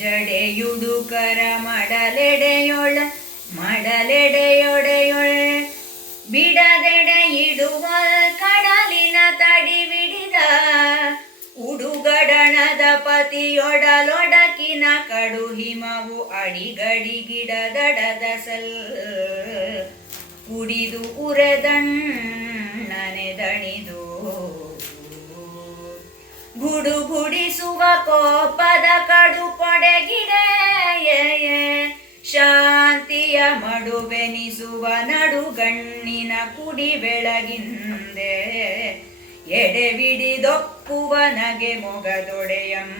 ಜಡೆಯುಡುಕರ ಮಡಲೆಡೆಯೊಡೆಯೊಳ್ ಬಿಡದೆಡೆ ಇಡುವ ಕಡಲಿನ ತಡಿವಿಡಿದ ಉಡುಗಡಣದ ಪತಿಯೊಡಲೊಡಕಿನ ಕಡು ಹಿಮವು ಅಡಿಗಡಿಗಿಡದಡದ ಸಲ್ ಕುಡಿದು ಉರೆದಣ್ಣನೆದಣಿದು ಗುಡುಗುಡಿಸುವ ಕೋಪದ ಕಡು ಪೊಡೆಗಿಡೆ ಶಾಂತಿಯ ಮಡುವೆನಿಸುವ ನಡುಗಣ್ಣಿನ ಕುಡಿ ಬೆಳಗಿಂದೆ ಎಡೆವಿಡಿದೊಪ್ಪುವ ನಗೆ ಮೊಗದೊಡೆಯಂ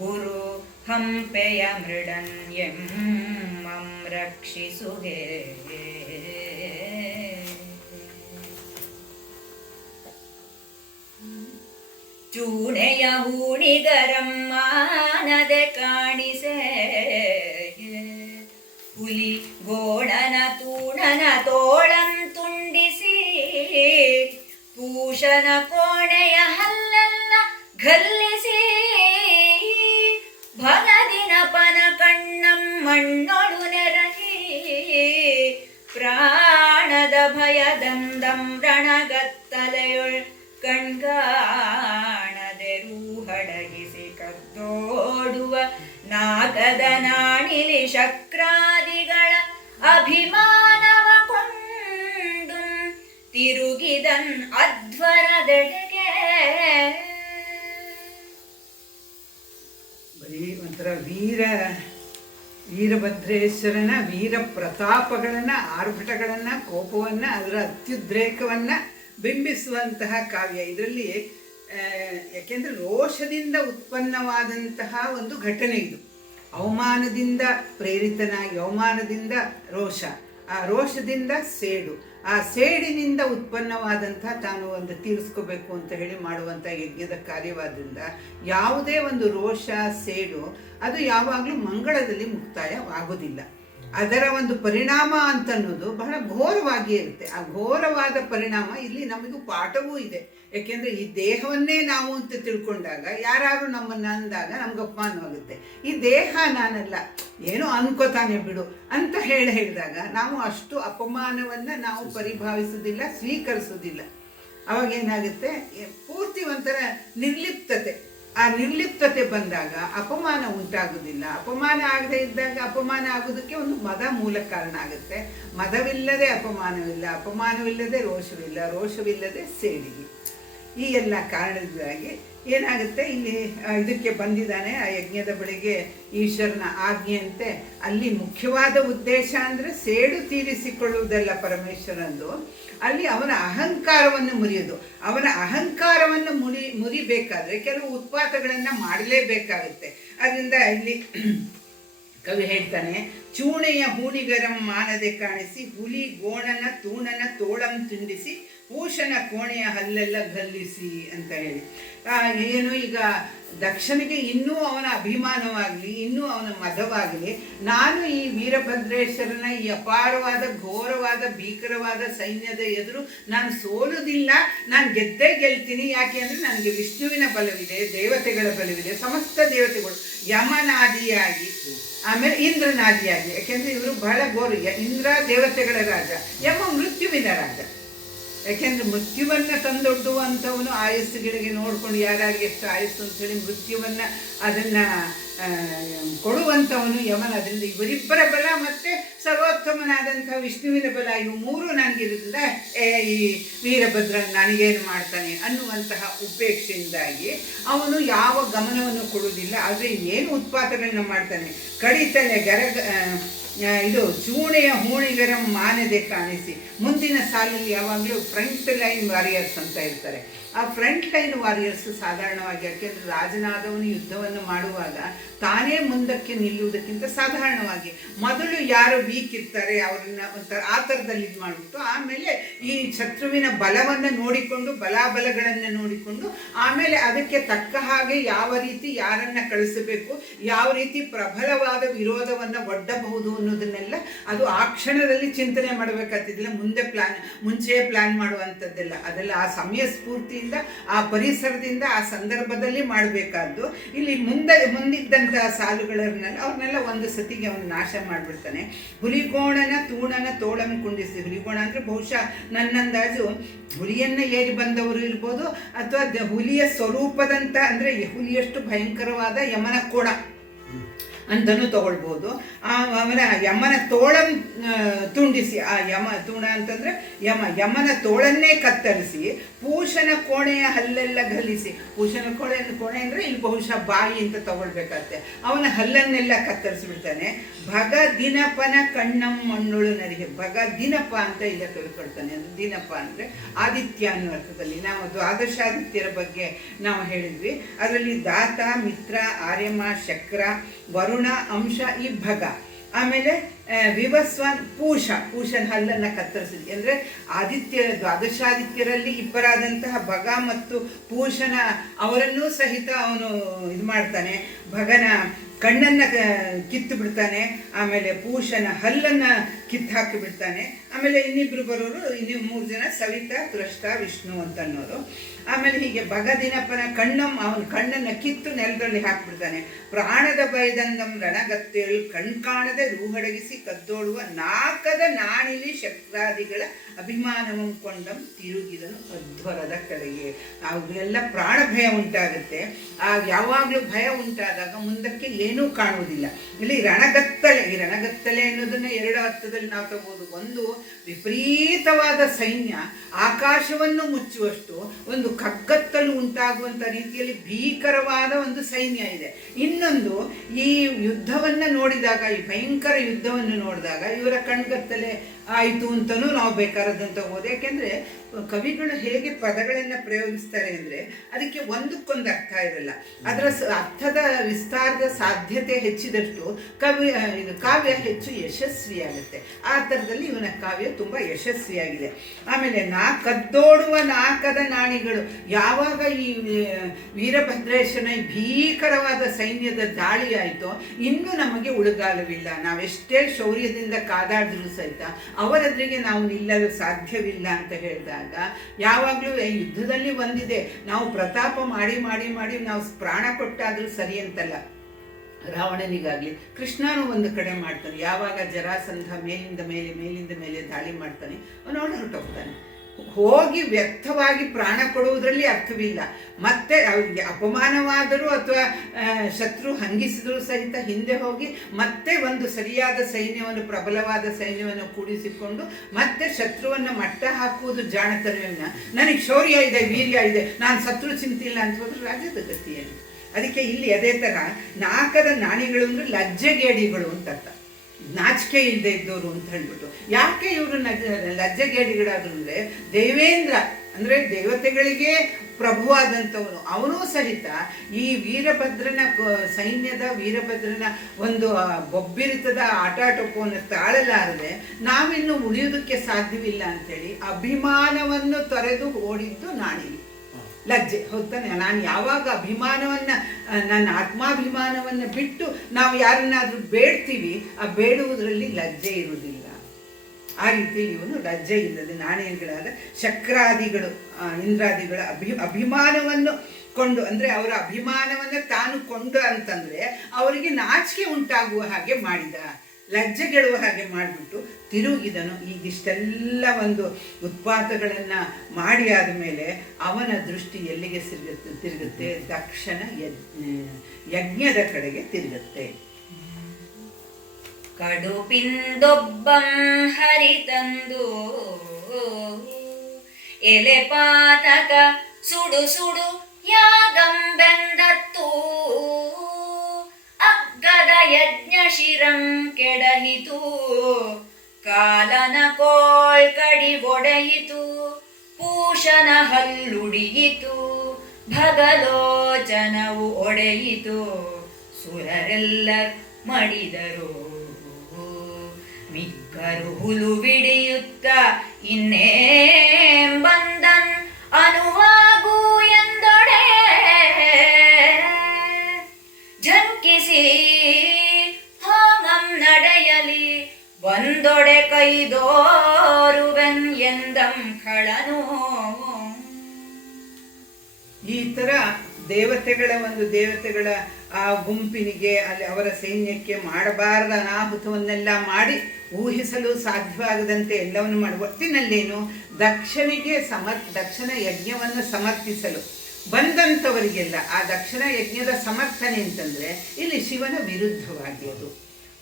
ಗುರು ಹಂಪೆಯ ಮೃಡನ್ ಎಮ್ಮಂ ರಕ್ಷಿಸುಗೆ. ಚೂಣೆಯ ಹೂಣಿಗರಂ ಮಾನದೆ ಕಾಣಿಸೆ ಹುಲಿ ಗೋಣನ ತೂಣನ ತೋಳಂ ತುಂಡಿಸಿ ಪೂಷನ ಕೋಣೆಯ ಹಲ್ಲೆಲ್ಲ ಘಲ್ಲಿಸಿ ಭಗದಿನ ಪನ ಕಣ್ಣಂ ಮಣ್ಣೊಳು ನೆರಗಿ ಪ್ರಾಣದ ಭಯದಂದಂ ರಣಗತ್ತಲೆಯೊಳ್ ಕಣ್ಗಾಣದೆರೂ ಹಡಗಿಸಿ ಕದ್ದೋಡುವ ನಾಗದ ನಾಣಿಲಿ ಶಕ್ರಾದಿಗಳ ಅಭಿಮಾನವ ಕೊಂಡು ತಿರುಗಿದನ್ ಅಧ್ವರದೆಡೆಗೆ. ಬರೀ ಒಂಥರ ವೀರಭದ್ರೇಶ್ವರನ ವೀರ ಪ್ರತಾಪಗಳನ್ನ, ಆರ್ಭಟಗಳನ್ನ, ಕೋಪವನ್ನ, ಅದರ ಅತ್ಯುದ್ರೇಕವನ್ನ ಬಿಂಬಿಸುವಂತಹ ಕಾವ್ಯ. ಇದರಲ್ಲಿ ಯಾಕೆಂದರೆ ರೋಷದಿಂದ ಉತ್ಪನ್ನವಾದಂತಹ ಒಂದು ಘಟನೆ ಇದು. ಅವಮಾನದಿಂದ ಪ್ರೇರಿತನಾಗಿ, ಅವಮಾನದಿಂದ ರೋಷ, ಆ ರೋಷದಿಂದ ಸೇಡು, ಆ ಸೇಡಿನಿಂದ ಉತ್ಪನ್ನವಾದಂತಹ ತಾನು ಒಂದು ತೀರಿಸ್ಕೋಬೇಕು ಅಂತ ಹೇಳಿ ಮಾಡುವಂಥ ಯಜ್ಞದ ಕಾರ್ಯವಾದ್ರಿಂದ ಯಾವುದೇ ಒಂದು ರೋಷ, ಸೇಡು ಅದು ಯಾವಾಗಲೂ ಮಂಗಳದಲ್ಲಿ ಮುಕ್ತಾಯವಾಗೋದಿಲ್ಲ. ಅದರ ಒಂದು ಪರಿಣಾಮ ಅಂತನ್ನೋದು ಬಹಳ ಘೋರವಾಗಿಯೇ ಇರುತ್ತೆ. ಆ ಘೋರವಾದ ಪರಿಣಾಮ ಇಲ್ಲಿ ನಮಗೂ ಪಾಠವೂ ಇದೆ. ಯಾಕೆಂದರೆ ಈ ದೇಹವನ್ನೇ ನಾವು ಅಂತ ತಿಳ್ಕೊಂಡಾಗ, ಯಾರು ನಮ್ಮನ್ನು ಅಂದಾಗ ನಮ್ಗೆ ಅಪಮಾನವಾಗುತ್ತೆ. ಈ ದೇಹ ನಾನಲ್ಲ, ಏನೋ ಅನ್ಕೋತಾನೆ ಬಿಡು ಅಂತ ಹೇಳಿದಾಗ ನಾವು ಅಷ್ಟು ಅಪಮಾನವನ್ನು ನಾವು ಪರಿಭಾವಿಸೋದಿಲ್ಲ, ಸ್ವೀಕರಿಸೋದಿಲ್ಲ. ಅವಾಗ ಏನಾಗುತ್ತೆ, ಪೂರ್ತಿ ಒಂಥರ ನಿರ್ಲಿಪ್ತತೆ. ಆ ನಿರ್ಲಿಪ್ತತೆ ಬಂದಾಗ ಅಪಮಾನ ಉಂಟಾಗೋದಿಲ್ಲ. ಅಪಮಾನ ಆಗದೆ ಇದ್ದಾಗ ಅಪಮಾನ ಆಗೋದಕ್ಕೆ ಒಂದು ಮದ ಮೂಲ ಕಾರಣ ಆಗುತ್ತೆ. ಮದವಿಲ್ಲದೆ ಅಪಮಾನವಿಲ್ಲ, ಅಪಮಾನವಿಲ್ಲದೆ ರೋಷವಿಲ್ಲ, ರೋಷವಿಲ್ಲದೆ ಸೇಡಿಗೆ. ಈ ಎಲ್ಲ ಕಾರಣದಿಂದಾಗಿ ಏನಾಗುತ್ತೆ, ಇಲ್ಲಿ ಇದಕ್ಕೆ ಬಂದಿದ್ದಾನೆ ಆ ಯಜ್ಞದ ಬಳಿಗೆ ಈಶ್ವರನ ಆಜ್ಞೆಯಂತೆ. ಅಲ್ಲಿ ಮುಖ್ಯವಾದ ಉದ್ದೇಶ ಅಂದರೆ ಸೇಡು ತೀರಿಸಿಕೊಳ್ಳುವುದಲ್ಲ ಪರಮೇಶ್ವರಂದು, ಅಲ್ಲಿ ಅವನ ಅಹಂಕಾರವನ್ನು ಮುರಿಯೋದು. ಅವನ ಅಹಂಕಾರವನ್ನು ಮುರಿಬೇಕಾದ್ರೆ ಕೆಲವು ಉತ್ಪಾತಗಳನ್ನು ಮಾಡಲೇಬೇಕಾಗುತ್ತೆ. ಅದರಿಂದ ಇಲ್ಲಿ ಕವಿ ಹೇಳ್ತಾನೆ, ಚೂಣೆಯ ಹೂಣಿಗರಂ ಮಾನದೆ ಕಾಣಿಸಿ ಹುಲಿ ಗೋಣನ ತೂಣನ ತೋಳಂ ತುಂಡಿಸಿ ಪೂಷನ ಕೋಣೆಯ ಹಲ್ಲೆಲ್ಲ ಗಲ್ಲಿಸಿ ಅಂತ ಹೇಳಿ. ಏನು ಈಗ ದಕ್ಷನಿಗೆ ಇನ್ನೂ ಅವನ ಅಭಿಮಾನವಾಗಲಿ, ಇನ್ನೂ ಅವನ ಮದವಾಗಲಿ, ನಾನು ಈ ವೀರಭದ್ರೇಶ್ವರನ ಈ ಅಪಾರವಾದ ಘೋರವಾದ ಭೀಕರವಾದ ಸೈನ್ಯದ ಎದುರು ನಾನು ಸೋಲುವುದಿಲ್ಲ, ನಾನು ಗೆದ್ದೇ ಗೆಲ್ತೀನಿ. ಯಾಕೆ ಅಂದರೆ ನನಗೆ ವಿಷ್ಣುವಿನ ಬಲವಿದೆ, ದೇವತೆಗಳ ಬಲವಿದೆ, ಸಮಸ್ತ ದೇವತೆಗಳು ಯಮನಾದಿಯಾಗಿ, ಆಮೇಲೆ ಇಂದ್ರನಾದಿಯಾಗಿ. ಯಾಕೆಂದರೆ ಇವರು ಬಹಳ ಘೋರ. ಇಂದ್ರ ದೇವತೆಗಳ ರಾಜ, ಯಮ ಮೃತ್ಯುವಿನ ರಾಜ. ಯಾಕೆಂದರೆ ಮೃತ್ಯುವನ್ನು ತಂದೊಡ್ಡುವಂಥವನು ಆಯಸ್ಸುಗಳಿಗೆ ನೋಡಿಕೊಂಡು ಯಾರ್ಯಾರಿಗೆ ಎಷ್ಟು ಆಯಸ್ಸು ಅಂಥೇಳಿ ಮೃತ್ಯುವನ್ನು ಅದನ್ನು ಕೊಡುವಂಥವನು ಯಮನ. ಅದರಿಂದ ಇವರಿಬ್ಬರ ಬಲ ಮತ್ತು ಸರ್ವೋತ್ತಮನಾದಂಥ ವಿಷ್ಣುವಿನ ಬಲ, ಇವು ಮೂರು ನನಗಿರೋದ್ರಿಂದ ಈ ವೀರಭದ್ರ ನನಗೇನು ಮಾಡ್ತಾನೆ ಅನ್ನುವಂತಹ ಉಪೇಕ್ಷೆಯಿಂದಾಗಿ ಅವನು ಯಾವ ಗಮನವನ್ನು ಕೊಡುವುದಿಲ್ಲ. ಆದರೆ ಏನು ಉತ್ಪಾತಗಳನ್ನ ಮಾಡ್ತಾನೆ. ಕಡಿತಲೆ ಇದು ಚೂಣೆಯ ಹೂಣಿಗರಂ ಮಾನದೆ ಕಾಣಿಸಿ. ಮುಂದಿನ ಸಾಲಲ್ಲಿ ಯಾವಾಗಲೂ ಫ್ರಂಟ್ ಲೈನ್ ವಾರಿಯರ್ಸ್ ಅಂತ ಇರ್ತಾರೆ. ಆ ಫ್ರಂಟ್ ಲೈನ್ ವಾರಿಯರ್ಸ್ ಸಾಧಾರಣವಾಗಿ, ಯಾಕೆಂದರೆ ರಾಜನಾದವನು ಯುದ್ಧವನ್ನು ಮಾಡುವಾಗ ತಾನೇ ಮುಂದಕ್ಕೆ ನಿಲ್ಲುವುದಕ್ಕಿಂತ ಸಾಧಾರಣವಾಗಿ ಮೊದಲು ಯಾರು ವೀಕ್ ಇರ್ತಾರೆ ಅವ್ರನ್ನ ಒಂಥರ ಆ ಥರದಲ್ಲಿ ಇದು ಮಾಡಿಬಿಟ್ಟು ಆಮೇಲೆ ಈ ಶತ್ರುವಿನ ಬಲವನ್ನು ನೋಡಿಕೊಂಡು, ಬಲಾಬಲಗಳನ್ನು ನೋಡಿಕೊಂಡು, ಆಮೇಲೆ ಅದಕ್ಕೆ ತಕ್ಕ ಹಾಗೆ ಯಾವ ರೀತಿ ಯಾರನ್ನು ಕಳಿಸಬೇಕು, ಯಾವ ರೀತಿ ಪ್ರಬಲವಾದ ವಿರೋಧವನ್ನು ಒಡ್ಡಬಹುದು ಅನ್ನೋದನ್ನೆಲ್ಲ ಅದು ಆ ಕ್ಷಣದಲ್ಲಿ ಚಿಂತನೆ ಮಾಡಬೇಕಾಗ್ತಿದ್ದಿಲ್ಲ. ಮುಂಚೆ ಪ್ಲ್ಯಾನ್ ಮಾಡುವಂಥದ್ದೆಲ್ಲ ಅದೆಲ್ಲ ಆ ಸಮಯ ಸ್ಫೂರ್ತಿಯಿಂದ ಪರಿಸ್ಥಿತಿಯಿಂದ ಆ ಪರಿಸರದಿಂದ ಆ ಸಂದರ್ಭದಲ್ಲಿ ಮಾಡಬೇಕಾದ್ದು. ಇಲ್ಲಿ ಮುಂದಿದ್ದಂತಹ ಸಾಲುಗಳನ್ನೆಲ್ಲ ಅವ್ರನ್ನೆಲ್ಲ ಒಂದು ಸತಿಗೆ ಅವನು ನಾಶ ಮಾಡಿಬಿಡ್ತಾನೆ. ಹುಲಿಗೋಣನ ತೂಣನ ತೋಳಂ ಕುಂಡಿಸಿ. ಹುಲಿಗೋಣ ಅಂದರೆ ಬಹುಶಃ ನನ್ನಂದಾಜು ಹುಲಿಯನ್ನು ಏರಿ ಬಂದವರು ಇರ್ಬೋದು, ಅಥವಾ ಹುಲಿಯ ಸ್ವರೂಪದಂಥ ಅಂದರೆ ಹುಲಿಯಷ್ಟು ಭಯಂಕರವಾದ ಯಮನ ಕೋಣ ಅಂತಲೂ ತಗೊಳ್ಬೋದು. ಆಮೇಲೆ ಯಮನ ತೋಳಂ ತುಂಡಿಸಿ, ಆ ತೂಣ ಅಂತಂದರೆ ಯಮನ ತೋಳನ್ನೇ ಕತ್ತರಿಸಿ, ಪೂಷನ ಕೋಣೆಯ ಹಲ್ಲೆಲ್ಲ ಗಲಿಸಿ. ಪೂಷನ ಕೋಣೆ ಅಂದರೆ ಇಲ್ಲಿ ಬಹುಶಃ ಬಾಯಿ ಅಂತ ತಗೊಳ್ಬೇಕಾಗತ್ತೆ. ಅವನ ಹಲ್ಲನ್ನೆಲ್ಲ ಕತ್ತರಿಸಿಬಿಡ್ತಾನೆ. ಭಗ ದಿನಪನ ಕಣ್ಣಂ ಮಣ್ಣುಳು ನರಿಗೆ. ಭಗ ದಿನಪ ಅಂತ ಇಲ್ಲ ತಿಳ್ಕೊಳ್ತಾನೆ. ಅದು ದಿನಪ ಅಂದರೆ ಆದಿತ್ಯ ಅನ್ನೋ ಅರ್ಥದಲ್ಲಿ. ನಾವು ದ್ವಾದಶಾದಿತ್ಯರ ಬಗ್ಗೆ ನಾವು ಹೇಳಿದ್ವಿ. ಅದರಲ್ಲಿ ದಾತ, ಮಿತ್ರ, ಆರ್ಯಮ, ಶಕ್ರ, ವರುಣ, ಅಂಶ, ಈ ಭಗ. ಆಮೇಲೆ ವಿವಸ್ವಾನ್ ಪೂಷನ ಹಲ್ಲನ್ನು ಕತ್ತರಿಸಿದ್ವಿ ಅಂದರೆ ದ್ವಾದಶಾದಿತ್ಯರಲ್ಲಿ ಇಬ್ಬರಾದಂತಹ ಭಗ ಮತ್ತು ಪೂಷನ ಅವರನ್ನೂ ಸಹಿತ ಅವನು ಇದು ಮಾಡ್ತಾನೆ. ಭಗನ ಕಣ್ಣನ್ನು ಕಿತ್ತು ಬಿಡ್ತಾನೆ, ಆಮೇಲೆ ಪೂಷನ ಹಲ್ಲನ್ನು ಕಿತ್ತು ಹಾಕಿ ಬಿಡ್ತಾನೆ. ಆಮೇಲೆ ಇನ್ನಿಬ್ಬರು ಬರೋರು, ಇನ್ನೂ 3 ಜನ, ಸವಿತಾ, ತ್ರಷ್ಟ, ವಿಷ್ಣು ಅಂತ ಅನ್ನೋರು. ಆಮೇಲೆ ಹೀಗೆ ಭಗದಿನಪ್ಪನ ಅವನ ಕಣ್ಣನ್ನು ಕಿತ್ತು ನೆಲದಲ್ಲಿ ಹಾಕಿಬಿಡ್ತಾನೆ. ಪ್ರಾಣದ ಭಯದಂದಂ ರಣಗತ್ತೇಳಿ ಕಣ್ಕಾಣದೆ ರೂಹಡಗಿಸಿ ಕದ್ದೋಡುವ ನಾಕದ ನಾಣಿಲಿ ಶಕ್ರಾದಿಗಳ ಅಭಿಮಾನವಂ ಕೊಂಡಂ ತಿರುಗಿದನು ಅಧ್ವರದ ಕಡೆಗೆ. ಅವೆಲ್ಲ ಪ್ರಾಣ ಭಯ ಉಂಟಾಗುತ್ತೆ. ಯಾವಾಗಲೂ ಭಯ ಉಂಟಾದಾಗ ಮುಂದಕ್ಕೆ ಏನೂ ಕಾಣುವುದಿಲ್ಲ. ಇಲ್ಲಿ ರಣಗತ್ತಲೆ, ಈ ರಣಗತ್ತಲೆ ಅನ್ನೋದನ್ನು 2 ಅರ್ಥದಲ್ಲಿ ನಾವು ತಗೋಬೋದು. ಒಂದು, ವಿಪರೀತವಾದ ಸೈನ್ಯ ಆಕಾಶವನ್ನು ಮುಚ್ಚುವಷ್ಟು ಒಂದು ಕಗ್ಗತ್ತಲು ಉಂಟಾಗುವಂಥ ರೀತಿಯಲ್ಲಿ ಭೀಕರವಾದ ಒಂದು ಸೈನ್ಯ ಇದೆ. ಇನ್ನೊಂದು, ಈ ಯುದ್ಧವನ್ನು ನೋಡಿದಾಗ, ಈ ಭಯಂಕರ ಯುದ್ಧವನ್ನು ನೋಡಿದಾಗ ಇವರ ಕಣ್ಗತ್ತಲೆ ಆಯಿತು ಅಂತಲೂ ನಾವು ಬೇಕಾರದಂತ ಹೋದೆ. ಯಾಕೆಂದರೆ ಕವಿಗಳು ಹೇಗೆ ಪದಗಳನ್ನು ಪ್ರಯೋಗಿಸ್ತಾರೆ ಅಂದರೆ ಅದಕ್ಕೆ ಒಂದಕ್ಕೊಂದು ಅರ್ಥ ಇರಲ್ಲ. ಅದರ ಅರ್ಥದ ವಿಸ್ತಾರದ ಸಾಧ್ಯತೆ ಹೆಚ್ಚಿದಷ್ಟು ಕಾವ್ಯ ಹೆಚ್ಚು ಯಶಸ್ವಿಯಾಗುತ್ತೆ. ಆ ಥರದಲ್ಲಿ ಇವನ ಕಾವ್ಯ ತುಂಬ ಯಶಸ್ವಿಯಾಗಿದೆ. ಆಮೇಲೆ ಕದ್ದೋಡುವ ನಾಕದ ನಾಣಿಗಳು. ಯಾವಾಗ ಈ ವೀರಭದ್ರೇಶನ ಭೀಕರವಾದ ಸೈನ್ಯದ ದಾಳಿ ಆಯಿತೋ ಇನ್ನೂ ನಮಗೆ ಉಳುಗಾಲವಿಲ್ಲ. ನಾವೆಷ್ಟೇ ಶೌರ್ಯದಿಂದ ಕಾದಾಡಿದ್ರೂ ಸಹಿತ ಅವರೆದುರಿಗೆ ನಾವು ನಿಲ್ಲಲು ಸಾಧ್ಯವಿಲ್ಲ ಅಂತ ಹೇಳಿದಾಗ, ಯಾವಾಗಲೂ ಯುದ್ಧದಲ್ಲಿ ಒಂದಿದೆ, ನಾವು ಪ್ರತಾಪ ಮಾಡಿ ಮಾಡಿ ಮಾಡಿ ನಾವು ಪ್ರಾಣ ಕೊಟ್ಟಾದರೂ ಸರಿ ಅಂತಲ್ಲ. ರಾವಣನಿಗಾಗಲಿ ಕೃಷ್ಣನೂ ಒಂದು ಕಡೆ ಮಾಡ್ತಾನೆ. ಯಾವಾಗ ಜರಾಸಂಧ ಮೇಲಿಂದ ಮೇಲೆ ದಾಳಿ ಮಾಡ್ತಾನೆ, ಅವನು ಹೊರಟೋಗ್ತಾನೆ. ಹೋಗಿ ವ್ಯರ್ಥವಾಗಿ ಪ್ರಾಣ ಕೊಡುವುದರಲ್ಲಿ ಅರ್ಥವಿಲ್ಲ. ಮತ್ತೆ ಅವರಿಗೆ ಅಪಮಾನವಾದರೂ ಅಥವಾ ಶತ್ರು ಹಂಗಿಸಿದರೂ ಸಹಿತ ಹಿಂದೆ ಹೋಗಿ ಮತ್ತೆ ಒಂದು ಸರಿಯಾದ ಸೈನ್ಯವನ್ನು, ಪ್ರಬಲವಾದ ಸೈನ್ಯವನ್ನು ಕೂಡಿಸಿಕೊಂಡು ಮತ್ತೆ ಶತ್ರುವನ್ನು ಮಟ್ಟ ಹಾಕುವುದು ಜಾಣತನವನ್ನು. ನನಗೆ ಶೌರ್ಯ ಇದೆ, ವೀರ್ಯ ಇದೆ, ನಾನು ಶತ್ರು ಚಿಂತಿಲ್ಲ ಅಂತ ಹೋದ್ರೆ ರಾಜ್ಯದ ಗತಿಯೇನು? ಅದಕ್ಕೆ ಇಲ್ಲಿ ಅದೇ ಥರ ನಾಕದ ನಾಣಿಗಳು ಅಂದರೆ ಲಜ್ಜೆಗೇಡಿಗಳು ಅಂತ ಅರ್ಥ. ನಾಚಿಕೆ ಇಲ್ಲದೆ ಇದ್ದವರು ಅಂತ ಹೇಳ್ಬಿಟ್ಟು. ಯಾಕೆ ಇವರು ಲಜ್ಜೆಗೇಡಿಗಳಾದ್ರು ಅಂದರೆ, ದೇವೇಂದ್ರ ಅಂದರೆ ದೇವತೆಗಳಿಗೆ ಪ್ರಭುವಾದಂಥವನು, ಅವನೂ ಸಹಿತ ಈ ವೀರಭದ್ರನ ಸೈನ್ಯದ ವೀರಭದ್ರನ ಒಂದು ಬೊಬ್ಬಿರಿತದ ಆಟಾಟೋಪವನ್ನು ತಾಳಲಾರದೆ ನಾವಿನ್ನು ಉಳಿಯೋದಕ್ಕೆ ಸಾಧ್ಯವಿಲ್ಲ ಅಂಥೇಳಿ ಅಭಿಮಾನವನ್ನು ತೊರೆದು ಓಡಿದ್ದು ನಾಣಿಲಿ. ಲಜ್ಜೆ ಹೊತ್ತಾನೆ. ನಾನು ಯಾವಾಗ ಅಭಿಮಾನವನ್ನು, ನನ್ನ ಆತ್ಮಾಭಿಮಾನವನ್ನು ಬಿಟ್ಟು ನಾವು ಯಾರನ್ನಾದರೂ ಬೇಡ್ತೀವಿ, ಆ ಬೇಡುವುದರಲ್ಲಿ ಲಜ್ಜೆ ಇರುವುದಿಲ್ಲ. ಆ ರೀತಿಯಲ್ಲಿ ಇವನು ಲಜ್ಜೆ ಇಲ್ಲದೆ ನಾಣ್ಯಗಳಾದ ಶಕ್ರಾದಿಗಳು, ಇಂದ್ರಾದಿಗಳ ಅಭಿಮಾನವನ್ನು ಕೊಂಡು, ಅಂದರೆ ಅವರ ಅಭಿಮಾನವನ್ನು ತಾನು ಕೊಂಡು ಅಂತಂದರೆ ಅವರಿಗೆ ನಾಚಿಕೆ ಉಂಟಾಗುವ ಹಾಗೆ ಮಾಡಿದ, ಲಜ್ಜೆಗೆಳುವ ಹಾಗೆ ಮಾಡಿಬಿಟ್ಟು ತಿರುಗಿದನು. ಈಗಿಷ್ಟೆಲ್ಲ ಒಂದು ಉತ್ಪಾತಗಳನ್ನು ಮಾಡಿ ಆದಮೇಲೆ ಅವನ ದೃಷ್ಟಿ ಎಲ್ಲಿಗೆ ತಿರುಗುತ್ತೆ? ದಕ್ಷನ ಯಜ್ಞದ ಕಡೆಗೆ ತಿರುಗುತ್ತೆ. ಕಡುಪಿಂದೊಬ್ಬಂ ಹರಿತಂದು ಎಲೆ ಪಾತಕ ಸುಡು ಸುಡು ಯಾಗಂಬೆಂದತ್ತು ಅಗ್ಗದ ಯಜ್ಞ ಶಿರಂ ಕೆಡಹಿತು ಕಾಲನ ಕೋಳ್ ಕಡಿ ಒಡೆಯಿತು ಪೂಷನ ಹಲ್ಲುಡಿಯಿತು ಭಗಲೋಚನವು ಒಡೆಯಿತು ಸುರರೆಲ್ಲ ಮಡಿದರು ಮಿಕ್ಕರು ಹುಲು ಬಿಡಿಯುತ್ತ ಇನ್ನೇ ಬಂದನ್ ಅನುವಾಗು ಎಂದೊಡೆ ಝಂಕಿಸಿ ಹೋಮಂ ನಡೆಯಲಿ ಒಂದೊಡೆ ಕೈದೋರುವೆನ್ ಎಂದಂ ಖಳನು. ಥರ ದೇವತೆಗಳ ಆ ಗುಂಪಿನಿಗೆ ಅಲ್ಲಿ ಅವರ ಸೈನ್ಯಕ್ಕೆ ಮಾಡಬಾರದ ಅನಾಹುತವನ್ನೆಲ್ಲ ಮಾಡಿ ಊಹಿಸಲು ಸಾಧ್ಯವಾಗದಂತೆ ಎಲ್ಲವನ್ನು ಮಾಡಿ ಒಟ್ಟಿನಲ್ಲೇನು ದಕ್ಷನ ಯಜ್ಞವನ್ನು ಸಮರ್ಥಿಸಲು ಬಂದಂಥವರಿಗೆಲ್ಲ ಆ ದಕ್ಷನ ಯಜ್ಞದ ಸಮರ್ಥನೆ ಅಂತಂದರೆ ಇಲ್ಲಿ ಶಿವನ ವಿರುದ್ಧವಾಗಿ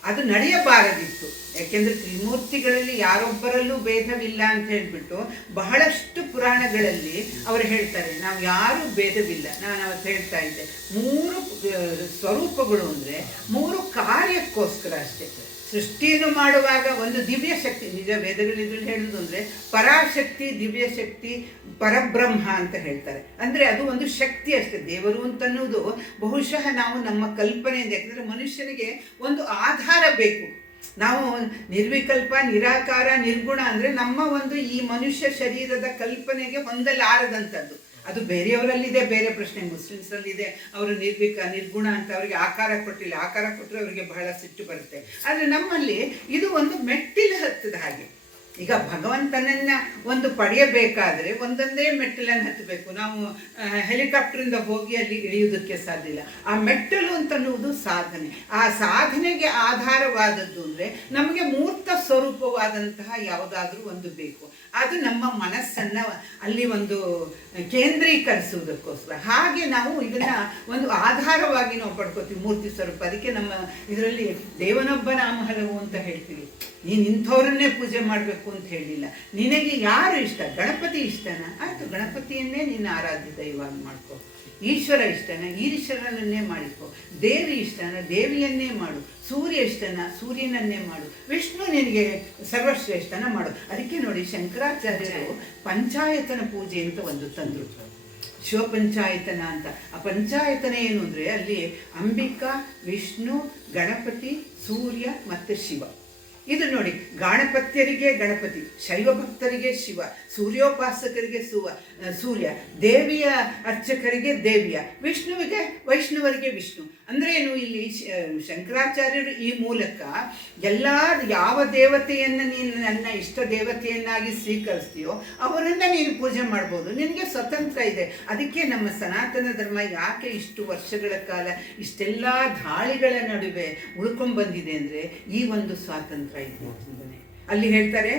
ಅದು ನಡೆಯಬಾರದಿತ್ತು. ಯಾಕೆಂದರೆ ತ್ರಿಮೂರ್ತಿಗಳಲ್ಲಿ ಯಾರೊಬ್ಬರಲ್ಲೂ ಭೇದವಿಲ್ಲ ಅಂತ ಹೇಳಿಬಿಟ್ಟು ಬಹಳಷ್ಟು ಪುರಾಣಗಳಲ್ಲಿ ಅವರು ಹೇಳ್ತಾರೆ, ನಾವು ಯಾರೂ ಭೇದವಿಲ್ಲ. ನಾನು ಅವತ್ತು ಹೇಳ್ತಾ ಇದ್ದೆ, 3 ಸ್ವರೂಪಗಳು ಅಂದರೆ 3 ಕಾರ್ಯಕ್ಕೋಸ್ಕರ ಅಷ್ಟೇ. ಸೃಷ್ಟಿಯನ್ನು ಮಾಡುವಾಗ ಒಂದು ದಿವ್ಯ ಶಕ್ತಿ, ನಿಜ ವೇದಗಳಿದ್ರಲ್ಲಿ ಹೇಳುವುದು ಅಂದರೆ ಪರಾಶಕ್ತಿ, ದಿವ್ಯ ಶಕ್ತಿ, ಪರಬ್ರಹ್ಮ ಅಂತ ಹೇಳ್ತಾರೆ. ಅಂದರೆ ಅದು ಒಂದು ಶಕ್ತಿ ಅಷ್ಟೇ. ದೇವರು ಅಂತನ್ನುವುದು ಬಹುಶಃ ನಾವು ನಮ್ಮ ಕಲ್ಪನೆಯಿಂದ, ಯಾಕಂದರೆ ಮನುಷ್ಯನಿಗೆ ಒಂದು ಆಧಾರ ಬೇಕು. ನಾವು ನಿರ್ವಿಕಲ್ಪ, ನಿರಾಕಾರ, ನಿರ್ಗುಣ ಅಂದರೆ ನಮ್ಮ ಒಂದು ಈ ಮನುಷ್ಯ ಶರೀರದ ಕಲ್ಪನೆಗೆ ಹೊಂದಲಾರದಂಥದ್ದು. ಅದು ಬೇರೆಯವರಲ್ಲಿದೆ, ಬೇರೆ ಪ್ರಶ್ನೆ. ಮುಸ್ಲಿಮ್ಸಲ್ಲಿದೆ, ಅವರು ನಿರ್ಗುಣ ಅಂತ ಅವರಿಗೆ ಆಕಾರ ಕೊಟ್ಟಿಲ್ಲ. ಆಕಾರ ಕೊಟ್ಟರೆ ಅವರಿಗೆ ಬಹಳ ಸಿಟ್ಟು ಬರುತ್ತೆ. ಆದರೆ ನಮ್ಮಲ್ಲಿ ಇದು ಒಂದು ಮೆಟ್ಟಿಲು ಹತ್ತದ ಹಾಗೆ. ಈಗ ಭಗವಂತನನ್ನು ಒಂದು ಪಡೆಯಬೇಕಾದರೆ ಒಂದೊಂದೇ ಮೆಟ್ಟಲನ್ನು ಹತ್ತಬೇಕು. ನಾವು ಹೆಲಿಕಾಪ್ಟರಿಂದ ಹೋಗಿ ಅಲ್ಲಿ ಇಳಿಯೋದಕ್ಕೆ ಸಾಧ್ಯ ಇಲ್ಲ. ಆ ಮೆಟ್ಟಲು ಅಂತನ್ನುವುದು ಸಾಧನೆ. ಆ ಸಾಧನೆಗೆ ಆಧಾರವಾದದ್ದು ಅಂದರೆ ನಮಗೆ ಮೂರ್ತ ಸ್ವರೂಪವಾದಂತಹ ಯಾವುದಾದ್ರೂ ಒಂದು ಬೇಕು. ಅದು ನಮ್ಮ ಮನಸ್ಸನ್ನು ಅಲ್ಲಿ ಒಂದು ಕೇಂದ್ರೀಕರಿಸುವುದಕ್ಕೋಸ್ಕರ. ಹಾಗೆ ನಾವು ಇದನ್ನು ಒಂದು ಆಧಾರವಾಗಿ ನಾವು ಪಡ್ಕೋತೀವಿ, ಮೂರ್ತಿ ಸ್ವರೂಪ. ಅದಕ್ಕೆ ನಮ್ಮ ಇದರಲ್ಲಿ ದೇವನೊಬ್ಬ ನಾಮ ಹಲವು ಅಂತ ಹೇಳ್ತೀವಿ. ನೀನು ಇಂಥವ್ರನ್ನೇ ಪೂಜೆ ಮಾಡಬೇಕು ಅಂತ ಹೇಳಿಲ್ಲ. ನಿನಗೆ ಯಾರು ಇಷ್ಟ? ಗಣಪತಿ ಇಷ್ಟನಾ? ಆಯಿತು, ಗಣಪತಿಯನ್ನೇ ನಿನ್ನ ಆರಾಧ್ಯ ದೈವವಾಗಿ ಮಾಡ್ಕೊ. ಈಶ್ವರ ಇಷ್ಟನ? ಈಶ್ವರನನ್ನೇ ಮಾಡಿಕೊ. ದೇವಿ ಇಷ್ಟನ? ದೇವಿಯನ್ನೇ ಮಾಡು. ಸೂರ್ಯ ಇಷ್ಟನ? ಸೂರ್ಯನನ್ನೇ ಮಾಡು. ವಿಷ್ಣು ನಿನಗೆ ಸರ್ವಶ್ರೇಷ್ಠನ ಮಾಡು. ಅದಕ್ಕೆ ನೋಡಿ, ಶಂಕರಾಚಾರ್ಯರು ಪಂಚಾಯತನ ಪೂಜೆ ಅಂತ ಒಂದು ತಂದರು, ಶಿವಪಂಚಾಯತನ ಅಂತ. ಆ ಪಂಚಾಯತನ ಏನು ಅಂದರೆ ಅಲ್ಲಿ ಅಂಬಿಕಾ, ವಿಷ್ಣು, ಗಣಪತಿ, ಸೂರ್ಯ ಮತ್ತು ಶಿವ. ಇದು ನೋಡಿ, ಗಾಣಪತ್ಯರಿಗೆ ಗಣಪತಿ, ಶೈವ ಭಕ್ತರಿಗೆ ಶಿವ, ಸೂರ್ಯೋಪಾಸಕರಿಗೆ ಸೂರ್ಯ, ದೇವಿಯ ಅರ್ಚಕರಿಗೆ ದೇವಿಯ, ವಿಷ್ಣುವಿಗೆ ವೈಷ್ಣವರಿಗೆ ವಿಷ್ಣು. ಅಂದ್ರೇನು? ಇಲ್ಲಿ ಶಂಕರಾಚಾರ್ಯರು ಈ ಮೂಲಕ ಯಾವ ದೇವತೆಯನ್ನು ನೀನು ನನ್ನ ಇಷ್ಟ ದೇವತೆಯನ್ನಾಗಿ ಸ್ವೀಕರಿಸ್ತೀಯೋ ಅವರನ್ನು ನೀನು ಪೂಜೆ ಮಾಡ್ಬೋದು, ನಿನಗೆ ಸ್ವತಂತ್ರ ಇದೆ. ಅದಕ್ಕೆ ನಮ್ಮ ಸನಾತನ ಧರ್ಮ ಯಾಕೆ ಇಷ್ಟು ವರ್ಷಗಳ ಕಾಲ ಇಷ್ಟೆಲ್ಲ ದಾಳಿಗಳ ನಡುವೆ ಉಳ್ಕೊಂಡ್ಬಂದಿದೆ ಅಂದರೆ ಈ ಒಂದು ಸ್ವಾತಂತ್ರ್ಯ ಇದೆ. ಅಲ್ಲಿ ಹೇಳ್ತಾರೆ,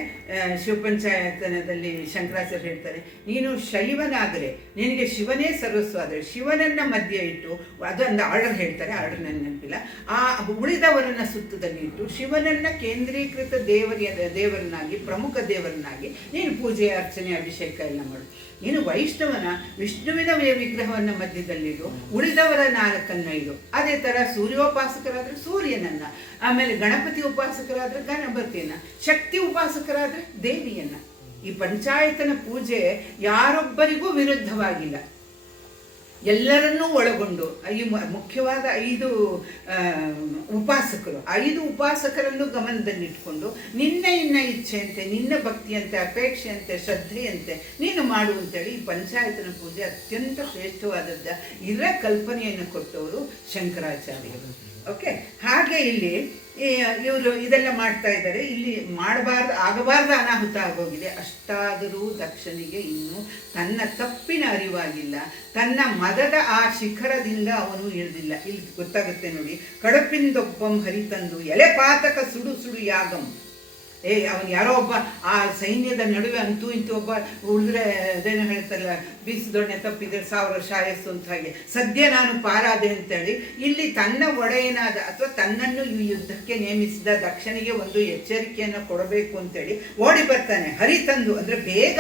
ಶಿವಪಂಚಾಯತನದಲ್ಲಿ ಶಂಕರಾಚಾರ್ಯ ಹೇಳ್ತಾರೆ, ನೀನು ಶೈವನಾದರೆ ನಿನಗೆ ಶಿವನೇ ಸರ್ವಸ್ವ. ಆದರೆ ಶಿವನನ್ನು ಮಧ್ಯೆ ಇಟ್ಟು, ಅದೊಂದು ಆರ್ಡರ್ ಹೇಳ್ತಾರೆ, ಆರ್ಡರ್ ನನಗೆ ನೆನಪಿಲ್ಲ, ಆ ಉಳಿದವರನ್ನು ಸುತ್ತದಲ್ಲಿ ಇಟ್ಟು ಶಿವನನ್ನು ಕೇಂದ್ರೀಕೃತ ದೇವರನ್ನಾಗಿ, ಪ್ರಮುಖ ದೇವರನ್ನಾಗಿ ನೀನು ಪೂಜೆ, ಅರ್ಚನೆ, ಅಭಿಷೇಕ ಎಲ್ಲ ಮಾಡು. ನೀನು ವಿಷ್ಣುವಿನ ವಿಗ್ರಹವನ್ನು ಮಧ್ಯದಲ್ಲಿಡು, ಉಳಿದವರ 4 ಇಡು. ಅದೇ ಥರ ಸೂರ್ಯೋಪಾಸಕರಾದರೆ ಸೂರ್ಯನನ್ನು, ಆಮೇಲೆ ಗಣಪತಿ ಉಪಾಸಕರಾದರೆ ಗಣಪತಿಯನ್ನು, ಶಕ್ತಿ ಉಪಾಸಕರಾದರೆ ದೇವಿಯನ್ನು. ಈ ಪಂಚಾಯತನ ಪೂಜೆ ಯಾರೊಬ್ಬರಿಗೂ ವಿರುದ್ಧವಾಗಿಲ್ಲ, ಎಲ್ಲರನ್ನೂ ಒಳಗೊಂಡು ಈ ಮುಖ್ಯವಾದ 5 ಉಪಾಸಕರು, 5 ಉಪಾಸಕರನ್ನು ಗಮನದಲ್ಲಿಟ್ಕೊಂಡು ನಿನ್ನ ಇಚ್ಛೆಯಂತೆ, ನಿನ್ನ ಭಕ್ತಿಯಂತೆ, ಅಪೇಕ್ಷೆಯಂತೆ, ಶ್ರದ್ಧೆಯಂತೆ ನೀನು ಮಾಡು ಅಂತೇಳಿ ಈ ಪಂಚಾಯತನ ಪೂಜೆ ಅತ್ಯಂತ ಶ್ರೇಷ್ಠವಾದದ್ದ ಇದರ ಕಲ್ಪನೆಯನ್ನು ಕೊಟ್ಟವರು ಶಂಕರಾಚಾರ್ಯರು. ಓಕೆ, ಹಾಗೆ ಇಲ್ಲಿ ಇವರು ಇದೆಲ್ಲ ಮಾಡ್ತಾ ಇದ್ದಾರೆ. ಇಲ್ಲಿ ಆಗಬಾರ್ದು ಅನಾಹುತ ಆಗೋಗಿದೆ. ಅಷ್ಟಾದರೂ ದಕ್ಷನಿಗೆ ಇನ್ನೂ ತನ್ನ ತಪ್ಪಿನ ಅರಿವಾಗಿಲ್ಲ, ತನ್ನ ಮದದ ಆ ಶಿಖರದಿಂದ ಅವನು ಇಳಿದಿಲ್ಲ. ಇಲ್ಲಿ ಗೊತ್ತಾಗುತ್ತೆ ನೋಡಿ, ಕಡಪಿಂದೊಬ್ಬಂ ಹರಿತಂದು ಎಲೆ ಪಾತಕ ಸುಡು ಸುಡು ಯಾಗಂ. ಅವನು ಯಾರೋ ಒಬ್ಬ ಆ ಸೈನ್ಯದ ನಡುವೆ ಅಂತೂ ಇಂತೂ ಒಬ್ಬ ಉಳಿದ್ರೆ ಅದೇನೋ ಹೇಳ್ತಾರಲ್ಲ, ಬೀಸಿದೊಣ್ಣೆ ತಪ್ಪಿದ್ರೆ 1000 ವರ್ಷ ಆಯಸ್ಸು ಅಂತ. ಹಾಗೆ ಸದ್ಯ ನಾನು ಪಾರಾದೆ ಅಂತೇಳಿ ಇಲ್ಲಿ ತನ್ನ ಒಡೆಯನಾದ ಅಥವಾ ತನ್ನನ್ನು ಈ ಯುದ್ಧಕ್ಕೆ ನೇಮಿಸಿದ ದಕ್ಷನಿಗೆ ಒಂದು ಎಚ್ಚರಿಕೆಯನ್ನು ಕೊಡಬೇಕು ಅಂತೇಳಿ ಓಡಿ ಬರ್ತಾನೆ. ಹರಿತಂದು ಅಂದರೆ ಬೇಗ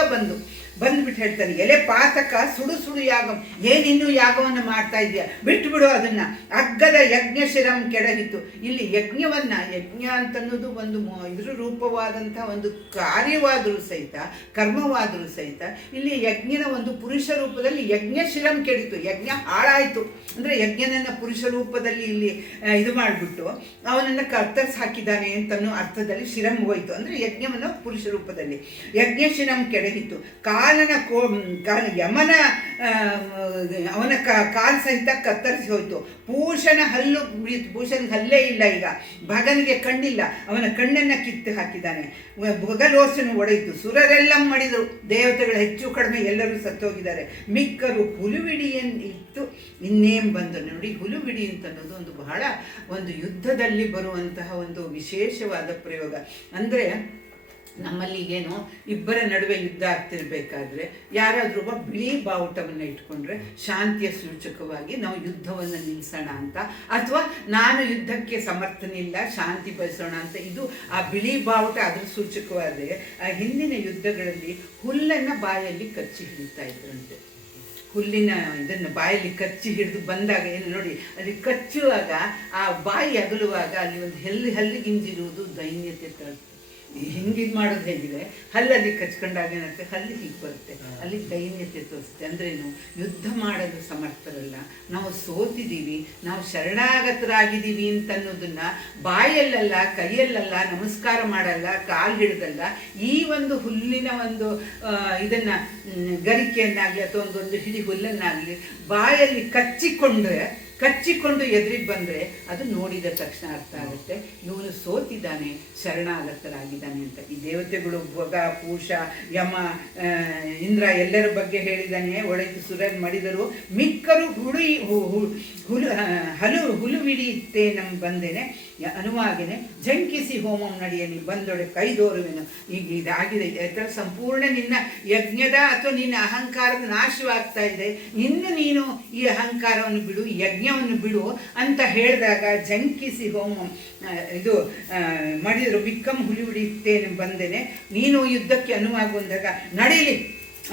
ಬಂದ್ಬಿಟ್ಟು ಹೇಳ್ತಾನೆ, ಎಲೆ ಪಾತಕ ಸುಡು ಸುಡು ಯಾಗಂ. ಏನಿನ್ನೂ ಯಾಗವನ್ನು ಮಾಡ್ತಾ ಇದೆಯಾ, ಬಿಟ್ಟು ಬಿಡು ಅದನ್ನ. ಅಗ್ಗದ ಯಜ್ಞ ಶಿರಂ ಕೆಡಹಿತು. ಇಲ್ಲಿ ಯಜ್ಞ ಅಂತನ್ನೋದು ಒಂದು ಇದ್ರ ರೂಪವಾದಂಥ ಒಂದು ಕಾರ್ಯವಾದರೂ ಸಹಿತ, ಕರ್ಮವಾದರೂ ಸಹಿತ, ಇಲ್ಲಿ ಯಜ್ಞನ ಒಂದು ಪುರುಷ ರೂಪದಲ್ಲಿ ಯಜ್ಞ ಶಿರಂ ಕೆಡಿತು, ಯಜ್ಞ ಹಾಳಾಯಿತು. ಅಂದರೆ ಯಜ್ಞನನ್ನು ಪುರುಷ ರೂಪದಲ್ಲಿ ಇಲ್ಲಿ ಇದು ಮಾಡಿಬಿಟ್ಟು ಅವನನ್ನು ಕತ್ತರಿಸಿ ಹಾಕಿದ್ದಾನೆ ಅಂತನೋ ಅರ್ಥದಲ್ಲಿ ಶಿರಂ ಹೋಯಿತು. ಅಂದರೆ ಯಜ್ಞವನ್ನು ಪುರುಷ ರೂಪದಲ್ಲಿ ಯಜ್ಞ ಶಿರಂ ಕೆಡಹಿತು. ಯಮನ ಅವನ ಕಾಲು ಸಹಿತ ಕತ್ತರಿಸಿ ಹೋಯ್ತು. ಪೂಷನ ಹಲ್ಲು ಮುರಿಯಿತು. ಪೂಷನಿಗೆ ಹಲ್ಲೇ ಇಲ್ಲ ಈಗ. ಭಗನಿಗೆ ಕಣ್ಣಿಲ್ಲ, ಅವನ ಕಣ್ಣನ್ನು ಕಿತ್ತು ಹಾಕಿದ್ದಾನೆ. ಭಗಲೋಚನ ಒಡೆಯಿತು. ಸುರರೆಲ್ಲ ಮಡಿದರು. ದೇವತೆಗಳು ಹೆಚ್ಚು ಕಡಿಮೆ ಎಲ್ಲರೂ ಸತ್ತೋಗಿದ್ದಾರೆ. ಮಿಕ್ಕರು ಹುಲುವಿಡಿ ಇತ್ತು ಇನ್ನೇಂ ಬಂದು. ನೋಡಿ, ಹುಲುವಿಡಿ ಅಂತನ್ನೋದು ಬಹಳ ಒಂದು ಯುದ್ಧದಲ್ಲಿ ಬರುವಂತಹ ಒಂದು ವಿಶೇಷವಾದ ಪ್ರಯೋಗ. ಅಂದರೆ ನಮ್ಮಲ್ಲಿ ಏನು ಇಬ್ಬರ ನಡುವೆ ಯುದ್ಧ ಆಗ್ತಿರ್ಬೇಕಾದ್ರೆ ಯಾರಾದ್ರೂ ಒಬ್ಬ ಬಿಳಿ ಬಾವುಟವನ್ನು ಇಟ್ಕೊಂಡ್ರೆ ಶಾಂತಿಯ ಸೂಚಕವಾಗಿ ನಾವು ಯುದ್ಧವನ್ನು ನಿಲ್ಲಿಸೋಣ ಅಂತ, ಅಥವಾ ನಾನು ಯುದ್ಧಕ್ಕೆ ಸಮರ್ಥನಿಲ್ಲ ಶಾಂತಿ ಬಯಸೋಣ ಅಂತ. ಇದು ಆ ಬಿಳಿ ಬಾವುಟ ಅದ್ರ ಸೂಚಕವಾದರೆ, ಹಿಂದಿನ ಯುದ್ಧಗಳಲ್ಲಿ ಹುಲ್ಲನ್ನು ಬಾಯಲ್ಲಿ ಕಚ್ಚಿ ಹಿಡಿತಾ ಇದ್ರಂತೆ. ಹುಲ್ಲಿನ ಇದನ್ನು ಬಾಯಲ್ಲಿ ಕಚ್ಚಿ ಹಿಡಿದು ಬಂದಾಗ ಏನು ನೋಡಿ, ಅಲ್ಲಿ ಕಚ್ಚುವಾಗ ಆ ಬಾಯಿ ಅಗಲುವಾಗ ಅಲ್ಲಿ ಒಂದು ಹಲ್ಲಿಗಿಂಜಿರುವುದು ದೈನ್ಯತೆ ತರುತ್ತೆ. ಹಿಂಗಿದು ಮಾಡೋದು ಹೇಗಿದೆ, ಹಲ್ಲಲ್ಲಿ ಕಚ್ಕೊಂಡಾಗ ಏನಾಗುತ್ತೆ, ಹಲ್ಲಿ ಹೀಗೆ ಬರುತ್ತೆ, ಅಲ್ಲಿ ದೈನ್ಯತೆ ತೋರಿಸುತ್ತೆ. ಅಂದ್ರೇನು, ಯುದ್ಧ ಮಾಡಲು ಸಮರ್ಥರಲ್ಲ, ನಾವು ಸೋತಿದ್ದೀವಿ, ನಾವು ಶರಣಾಗತರಾಗಿದ್ದೀವಿ ಅಂತನ್ನೋದನ್ನ ಬಾಯಲ್ಲಲ್ಲ, ಕೈಯಲ್ಲಲ್ಲ, ನಮಸ್ಕಾರ ಮಾಡಲ್ಲ, ಕಾಲು ಹಿಡಿದಲ್ಲ, ಈ ಒಂದು ಹುಲ್ಲಿನ ಒಂದು ಇದನ್ನು ಗರಿಕೆಯನ್ನಾಗಲಿ ಅಥವಾ ಒಂದೊಂದು ಹಿಡಿ ಹುಲ್ಲನ್ನಾಗಲಿ ಬಾಯಲ್ಲಿ ಕಚ್ಚಿಕೊಂಡು ಎದುರಿಗೆ ಬಂದರೆ ಅದು ನೋಡಿದ ತಕ್ಷಣ ಅರ್ಥ ಆಗುತ್ತೆ, ಇವನು ಸೋತಿದ್ದಾನೆ, ಶರಣಾಗತರಾಗಿದ್ದಾನೆ ಅಂತ. ಈ ದೇವತೆಗಳು ಭಗ, ಪೂಷ, ಯಮ, ಇಂದ್ರ ಎಲ್ಲರ ಬಗ್ಗೆ ಹೇಳಿದ್ದಾನೆ. ಒಡೆದು ಸುರನ್ ಮಡಿದರು. ಮಿಕ್ಕರು ಹುಲುವಿಡಿಯುತ್ತೇ ನಮ್ಮ ಬಂದೇನೆ ಅನುವಾಗೇನೆ ಜಂಕಿಸಿ ಹೋಮಂ ನಡೆಯಲಿ ಬಂದೊಡೆ ಕೈದೋರುವೆನು. ಈಗ ಇದಾಗಿದೆ, ಯಾಕಂದ್ರೆ ಸಂಪೂರ್ಣ ನಿನ್ನ ಯಜ್ಞದ ಅಥವಾ ನಿನ್ನ ಅಹಂಕಾರದ ನಾಶವಾಗ್ತಾ ಇದೆ, ಇನ್ನು ನೀನು ಈ ಅಹಂಕಾರವನ್ನು ಬಿಡು, ಯಜ್ಞವನ್ನು ಬಿಡು ಅಂತ ಹೇಳಿದಾಗ ಜಂಕಿಸಿ ಹೋಮಂ ಇದು ಮಾಡಿದರು. ಮಿಕ್ಕಂ ಹುಲಿಯುಡಿಯುತ್ತೇನೆ ಬಂದೇನೆ, ನೀನು ಯುದ್ಧಕ್ಕೆ ಅನುವಾಗುವಂದಾಗ ನಡೀಲಿ.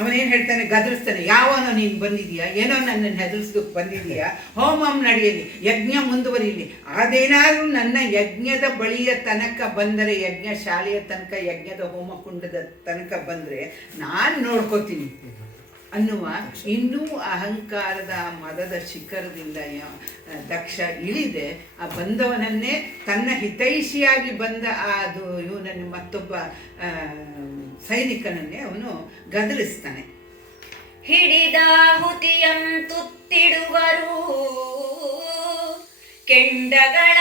ಅವನೇನು ಹೇಳ್ತಾನೆ, ಗದರಿಸ್ತಾನೆ, ಯಾವನೋ ನೀನು ಬಂದಿದೀಯಾ, ಏನೋ ನನ್ನನ್ನು ಹೆದರ್ಸ್ದಕ್ಕೆ ಬಂದಿದೀಯಾ, ಹೋಮಂ ನಡೆಯಲಿ, ಯಜ್ಞ ಮುಂದುವರಿಯಲಿ. ಅದೇನಾದರೂ ನನ್ನ ಯಜ್ಞದ ಬಳಿಯ ತನಕ ಬಂದರೆ, ಯಜ್ಞ ಶಾಲೆಯ ತನಕ, ಯಜ್ಞದ ಹೋಮಕುಂಡದ ತನಕ ಬಂದರೆ ನಾನು ನೋಡ್ಕೋತೀನಿ ಅನ್ನುವ ಇನ್ನೂ ಅಹಂಕಾರದ ಮದದ ಶಿಖರದಿಂದ ದಕ್ಷ ಇಳಿದೆ. ಆ ಬಂದವನನ್ನೇ ತನ್ನ ಹಿತೈಷಿಯಾಗಿ ಬಂದ ಅದು ಇವನನ್ನು ಮತ್ತೊಬ್ಬ ಸೈನಿಕನನ್ನೇ ಅವನು ಗದರಿಸ್ತಾನೆ. ಹಿಡಿದಾಹುತಿಯಂ ತುತ್ತಿಡುವರು, ಕೆಂಡಗಳ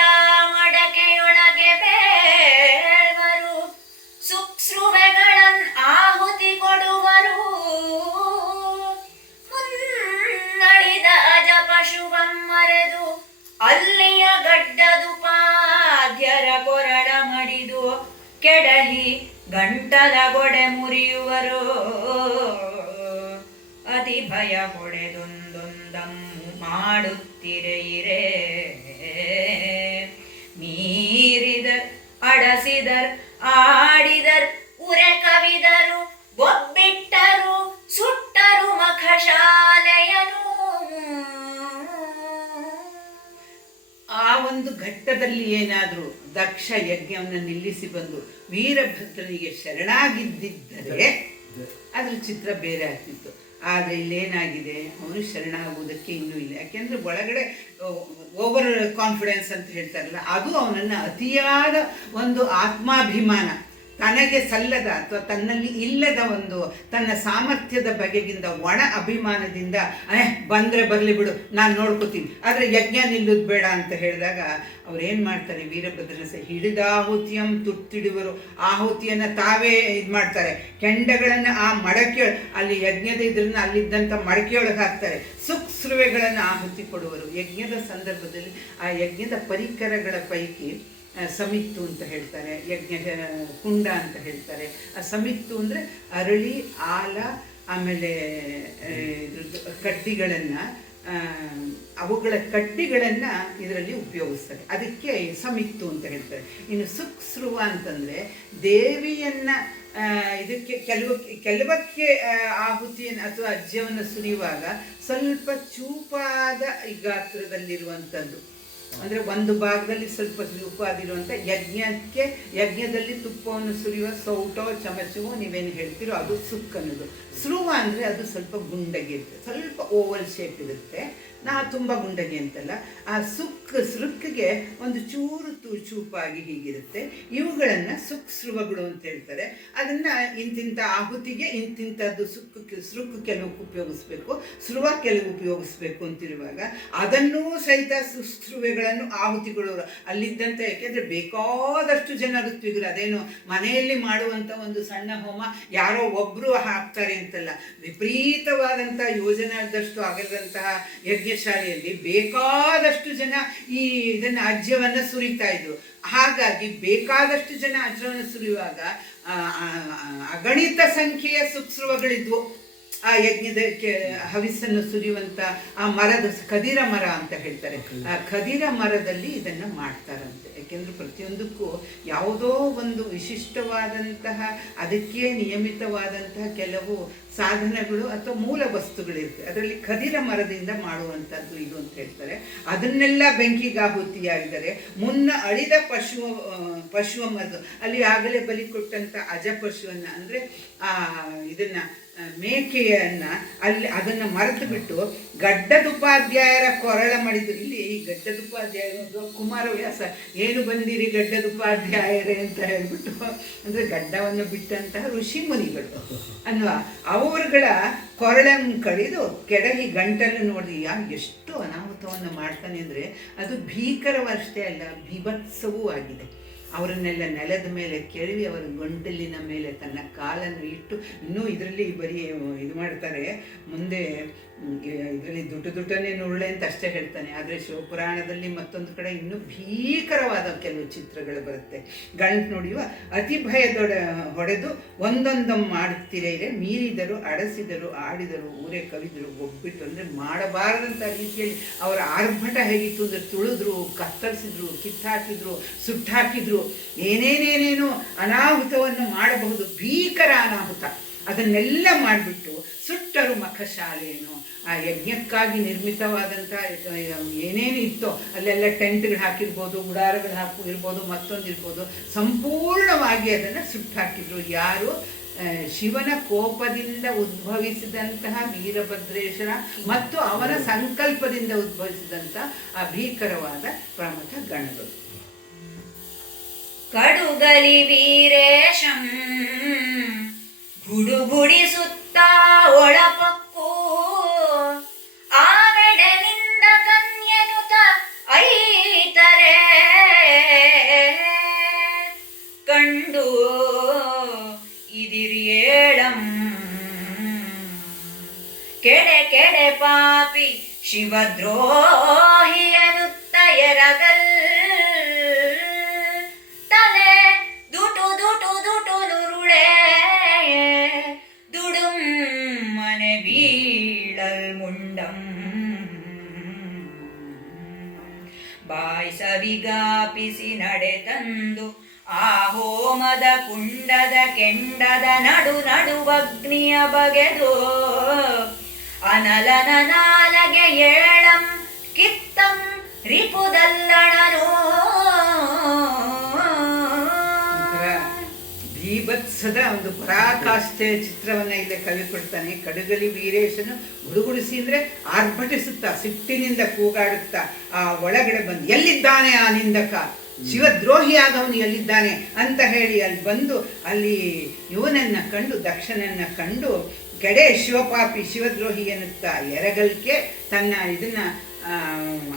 ಮಡಕೆಯೊಳಗೆ ಬೇವರು, ಸುಕ್ಸ್ರುವೆಗಳನ್ ಆಹುತಿ ಕೊಡುವರು, ಮುನ್ನಳಿದ ಅಜ ಪಶುವಂ ಮರೆದು ಅಲ್ಲಿಯ ಗಡ್ಡದುಪಾದ್ಯರ ಕೊರಳ ಮಡಿದು ಕೆಡಹಿ ಗಂಟಲ ಗೊಡೆ ಮುರಿಯುವರು, ಅತಿ ಭಯ ಹೊಡೆದೊಂದೊಂದಮ್ಮು ಮಾಡುತ್ತಿರೆಯಿರೆ, ಮೀರಿದರ್ ಅಡಸಿದರ್ ಆಡಿದರ್ ಉರೆ ಕವಿದರು, ಒಬ್ಬಿಟ್ಟರು ಸುಟ್ಟರು ಮಖಶಾಲೆಯನು. ಆ ಒಂದು ಘಟ್ಟದಲ್ಲಿ ಏನಾದರೂ ದಕ್ಷ ಯಜ್ಞವನ್ನು ನಿಲ್ಲಿಸಿ ಬಂದು ವೀರಭದ್ರನಿಗೆ ಶರಣಾಗಿದ್ದಿದ್ದರೆ ಅದ್ರ ಚಿತ್ರ ಬೇರೆ ಆಗ್ತಿತ್ತು. ಆದರೆ ಇಲ್ಲೇನಾಗಿದೆ, ಅವನು ಶರಣಾಗುವುದಕ್ಕೆ ಇನ್ನೂ ಇಲ್ಲ. ಯಾಕೆಂದರೆ ಒಳಗಡೆ ಓವರ್ ಕಾನ್ಫಿಡೆನ್ಸ್ ಅಂತ ಹೇಳ್ತಾರಲ್ಲ, ಅದು ಅವನನ್ನು ಅತಿಯಾದ ಒಂದು ಆತ್ಮಾಭಿಮಾನ, ತನಗೆ ಸಲ್ಲದ ಅಥವಾ ತನ್ನಲ್ಲಿ ಇಲ್ಲದ ಒಂದು ತನ್ನ ಸಾಮರ್ಥ್ಯದ ಬಗೆಗಿಂದ ಒಣ ಅಭಿಮಾನದಿಂದ ಬಂದರೆ ಬರಲಿ ಬಿಡು, ನಾನು ನೋಡ್ಕೋತೀನಿ, ಆದರೆ ಯಜ್ಞ ನಿಲ್ಲುದು ಬೇಡ ಅಂತ ಹೇಳಿದಾಗ ಅವ್ರೇನು ಮಾಡ್ತಾರೆ, ವೀರಭದ್ರನ ಹಿಡಿದಾಹುತಿಯಂ ತುತ್ತಿಡುವರು, ಆಹುತಿಯನ್ನು ತಾವೇ ಇದು ಮಾಡ್ತಾರೆ, ಕೆಂಡಗಳನ್ನು ಆ ಮಡಕೆಯೊಳಗೆ, ಅಲ್ಲಿ ಯಜ್ಞದ ಇದ್ರನ್ನ ಅಲ್ಲಿದ್ದಂಥ ಮಡಕೆಯೊಳಗೆ ಹಾಕ್ತಾರೆ, ಸುಕ್ಸ್ರುವೆಗಳನ್ನು ಆಹುತಿ ಕೊಡುವರು. ಯಜ್ಞದ ಸಂದರ್ಭದಲ್ಲಿ ಆ ಯಜ್ಞದ ಪರಿಕರಗಳ ಪೈಕಿ ಸಮಿತ್ತು ಅಂತ ಹೇಳ್ತಾರೆ, ಯಜ್ಞ ಕುಂಡ ಅಂತ ಹೇಳ್ತಾರೆ. ಆ ಸಮಿತ್ತು ಅಂದರೆ ಅರಳಿ, ಆಲ, ಆಮೇಲೆ ಕಡ್ಡಿಗಳನ್ನು, ಅವುಗಳ ಕಡ್ಡಿಗಳನ್ನು ಇದರಲ್ಲಿ ಉಪಯೋಗಿಸ್ತಾರೆ, ಅದಕ್ಕೆ ಸಮಿತ್ತು ಅಂತ ಹೇಳ್ತಾರೆ. ಇನ್ನು ಸುಕ್ಸ್ರುವ ಅಂತಂದರೆ ದೇವಿಯನ್ನು ಇದಕ್ಕೆ ಕೆಲವಕ್ಕೆ ಆಹುತಿಯನ್ನು ಅಥವಾ ಅಜ್ಯವನ್ನು ಸುರಿಯುವಾಗ ಸ್ವಲ್ಪ ಚೂಪಾದ ಈ ಗಾತ್ರದಲ್ಲಿರುವಂಥದ್ದು, ಅಂದರೆ ಒಂದು ಭಾಗದಲ್ಲಿ ಸ್ವಲ್ಪ ಚೂಪಾದಿರುವಂಥ ಯಜ್ಞದಲ್ಲಿ ತುಪ್ಪವನ್ನು ಸುರಿಯುವ ಸೌಟೋ ಚಮಚವೋ ನೀವೇನು ಹೇಳ್ತೀರೋ ಅದು ಸುಕ್ ಅನ್ನೋದು. ಸ್ರುವ ಅಂದರೆ ಅದು ಸ್ವಲ್ಪ ಗುಂಡಗಿರುತ್ತೆ, ಸ್ವಲ್ಪ ಓವಲ್ ಶೇಪ್ ಇರುತ್ತೆ, ನಾ ತುಂಬ ಗುಂಡಗೆ ಅಂತಲ್ಲ, ಆ ಸೃಕ್ಕಿಗೆ ಒಂದು ಚೂರು ಚೂಪಾಗಿ ಹೀಗಿರುತ್ತೆ. ಇವುಗಳನ್ನು ಸೃವಗಳು ಅಂತ ಹೇಳ್ತಾರೆ. ಅದನ್ನು ಇಂತಿಂಥ ಆಹುತಿಗೆ ಇಂತಿಂಥದ್ದು ಸೃಕ್ ಕೆಲವಕ್ಕೆ ಉಪಯೋಗಿಸ್ಬೇಕು, ಸ್ರುವ ಕೆಲವು ಉಪಯೋಗಿಸ್ಬೇಕು ಅಂತಿರುವಾಗ ಅದನ್ನೂ ಸಹಿತ ಸೃವೆಗಳನ್ನು ಆಹುತಿಗಳು ಅಲ್ಲಿದ್ದಂಥ, ಯಾಕೆಂದರೆ ಬೇಕಾದಷ್ಟು ಜನ ಋತ್ವಿಗರು, ಅದೇನು ಮನೆಯಲ್ಲಿ ಮಾಡುವಂಥ ಒಂದು ಸಣ್ಣ ಹೋಮ ಯಾರೋ ಒಬ್ಬರು ಹಾಕ್ತಾರೆ ಅಂತಲ್ಲ, ವಿಪರೀತವಾದಂಥ ಯೋಜನಾದಷ್ಟು ಆಗದಂತಹ ಯಜ್ಞಶಾಲೆಯಲ್ಲಿ ಬೇಕಾದಷ್ಟು ಜನ ಈ ಇದನ್ನು ಅಜ್ಯವನ್ನು ಸುರಿತಾ ಇದ್ರು. ಹಾಗಾಗಿ ಬೇಕಾದಷ್ಟು ಜನ ಅಜ್ಯವನ್ನು ಸುರಿಯುವಾಗ ಅಗಣಿತ ಸಂಖ್ಯೆಯ ಸುಕ್ಸ್ರುವಗಳಿದ್ವು. ಆ ಯಜ್ಞದ ಹವಿಸ್ಸನ್ನು ಸುರಿಯುವಂಥ ಆ ಮರದ ಖದಿರ ಮರ ಅಂತ ಹೇಳ್ತಾರೆ, ಆ ಖದಿರ ಮರದಲ್ಲಿ ಇದನ್ನು ಮಾಡ್ತಾರಂತೆ. ಯಾಕೆಂದ್ರೆ ಪ್ರತಿಯೊಂದಕ್ಕೂ ಯಾವುದೋ ಒಂದು ವಿಶಿಷ್ಟವಾದಂತಹ ಅದಕ್ಕೆ ನಿಯಮಿತವಾದಂತಹ ಕೆಲವು ಸಾಧನಗಳು ಅಥವಾ ಮೂಲ ವಸ್ತುಗಳಿರ್ತವೆ. ಅದರಲ್ಲಿ ಖದಿರ ಮರದಿಂದ ಮಾಡುವಂಥದ್ದು ಇದು ಅಂತ ಹೇಳ್ತಾರೆ. ಅದನ್ನೆಲ್ಲ ಬೆಂಕಿಗಾಹುತಿಯಾಗಿದ್ದಾರೆ. ಮುನ್ನ ಅಳಿದ ಪಶುವ ಮರದು, ಅಲ್ಲಿ ಆಗಲೇ ಬಲಿ ಕೊಟ್ಟಂಥ ಅಜ ಪಶುವನ್ನು ಅಂದರೆ ಇದನ್ನು ಮೇಕೆಯನ್ನು ಅಲ್ಲಿ ಅದನ್ನು ಮರೆತು ಬಿಟ್ಟು ಗಡ್ಡದುಪಾಧ್ಯಾಯರ ಕೊರಳ ಮಾಡಿದ್ರು. ಇಲ್ಲಿ ಈ ಗಡ್ಡದುಪಾಧ್ಯಾಯರು ಕುಮಾರವ್ಯಾಸ ಏನು ಬಂದಿರಿ ಗಡ್ಡದುಪಾಧ್ಯಾಯರೇ ಅಂತ ಹೇಳ್ಬಿಟ್ಟು, ಅಂದರೆ ಗಡ್ಡವನ್ನು ಬಿಟ್ಟಂತಹ ಋಷಿ ಮುನಿಗಳು ಅಲ್ವಾ, ಅವರುಗಳ ಕೊರಳನ್ನು ಕಡಿದು ಕೆಡಹಿ ಗಂಟಲು ನೋಡಿ ಎಷ್ಟು ಅನಾಹುತವನ್ನು ಮಾಡ್ತಾನೆ ಅಂದರೆ ಅದು ಭೀಕರವಷ್ಟೇ ಅಲ್ಲ, ಬೀಭತ್ಸವೂ ಆಗಿದೆ. ಅವರನ್ನೆಲ್ಲ ನೆಲದ ಮೇಲೆ ಕೆಳವಿ ಅವರ ಗಂಟಲಿನ ಮೇಲೆ ತನ್ನ ಕಾಲನ್ನು ಇಟ್ಟು, ಇನ್ನೂ ಇದರಲ್ಲಿ ಬರೀ ಇದು ಮಾಡ್ತಾರೆ, ಮುಂದೆ ಇದರಲ್ಲಿ ದುಡ್ಡನ್ನೇ ನುರುಳೆ ಅಂತ ಅಷ್ಟೇ ಹೇಳ್ತಾನೆ. ಆದರೆ ಶಿವಪುರಾಣದಲ್ಲಿ ಮತ್ತೊಂದು ಕಡೆ ಇನ್ನೂ ಭೀಕರವಾದ ಕೆಲವು ಚಿತ್ರಗಳು ಬರುತ್ತೆ. ಗಂಟು ನೋಡಿಯುವ ಅತಿ ಭಯದೊಡ ಹೊಡೆದು ಒಂದೊಂದನ್ನು ಮಾಡುತ್ತೀರೇ, ಮೀರಿದರು ಅಡಸಿದರು ಆಡಿದರು ಊರೇ ಕವಿದರು ಒಬ್ಬಿಟ್ಟು, ಅಂದರೆ ಮಾಡಬಾರದಂಥ ರೀತಿಯಲ್ಲಿ ಅವರ ಆರ್ಭಟ ಹೇಗಿತ್ತು ಅಂದರೆ ತುಳಿದ್ರು, ಕತ್ತರಿಸಿದ್ರು, ಕಿತ್ತಾಕಿದ್ರು, ಸುಟ್ಟಾಕಿದ್ರು, ಏನೇನೇನೇನು ಅನಾಹುತವನ್ನು ಮಾಡಬಹುದು, ಭೀಕರ ಅನಾಹುತ. ಅದನ್ನೆಲ್ಲ ಮಾಡಿಬಿಟ್ಟು ಸುಟ್ಟರು ಮಖಶಾಲೆಯನ್ನು, ಆ ಯಜ್ಞಕ್ಕಾಗಿ ನಿರ್ಮಿತವಾದಂಥ ಏನೇನು ಇತ್ತೋ ಅಲ್ಲೆಲ್ಲ ಟೆಂಟ್ಗಳು ಹಾಕಿರ್ಬೋದು, ಗುಡಾರಗಳು ಇರ್ಬೋದು, ಮತ್ತೊಂದಿರ್ಬೋದು, ಸಂಪೂರ್ಣವಾಗಿ ಅದನ್ನು ಸುಟ್ಟಾಕಿದ್ರು. ಯಾರು? ಶಿವನ ಕೋಪದಿಂದ ಉದ್ಭವಿಸಿದಂತಹ ವೀರಭದ್ರೇಶ್ವರ ಮತ್ತು ಅವನ ಸಂಕಲ್ಪದಿಂದ ಉದ್ಭವಿಸಿದಂಥ ಆ ಭೀಕರವಾದ ಪ್ರಮಥ ಗಣಗಳು. ಕಡುಗಲಿ ವೀರೇಶಂ ಗುಡುಗುಡಿಸುತ್ತ ಒಳಪಕ್ಕು ಆವೆಡನಿಂದ ಕನ್ಯನುತ ಐತರೆ ಕಂಡು ಇದಿರಿಯೇಳಂ ಕೆಡೆ ಕೆಡೆ ಪಾಪಿ ಶಿವದ್ರೋಹಿಯನುತ್ತ ಎರಗಲ್ ತಲೆ ದುಟು ದುಟು ದುಟು ನುರುಳೆ ದುಡುಂ ಮನೆ ಬೀಳಲ್ ಮುಂಡಂ ಬಾಯ್ಸವಿಗಾಪಿಸಿ ನಡೆ ತಂದು ಆ ಹೋಮದ ಕುಂಡದ ಕೆಂಡದ ನಡು ನಡುವಗ್ನಿಯ ಬಗೆದು ಅನಲನ ನಾಲಗೆ ಏಳಂ ಕಿತ್ತಂ ರಿಪುದಲ್ಲಣನು. ಭೀಭತ್ಸದ ಒಂದು ಪರಾಕಾಷ್ಠೆ ಚಿತ್ರವನ್ನು ಇಲ್ಲಿ ಕವಿ ಕೊಡ್ತಾನೆ. ಕಡುಗಲಿ ವೀರೇಶನು ಗುಡುಗುಡಿಸಿ ಅಂದರೆ ಆರ್ಭಟಿಸುತ್ತಾ ಸಿಟ್ಟಿನಿಂದ ಕೂಗಾಡುತ್ತಾ ಆ ಒಳಗಡೆ ಬಂದು, ಎಲ್ಲಿದ್ದಾನೆ ಆ ನಿಂದಕ, ಶಿವದ್ರೋಹಿಯಾದವನು ಎಲ್ಲಿದ್ದಾನೆ ಅಂತ ಹೇಳಿ ಅಲ್ಲಿ ಬಂದು ಅಲ್ಲಿ ಇವನನ್ನು ಕಂಡು, ದಕ್ಷನನ್ನು ಕಂಡು ಕೆಡೆ ಶಿವಪಾಪಿ ಶಿವದ್ರೋಹಿ ಎನ್ನುತ್ತಾ ಎರಗಲ್ಕೆ ತನ್ನ ಇದನ್ನು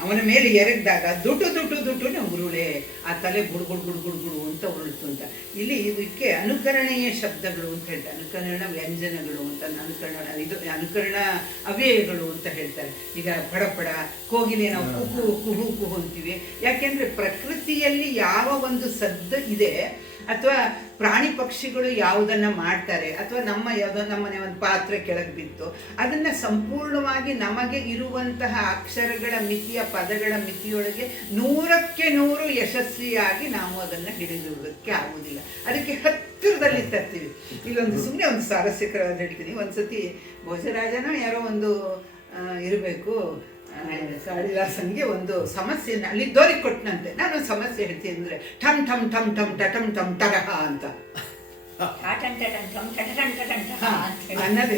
ಅವನ ಮೇಲೆ ಎರಗಿದಾಗ ದುಟು ದುಟು ದುಟುನ ಉರುಳೆ, ಆ ತಲೆ ಗುಡುಗುಡು ಗುಡುಗುಡು ಗುಡು ಅಂತ ಉರುಳಿತು ಅಂತ. ಇಲ್ಲಿ ಇದಕ್ಕೆ ಅನುಕರಣೀಯ ಶಬ್ದಗಳು ಅಂತ ಹೇಳ್ತಾರೆ, ಅನುಕರಣ ವ್ಯಂಜನಗಳು ಅಂತ, ಅನುಕರಣ ಅವ್ಯಯಗಳು ಅಂತ ಹೇಳ್ತಾರೆ. ಈಗ ಪಡಪಡ ಕೋಗಿಲೆ ನಾವು ಕುಹು ಕುಹು ಕುಹು ಅಂತೀವಿ. ಯಾಕೆಂದರೆ ಪ್ರಕೃತಿಯಲ್ಲಿ ಯಾವ ಒಂದು ಸದ್ದು ಇದೆ ಅಥವಾ ಪ್ರಾಣಿ ಪಕ್ಷಿಗಳು ಯಾವುದನ್ನು ಮಾಡ್ತಾರೆ ಅಥವಾ ಯಾವುದೋ ನಮ್ಮನೆ ಒಂದು ಪಾತ್ರೆ ಕೆಳಗೆ ಬಿತ್ತು, ಅದನ್ನು ಸಂಪೂರ್ಣವಾಗಿ ನಮಗೆ ಇರುವಂತಹ ಅಕ್ಷರಗಳ ಮಿತಿಯ ಪದಗಳ ಮಿತಿಯೊಳಗೆ 100ಕ್ಕೆ 100 ಯಶಸ್ವಿಯಾಗಿ ನಾವು ಅದನ್ನು ಹಿಡಿದುಕೊಳ್ಳೋದಕ್ಕೆ ಆಗುವುದಿಲ್ಲ. ಅದಕ್ಕೆ ಹತ್ತಿರದಲ್ಲಿ ತರ್ತೀವಿ. ಇಲ್ಲೊಂದು ಸುಮ್ಮನೆ ಒಂದು ಸ್ವಾರಸ್ಯಕರವಾದ ಹೇಳ್ತೀನಿ. ಒಂದ್ಸತಿ ಭೋಜರಾಜನ ಯಾರೋ ಒಂದು ಇರಬೇಕು, ಕಾಳಿದಾಸನಿಗೆ ಒಂದು ಸಮಸ್ಯೆನ ಅಲ್ಲಿ ದೋರಿ ಕೊಟ್ಟನಂತೆ. ನಾನು ಸಮಸ್ಯೆ ಹೇಳ್ತೀನಿ ಅಂದರೆ ಠಮ್ ಠಮ್ ಠಮ್ ಠಮ್ ಟಟಮ್ ಟಮ್ ತರಹ ಅಂತ ಅನ್ನೋದೇ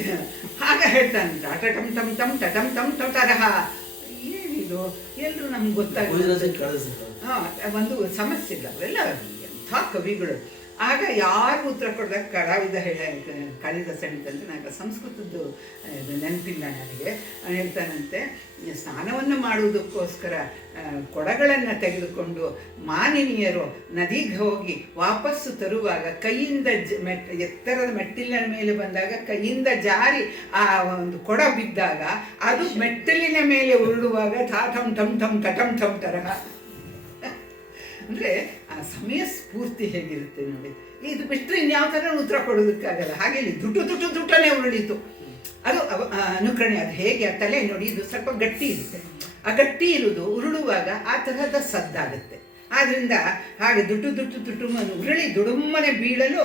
ಹಾಗ ಹೇಳ್ತಾನೆ. ಟಾಟ ಟಮ್ ಟಮ್ ಟಮ್ ಟಟಮ್ ಟಮ್ ಟಮ್ ತರಹ. ಇದು ಎಲ್ಲರೂ ನಮ್ಗೆ ಗೊತ್ತಾಗುತ್ತೆ. ಒಂದು ಸಮಸ್ಯೆ ಇಲ್ಲ, ಅವೆಲ್ಲ ಎಂಥ ಕವಿಗಳು. ಆಗ ಯಾರು ಉತ್ತರ ಕೊಡದಾಗ ಕಳೆದ ಸೆಳೆದಂತೆ ನನಗೆ ಸಂಸ್ಕೃತದ್ದು ನೆನಪಿಲ್ಲ ನನಗೆ. ಹೇಳ್ತಾನಂತೆ, ಸ್ನಾನವನ್ನು ಮಾಡುವುದಕ್ಕೋಸ್ಕರ ಕೊಡಗಳನ್ನು ತೆಗೆದುಕೊಂಡು ಮಾನಿನಿಯರು ನದಿಗೆ ಹೋಗಿ ವಾಪಸ್ಸು ತರುವಾಗ ಕೈಯಿಂದ ಎತ್ತರದ ಮೆಟ್ಟಿಲಿನ ಮೇಲೆ ಬಂದಾಗ ಕೈಯಿಂದ ಜಾರಿ ಆ ಒಂದು ಕೊಡ ಬಿದ್ದಾಗ ಅದು ಮೆಟ್ಟಿಲಿನ ಮೇಲೆ ಉರುಳುವಾಗ ಠಾಠಂ ಠಮ್ ಠಮ್ ಟಟಂ ಠಮ್ ತರಹ. ಅಂದರೆ ಆ ಸಮಯ ಸ್ಫೂರ್ತಿ ಹೇಗಿರುತ್ತೆ ನೋಡಿ. ಇದು ಬಿಟ್ಟರೆ ಇನ್ಯಾವ ಥರ ಉತ್ತರ ಕೊಡೋದಕ್ಕಾಗಲ್ಲ. ಹಾಗೆ ಇಲ್ಲಿ ದುಟ್ಟನೇ ಉರುಳಿತು. ಅದು ಅನುಕರಣೆ. ಅದು ಹೇಗೆ ಆ ತಲೆ ನೋಡಿ, ಇದು ಸ್ವಲ್ಪ ಗಟ್ಟಿ ಇರುತ್ತೆ. ಆ ಗಟ್ಟಿ ಇರುವುದು ಉರುಳುವಾಗ ಆ ತರಹದ ಸದ್ದಾಗುತ್ತೆ. ಆದ್ದರಿಂದ ಹಾಗೆ ದುಟ್ಟು ಉರುಳಿ ದುಡುಮ್ಮನೆ ಬೀಳಲು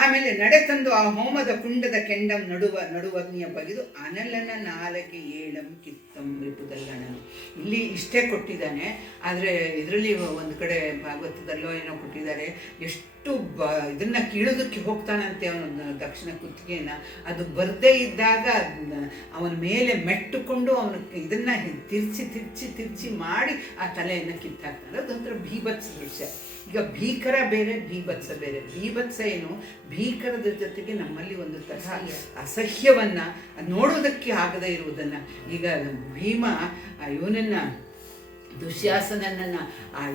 ಆಮೇಲೆ ನಡೆ ತಂದು ಆ ಹೋಮದ ಕುಂಡದ ಕೆಂಡಂ ನಡುವಗ್ನಿಯ ಬಗೆದು ಅನಲನ ನಾಲಗೆ ಏಳಂ ಕಿತ್ತಂ ರಿಪುದಲ್ಲಣನು. ಇಲ್ಲಿ ಇಷ್ಟೇ ಕೊಟ್ಟಿದ್ದಾನೆ. ಆದರೆ ಇದರಲ್ಲಿ ಒಂದು ಕಡೆ ಭಾಗವತದಲ್ಲೋ ಏನೋ ಕೊಟ್ಟಿದ್ದಾರೆ, ಎಷ್ಟು ಇದನ್ನ ಕೀಳೋದಕ್ಕೆ ಹೋಗ್ತಾನಂತೆ ಅವನ ದಕ್ಷಿಣ ಕುತ್ತಿಗೆಯನ್ನು. ಅದು ಬರದೇ ಇದ್ದಾಗ ಅವನ ಮೇಲೆ ಮೆಟ್ಟುಕೊಂಡು ಅವನು ಇದನ್ನ ತಿರ್ಚಿ ಮಾಡಿ ಆ ತಲೆಯನ್ನು ಕಿತ್ತಾಕ್ತಾನೆ. ಅದೊಂಥರ ಭೀಭತ್ಸ ದೃಶ್ಯ. ಈಗ ಭೀಕರ ಬೇರೆ, ಭೀಭತ್ಸ ಬೇರೆ. ಭೀಭತ್ಸ ಏನು, ಭೀಕರದ ಜೊತೆಗೆ ನಮ್ಮಲ್ಲಿ ಒಂದು ತರಹ ಅಸಹ್ಯವನ್ನ ನೋಡೋದಕ್ಕೆ ಆಗದೇ ಇರುವುದನ್ನು. ಈಗ ಭೀಮ ಇವನನ್ನ ದುಶ್ಯಾಸನನ್ನ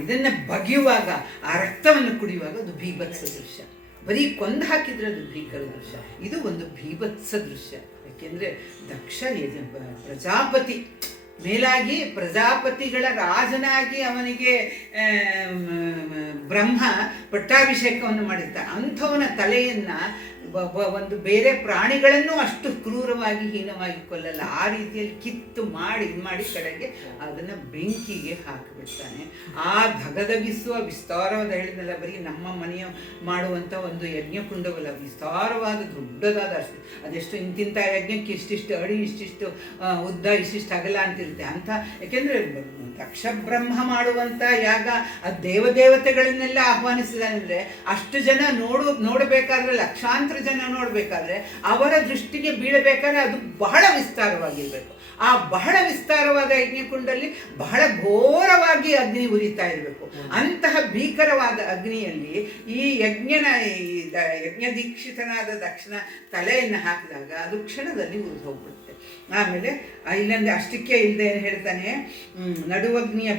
ಇದನ್ನ ಬಗೆಯುವಾಗ ಆ ರಕ್ತವನ್ನು ಕುಡಿಯುವಾಗ ಅದು ಭೀಭತ್ಸ ದೃಶ್ಯ. ಬರೀ ಕೊಂದು ಹಾಕಿದ್ರೆ ಅದು ಭೀಕರ ದೃಶ್ಯ. ಇದು ಒಂದು ಭೀಭತ್ಸ ದೃಶ್ಯ. ಯಾಕೆಂದ್ರೆ ದಕ್ಷ ಪ್ರಜಾಪತಿ ಮೇಲಾಗಿ ಪ್ರಜಾಪತಿಗಳ ರಾಜನಾಗಿ ಅವನಿಗೆ ಬ್ರಹ್ಮ ಪಟ್ಟಾಭಿಷೇಕವನ್ನು ಮಾಡಿರ್ತಾನೆ. ಅಂಥವನ ತಲೆಯನ್ನ ಒಂದು ಬೇರೆ ಪ್ರಾಣಿಗಳನ್ನು ಅಷ್ಟು ಕ್ರೂರವಾಗಿ ಹೀನವಾಗಿ ಕೊಲ್ಲಲ್ಲ. ಆ ರೀತಿಯಲ್ಲಿ ಕಿತ್ತು ಮಾಡಿ ಕಡೆಗೆ ಅದನ್ನು ಬೆಂಕಿಗೆ ಹಾಕಿಬಿಡ್ತಾನೆ. ಆ ಧಗಧಗಿಸುವ ವಿಸ್ತಾರವಾದ, ಹೇಳಿದ್ನಲ್ಲ, ಬರೀ ನಮ್ಮ ಮನೆಯ ಮಾಡುವಂಥ ಒಂದು ಯಜ್ಞಕುಂಡವಲ್ಲ, ವಿಸ್ತಾರವಾದ ದೊಡ್ಡದಾದ ಅಷ್ಟು. ಅದೆಷ್ಟು ಇಂತಿಂಥ ಯಜ್ಞಕ್ಕೆ ಇಷ್ಟಿಷ್ಟು ಅಡಿ, ಇಷ್ಟಿಷ್ಟು ಉದ್ದ, ಇಷ್ಟಿಷ್ಟು ಅಗಲ ಅಂತಿರುತ್ತೆ ಅಂತ. ಯಾಕೆಂದರೆ ದಕ್ಷ ಬ್ರಹ್ಮ ಮಾಡುವಂಥ ಯಾಗ ಆ ದೇವತೆಗಳನ್ನೆಲ್ಲ ಆಹ್ವಾನಿಸಿದಾನೆ. ಅಂದರೆ ಅಷ್ಟು ಜನ ನೋಡಬೇಕಾದ್ರೆ, ಲಕ್ಷಾಂತರ ಜನ ನೋಡಬೇಕಾದ್ರೆ, ಅವರ ದೃಷ್ಟಿಗೆ ಬೀಳಬೇಕಾದ್ರೆ ಅದು ಬಹಳ ವಿಸ್ತಾರವಾಗಿರಬೇಕು. ಆ ಬಹಳ ವಿಸ್ತಾರವಾದ ಯಜ್ಞಕುಂಡಲ್ಲಿ ಬಹಳ ಘೋರವಾಗಿ ಅಗ್ನಿ ಉರಿತಾ ಇರಬೇಕು. ಅಂತಹ ಭೀಕರವಾದ ಅಗ್ನಿಯಲ್ಲಿ ಈ ಯಜ್ಞ ದೀಕ್ಷಿತನಾದ ದಕ್ಷಿಣ ತಲೆಯನ್ನು ಹಾಕಿದಾಗ ಅದು ಕ್ಷಣದಲ್ಲಿ ಉರಿದು ಹೋಗ್ಬಿಡುತ್ತೆ. ಆಮೇಲೆ ಇಲ್ಲಂದ್ರೆ ಅಷ್ಟಕ್ಕೆ ಇಲ್ಲದೆ ಹೇಳ್ತಾನೆ, ನಡುವಗ್ನಿಯ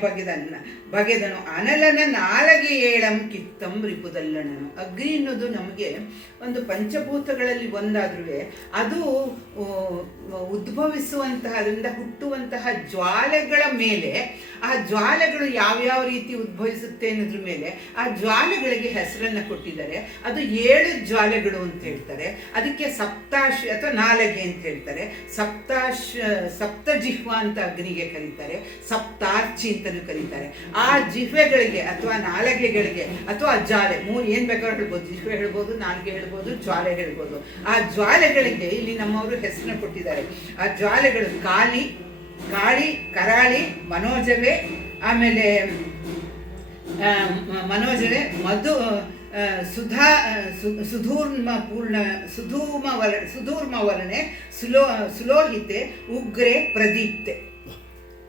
ಬಗೆದನು ಅನಲನ ನಾಲಗೆ ಏಳಂ ಕಿತ್ತಂ ರಿಪುದಲ್ಲಣನು. ಅಗ್ನಿ ಅನ್ನೋದು ನಮಗೆ ಒಂದು ಪಂಚಭೂತಗಳಲ್ಲಿ ಒಂದಾದ್ರೂ ಅದು ಉದ್ಭವಿಸುವಂತಹ, ಅದರಿಂದ ಹುಟ್ಟುವಂತಹ ಜ್ವಾಲೆಗಳ ಮೇಲೆ, ಆ ಜ್ವಾಲೆಗಳು ಯಾವ್ಯಾವ ರೀತಿ ಉದ್ಭವಿಸುತ್ತೆ ಅನ್ನೋದ್ರ ಮೇಲೆ ಆ ಜ್ವಾಲೆಗಳಿಗೆ ಹೆಸರನ್ನು ಕೊಟ್ಟಿದ್ದಾರೆ. ಅದು 7 ಜ್ವಾಲೆಗಳು ಅಂತ ಹೇಳ್ತಾರೆ. ಅದಕ್ಕೆ ಸಪ್ತಾಶ್ವ ಅಥವಾ ನಾಲಗೆ ಅಂತ ಹೇಳ್ತಾರೆ. ಸಪ್ತಜಿಹ್ವ ಅಂತ ಅಗ್ನಿಗೆ ಕರೀತಾರೆ. ಸಪ್ತಾರ್ಚಿ ಅಂತಲೂ ಕರೀತಾರೆ. ಆ ಜಿಹ್ವೆಗಳಿಗೆ ಅಥವಾ ನಾಲಗೆಗಳಿಗೆ ಅಥವಾ ಜ್ವಾಲೆ, 3 ಏನು ಬೇಕಾದ್ರೂ ಹೇಳ್ಬೋದು. ಜಿಹ್ವೆ ಹೇಳ್ಬೋದು, ನಾಲ್ಗೆ ಹೇಳ್ಬೋದು, ಜ್ವಾಲೆ ಹೇಳ್ಬೋದು. ಆ ಜ್ವಾಲೆಗಳಿಗೆ ಇಲ್ಲಿ ನಮ್ಮವರು ಹೆಸರನ್ನು ಕೊಟ್ಟಿದ್ದಾರೆ. ಆ ಜ್ವಾಲೆಗಳು ಗಾಳಿ, ಕರಾಳಿ, ಮನೋಜವೇ, ಆಮೇಲೆ ಮನೋಜವೇ, ಸುಧೂರ್ಮವರ್ಣೆ, ಸುಲೋಹಿತೆ, ಉಗ್ರೆ, ಪ್ರದೀಪ್ತೆ.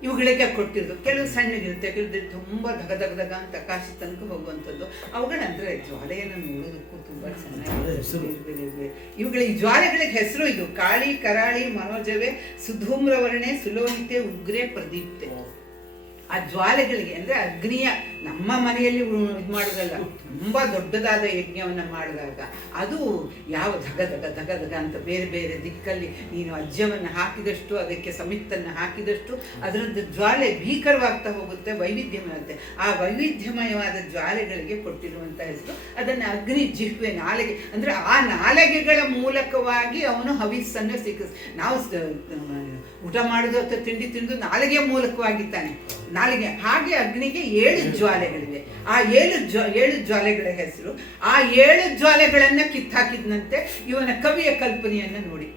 ಇವುಗಳಿಗೆ ಕೊಟ್ಟಿರೋದು. ಕೆಲವು ಸಣ್ಣಗಿರುತ್ತೆ, ಕೆಲವು ತುಂಬ ಧಗ ಅಂತ ಆಕಾಶ ತನಕ ಹೋಗುವಂಥದ್ದು. ಅವುಗಳಂದ್ರೆ ಜ್ವಾಲೆಯನ್ನು ನೋಡೋದಕ್ಕೂ ತುಂಬ ಚೆನ್ನಾಗಿ ಇವುಗಳ ಈ ಜ್ವಾಲೆಗಳಿಗೆ ಹೆಸರು ಇದು: ಕಾಳಿ, ಕರಾಳಿ, ಮನೋಜವೇ, ಸುಧೂಮ್ರವರ್ಣೆ, ಸುಲೋಹಿತೆ, ಉಗ್ರೆ, ಪ್ರದೀಪ್ತೆ. ಆ ಜ್ವಾಲೆಗಳಿಗೆ ಅಂದರೆ ಅಗ್ನಿಯ, ನಮ್ಮ ಮನೆಯಲ್ಲಿ ಇದು ಮಾಡೋದಲ್ಲ, ತುಂಬ ದೊಡ್ಡದಾದ ಯಜ್ಞವನ್ನು ಮಾಡಿದಾಗ ಅದು ಯಾವ ಧಗ ಅಂತ ಬೇರೆ ಬೇರೆ ದಿಕ್ಕಲ್ಲಿ ನೀನು ಅಜ್ಯವನ್ನು ಹಾಕಿದಷ್ಟು, ಅದಕ್ಕೆ ಸಮಿತ್ತನ್ನು ಹಾಕಿದಷ್ಟು ಅದರದ್ದು ಜ್ವಾಲೆ ಭೀಕರವಾಗ್ತಾ ಹೋಗುತ್ತೆ, ವೈವಿಧ್ಯಮಯತೆ. ಆ ವೈವಿಧ್ಯಮಯವಾದ ಜ್ವಾಲೆಗಳಿಗೆ ಕೊಟ್ಟಿರುವಂಥ ಹೆಸರು. ಅದನ್ನು ಅಗ್ನಿ ಜಿಹ್ವೆ, ನಾಲಿಗೆ ಅಂದರೆ ಆ ನಾಲಿಗೆಗಳ ಮೂಲಕವಾಗಿ ಅವನು ಹವಿಸ್ಸನ್ನು ನಾವು ಊಟ ಮಾಡೋದು ಅಥವಾ ತಿಂಡಿ ತಿಂದು ನಾಲಿಗೆ ಮೂಲಕವಾಗಿದ್ದಾನೆ. ನಾಲಿಗೆ ಹಾಗೆ ಅಗ್ನಿಗೆ 7 ಜ್ವಾಲೆಗಳಿವೆ. ಆ 7 ಜ್ವಾಲೆಗಳ ಹೆಸರು. ಆ 7 ಜ್ವಾಲೆಗಳನ್ನ ಕಿತ್ತಾಕಿದ್ನಂತೆ ಇವನ ಕವಿಯ ಕಲ್ಪನೆಯನ್ನ ನೋಡಿ.